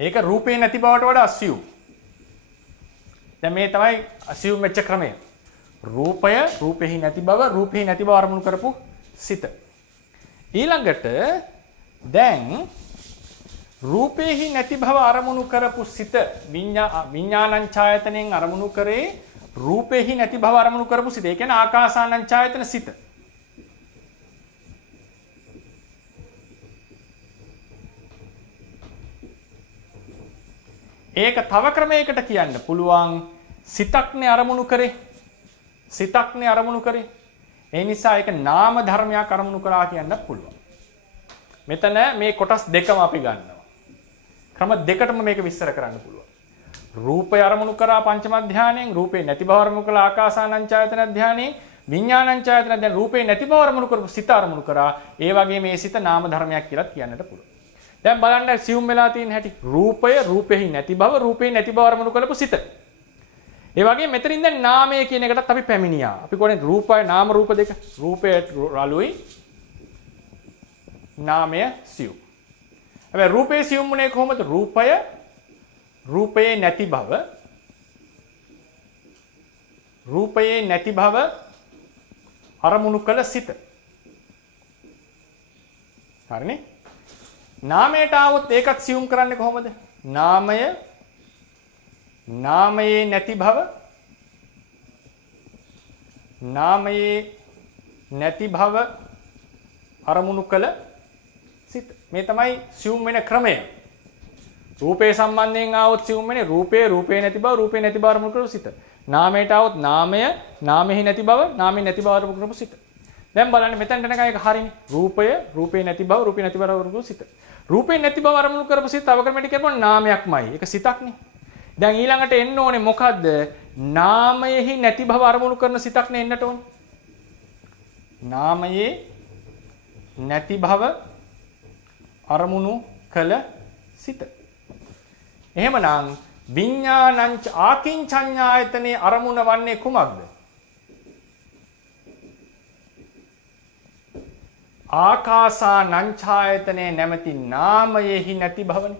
ඒක රූපේ නැති බවට වඩා අසියුම්. දැන් මේ තමයි අසියුම් වෙච්ච ක්‍රමය. රූපය රූපෙහි නැති බව රූපෙහි නැති බව අරමුණු කරපු සිත. ඊළඟට දැන් රූපෙහි නැති බව අරමුණු කරපු සිත විඥානං ඡායතනෙන් අරමුණු කරේ රූපෙහි නැති බව අරමුණු කරපු සිත. ඒ කියන්නේ ආකාසානං ඡායතන සිත. ඒක තව ක්‍රමයකට කියන්න පුළුවන් සිතක්නේ අරමුණු කරේ. සිතක්නේ අරමුණු කරේ. ඒ නිසා ඒක නාම ධර්මයක් අරමුණු කරා කියන්න පුළුවන්. මෙතන මේ කොටස් දෙකම අපි ගන්නවා. ක්‍රම දෙකටම මේක විස්තර කරන්න පුළුවන්. රූපය අරමුණු කරා පංචම ධානයෙන් රූපේ නැති බව අරමුණු කළා ආකාසානං ඡායතන ධානයෙන් විඥානං ඡායතන දැන් රූපේ නැති බව අරමුණු කරපු සිත අරමුණු කරා. ඒ වගේ මේ සිත නාම ධර්මයක් කියලා කියන්නට පුළුවන්. දැන් බලන්න සියුම් වෙලා තියෙන හැටි. රූපය රූපෙහි නැති බව රූපේ නැති බව අරමුණු කරපු සිත. ඒ වගේ මෙතනින් දැන් නාමය කියන එකටත් අපි පැමිණියා. අපි කියන්නේ රූපය නාම රූප දෙක. රූපය රළුයි නාමය සියුම්. හැබැයි රූපේ සියුම් වුණේ කොහොමද? රූපය රූපයේ නැති බව රූපයේ නැති බව අරමුණු කළ සිත. හරිනේ? නාමයට આવොත් ඒකත් සියුම් කරන්නේ කොහොමද? නාමය නාමයේ නැති බව නාමයේ නැති බව අරමුණු කළ සිත. මේ තමයි සියුම් වෙන ක්‍රමය. රූපේ සම්බන්ධයෙන් આવොත් සියුම් වෙන්නේ රූපේ නැති බව රූපේ නැති බව අරමුණු කරපු සිත. නාමයට આવොත් නාමය නාමෙහි නැති බව නාමෙහි නැති බව අරමුණු කරපු සිත. දැන් බලන්න මෙතනට එනකන් ඒක හරිනේ. රූපේ නැති බව රූපේ නැති බව අරමුණු කරපු සිත. රූපේ නැති බව අරමුණු කරපු සිත තව ක්‍රමයකට කියපුවා නාමයක්මයි. ඒක සිතක්නේ. දැන් ඊළඟට එන්න ඕනේ මොකද්ද? නාමයෙහි නැති බව අරමුණු කරන සිතක් නේ එන්නට ඕනේ. නාමයේ නැති බව අරමුණු කළ සිත. එහෙමනම් විඥානං ආකින්චඤ්ඤායතනේ අරමුණ වන්නේ කුමක්ද? ආකාසානං නැමැති නාමයෙහි නැති භවනේ.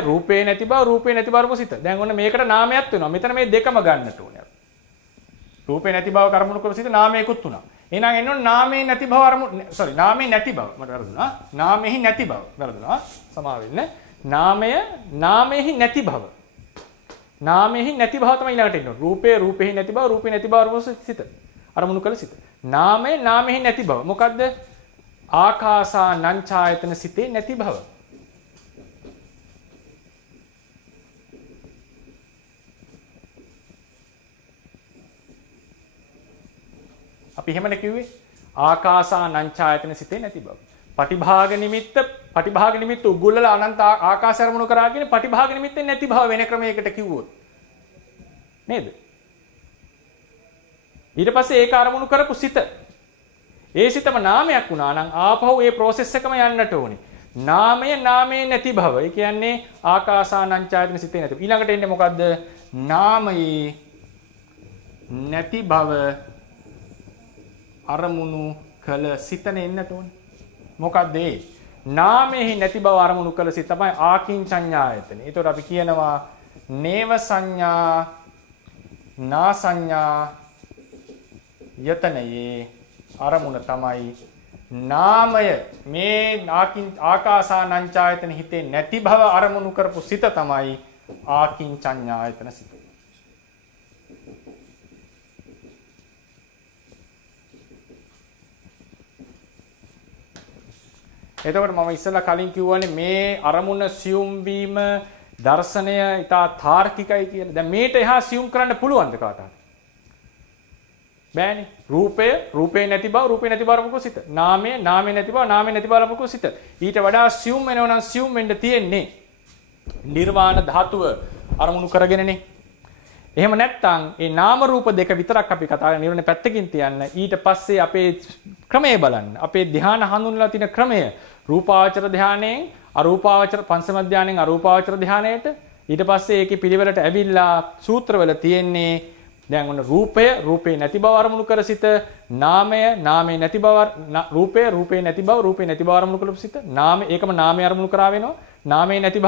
රූපේ නැති බව, රූපේ නැති බව සිත. දැන් ඔන්න මේකට නාමයක් වෙනවා. මෙතන මේ දෙකම ගන්නට ඕනේ. රූපේ නැති බව කර්මණු කරපු සිත නාමයකුත් උනා. එහෙනම් එන්න ඕනේ නාමයේ නැති බව නාමයේ නැති බව. මට වැරදුනා. නාමෙහි නැති බව. වැරදුනා. සමා වෙන්න. නාමයෙහි නැති බව. නාමයෙහි නැති බව තමයි ඊළඟට එන්න ඕනේ. රූපෙහි නැති බව, රූපේ නැති බව සිත. අරමුණු කළ සිත. නාමයෙහි නැති බව. මොකද්ද? ආකාසානං සිතේ නැති බව. අපි එහෙමනේ කිව්වේ ආකාසානං සිතේ නැති බව. පටිභාග නිමිත්ත උගුල්ලලා අනන්ත ආකාශය අරමුණු කරා කියන්නේ පටිභාග නිමිත්තෙන් නැති බව වෙන ක්‍රමයකට කිව්වොත්. නේද? ඊට පස්සේ ඒක අරමුණු කරපු සිත. ඒ සිතම නාමයක් වුණා නම් ආපහු ඒ process එකම යන්නට ඕනේ. නාමයේ නැති බව. ඒ කියන්නේ ආකාසානං සිතේ නැති. ඊළඟට එන්නේ මොකද්ද? නාමයේ නැති බව අරමුණු කළ සිතනේ එන්නට ඕනේ. මොකද්ද ඒ? නාමෙහි නැති බව අරමුණු කළ සිත තමයි ආකින්චඤ්ඤායතනෙ. ඒතකොට අපි කියනවා නේව සංඥා නා සංඥා යතනයේ අරමුණ තමයි නාමය. මේ ආකාසානං හිතේ නැති බව අරමුණු කරපු සිත තමයි ආකින්චඤ්ඤායතන සිත. එතකොට මම ඉස්සෙල්ලා කලින් කිව්වනේ මේ අරමුණ සියුම් වීම දර්ශනය ඉතා තාර්කිකයි කියලා. දැන් මේට එහා සියුම් කරන්න පුළුවන්ද කාටවත්? බෑනේ. රූපේ නැති බව, රූපේ නැති බව අරමුණු සිත. නාමයේ නැති බව, නාමයේ නැති බව අරමුණු සිත. ඊට වඩා සියුම් වෙනව නම් සියුම් වෙන්න තියෙන්නේ නිර්වාණ ධාතුව අරමුණු කරගෙනනේ. එහෙම නැත්නම් ඒ නාම රූප දෙක විතරක් අපි කතා කරන නිර්වණ පැත්තකින් තියන්න. ඊට පස්සේ අපේ ක්‍රමය බලන්න. අපේ ධ්‍යාන හඳුන්වලා තියෙන ක්‍රමය රූපාවචර ධ්‍යානයෙන් අරූපාවචර පංචම ධ්‍යානයෙන් අරූපාවචර ධ්‍යානයට ඊට පස්සේ ඒකේ පිළිවෙලට ඇවිල්ලා සූත්‍රවල තියෙන්නේ දැන් ඔන්න රූපේ නැති බව අරමුණු කර සිට නාමයේ නැති බව රූපේ නැති බව අරමුණු කරපු සිට ඒකම නාමයේ අරමුණු කරා වෙනවා. නාමයේ නැති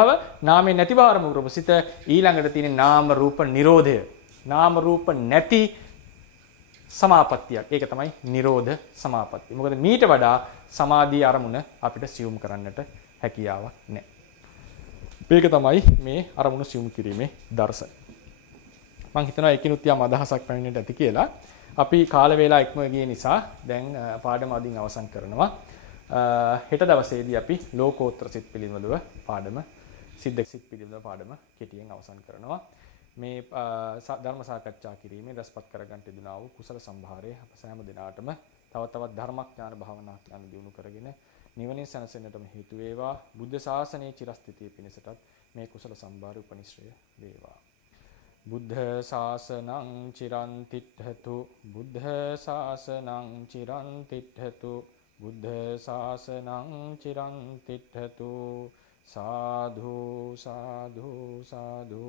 බව අරමුණු කරපු සිට ඊළඟට තියෙන නාම රූප නිරෝධය. නාම රූප නැති සමාපත්තියක්. ඒක තමයි නිරෝධ සමාපත්තිය. මොකද මීට වඩා සමාධි අරමුණ අපිට සියුම් කරන්නට හැකියාවක් නැහැ. මේක තමයි මේ අරමුණු සියුම් කිරීමේ දර්ශනය. මම හිතනවා ඒකිනුත් යම් අදහසක් පැමිණෙන්න ඇති කියලා. අපි කාල වේලා ඉක්ම ගිය නිසා දැන් පාඩම අදින් අවසන් කරනවා. හෙට දවසේදී අපි ලෝකෝත්තර සිත් පිළිබඳව පාඩම සිද්දක සිත් පිළිබඳව පාඩම කෙටියෙන් අවසන් කරනවා. මේ ධර්ම සාකච්ඡා කිරීමේ දස්පත් කරගන්න තිබුණා වූ කුසල සම්භාරයේ අප සෑම දිනාටම තව තවත් ධර්මඥාන භාවනා ඥාන දියුණු කරගෙන නිවනින් සැනසෙන්නටම හේතු වේවා. බුද්ධ ශාසනයේ චිරස්ථිතිය පිණිසටත් මේ කුසල සම්භාර උපනිශ්‍රය වේවා. බුද්ධ ශාසනං චිරන් තිට්ඨතු බුද්ධ ශාසනං චිරන් තිට්ඨතු බුද්ධ ශාසනං චිරන් තිට්ඨතු සාධු සාධු සාධු